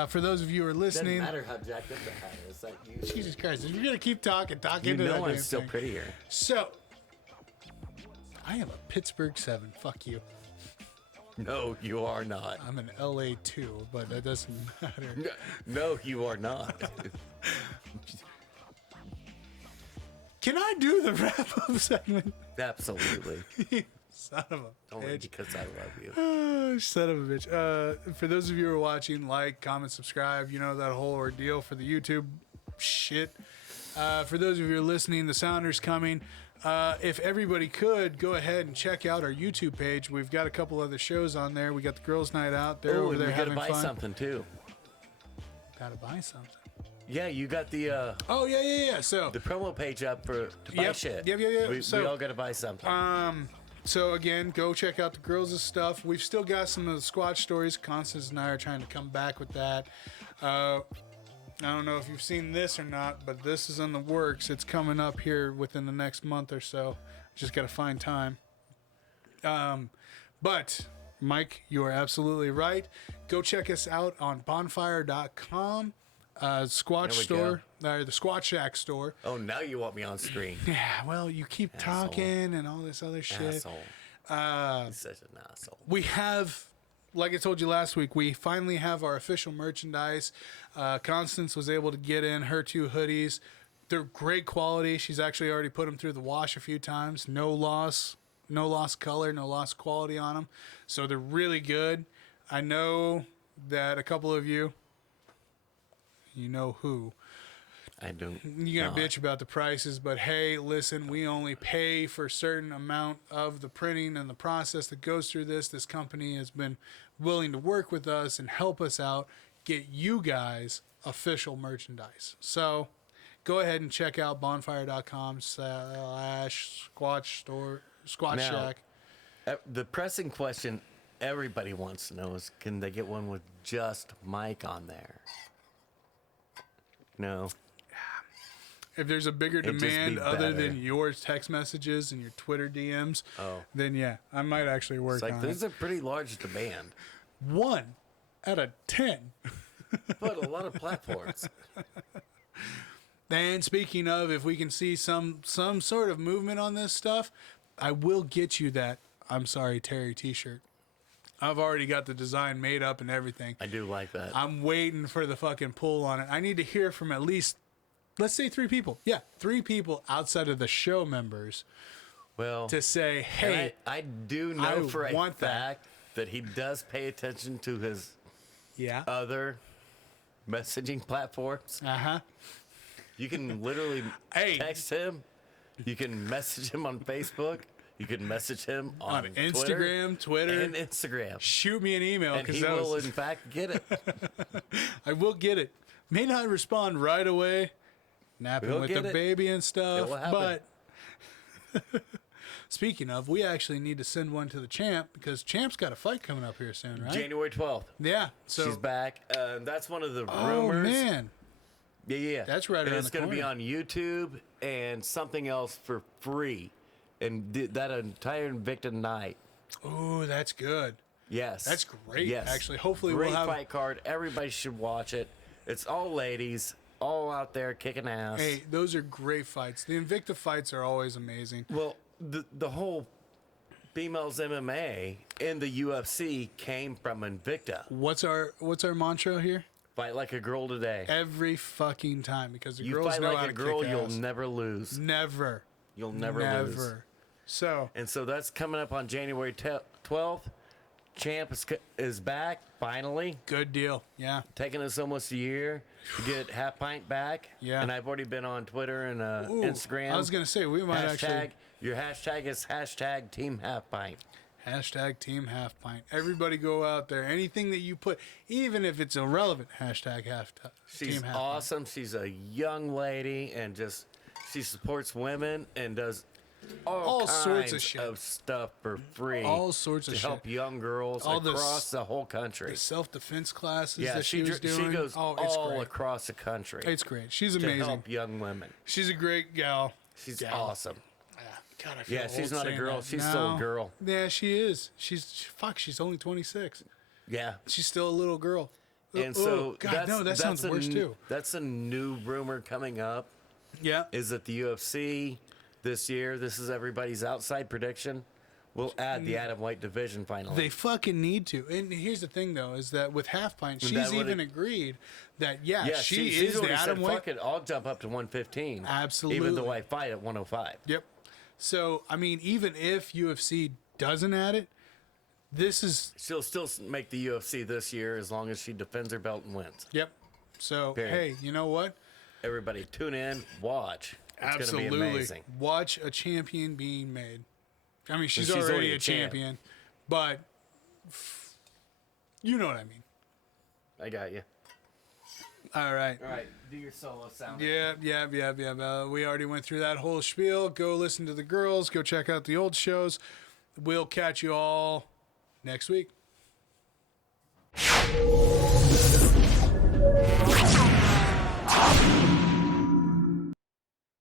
for those of you who are listening, Doesn't matter how jacked up the hat is. Like you, Jesus Christ, if you're gonna keep talking you into that know I'm damn still thing. prettier. So, I am a Pittsburgh 7. Fuck you. No, you are not. I'm an LA 2, but that doesn't matter. No, you are not. Can I do the wrap-up segment? Absolutely. Son of a Only bitch. because I love you. Oh, son of a bitch. For those of you who are watching, like, comment, subscribe. You know that whole ordeal for the YouTube shit. For those of you who are listening, the Sounder's coming. If everybody could, go ahead and check out our YouTube page. We've got a couple other shows on there. We got the Girls' Night Out. They're Oh, over and there we gotta having buy fun. something too. Gotta buy something. Yeah, you got the Oh, yeah. So, promo page up to buy Yep, shit. yep. We So, all gotta buy something. So again, go check out the girls' stuff. We've still got some of the Squatch stories. Constance and I are trying to come back with that. I don't know if you've seen this or not, but this is in the works. It's coming up here within the next month or so. Just got to find time. But Mike, you are absolutely right. Go check us out on bonfire.com. Squatch store, or the Squatch Shack store. Oh, now you want me on screen. Yeah, well, you keep talking and all this other shit. Asshole. He's such an asshole. We have, like I told you last week, we finally have our official merchandise. Constance was able to get in her 2 hoodies. They're great quality. She's actually already put them through the wash a few times. No loss color, no loss quality on them. So they're really good. I know that a couple of you know who. I don't. You're going to bitch about the prices, but hey, listen, we only pay for a certain amount of the printing and the process that goes through this. This company has been willing to work with us and help us out, get you guys official merchandise. So go ahead and check out bonfire.com/Squatch store, Squatch Now, Shack. The pressing question everybody wants to know is, can they get one with just Mike on there? No. If there's a bigger It'd just demand be other better. than your text messages and your Twitter DMs, Oh. then yeah, I might actually work It's like, on there's it. a pretty large demand, 1 out of 10. but a lot of platforms. And speaking of, if we can see some sort of movement on this stuff, I will get you that I'm sorry, Terry t-shirt. I've already got the design made up and everything. I do like that. I'm waiting for the fucking pull on it. I need to hear from at least, let's say 3 people. Yeah, 3 people outside of the show members Well, to say, and hey, I do know I for a want that. fact that he does pay attention to his yeah, other messaging platforms. uh-huh. You can literally Hey. text him. You can message him on Facebook. You can message him on Instagram, Twitter. and Instagram. Shoot me an email And because he will, in fact, get it. I will get it. May not respond right away, napping We'll with get the it. baby and stuff. It will happen. But speaking of, we actually need to send one to the champ because champ's got a fight coming up here soon, right? January 12th. Yeah. So She's back. That's one of the oh rumors. man, Yeah. That's right And around it's the going to be corner. on YouTube and something else for free. And that entire Invicta night. oh that's good. Yes. That's great. Yes. Actually, hopefully Great we'll have. fight card. Everybody should watch it. It's all ladies, all out there kicking ass. Hey, those are great fights. The Invicta fights are always amazing. Well, the whole females MMA in the UFC came from Invicta. What's our mantra here? Fight like a girl today. Every fucking time because the You girls fight know how like to a girl, kick you'll ass. never lose. Never. You'll never lose. So And so that's coming up on January 12th. champ is back, finally. Good deal. Yeah. Taking us almost a year to get Half Pint back. Yeah. And I've already been on Twitter and Instagram. I was going to say, we might actually. Your hashtag is hashtag Team Half Pint. Hashtag Team Half Pint. Everybody go out there. Anything that you put, even if it's irrelevant, hashtag Team Half Pint. She's awesome. She's a young lady and just, she supports women and does all sorts of shit, of stuff for free. All sorts of shit to help young girls across the whole country. The self-defense classes that she was doing. She goes all across the country. It's great. She's amazing. To help young women. She's a great gal. She's awesome. God, I feel she's not a girl. That. She's still a girl. Yeah, she is. She's only 26. Yeah. She's still a little girl. And so that sounds worse too. That's a new rumor coming up. Yeah. Is that the UFC this year, this is everybody's outside prediction, will add the Atom White division finally. They fucking need to. And here's the thing, though, is that with Half Pint, she's even agreed that, she is the Atom White. Fuck it, I'll jump up to 115. Absolutely. Even though I fight at 105. Yep. So, I mean, even if UFC doesn't add it, she'll still make the UFC this year as long as she defends her belt and wins. Yep. So, hey, you know what? Everybody tune in, watch. It's Absolutely. Gonna be amazing. Watch a champion being made. I mean, she's already a champion, but you know what I mean. I got you. All right. Do your solo sound. Yeah. We already went through that whole spiel. Go listen to the girls. Go check out the old shows. We'll catch you all next week.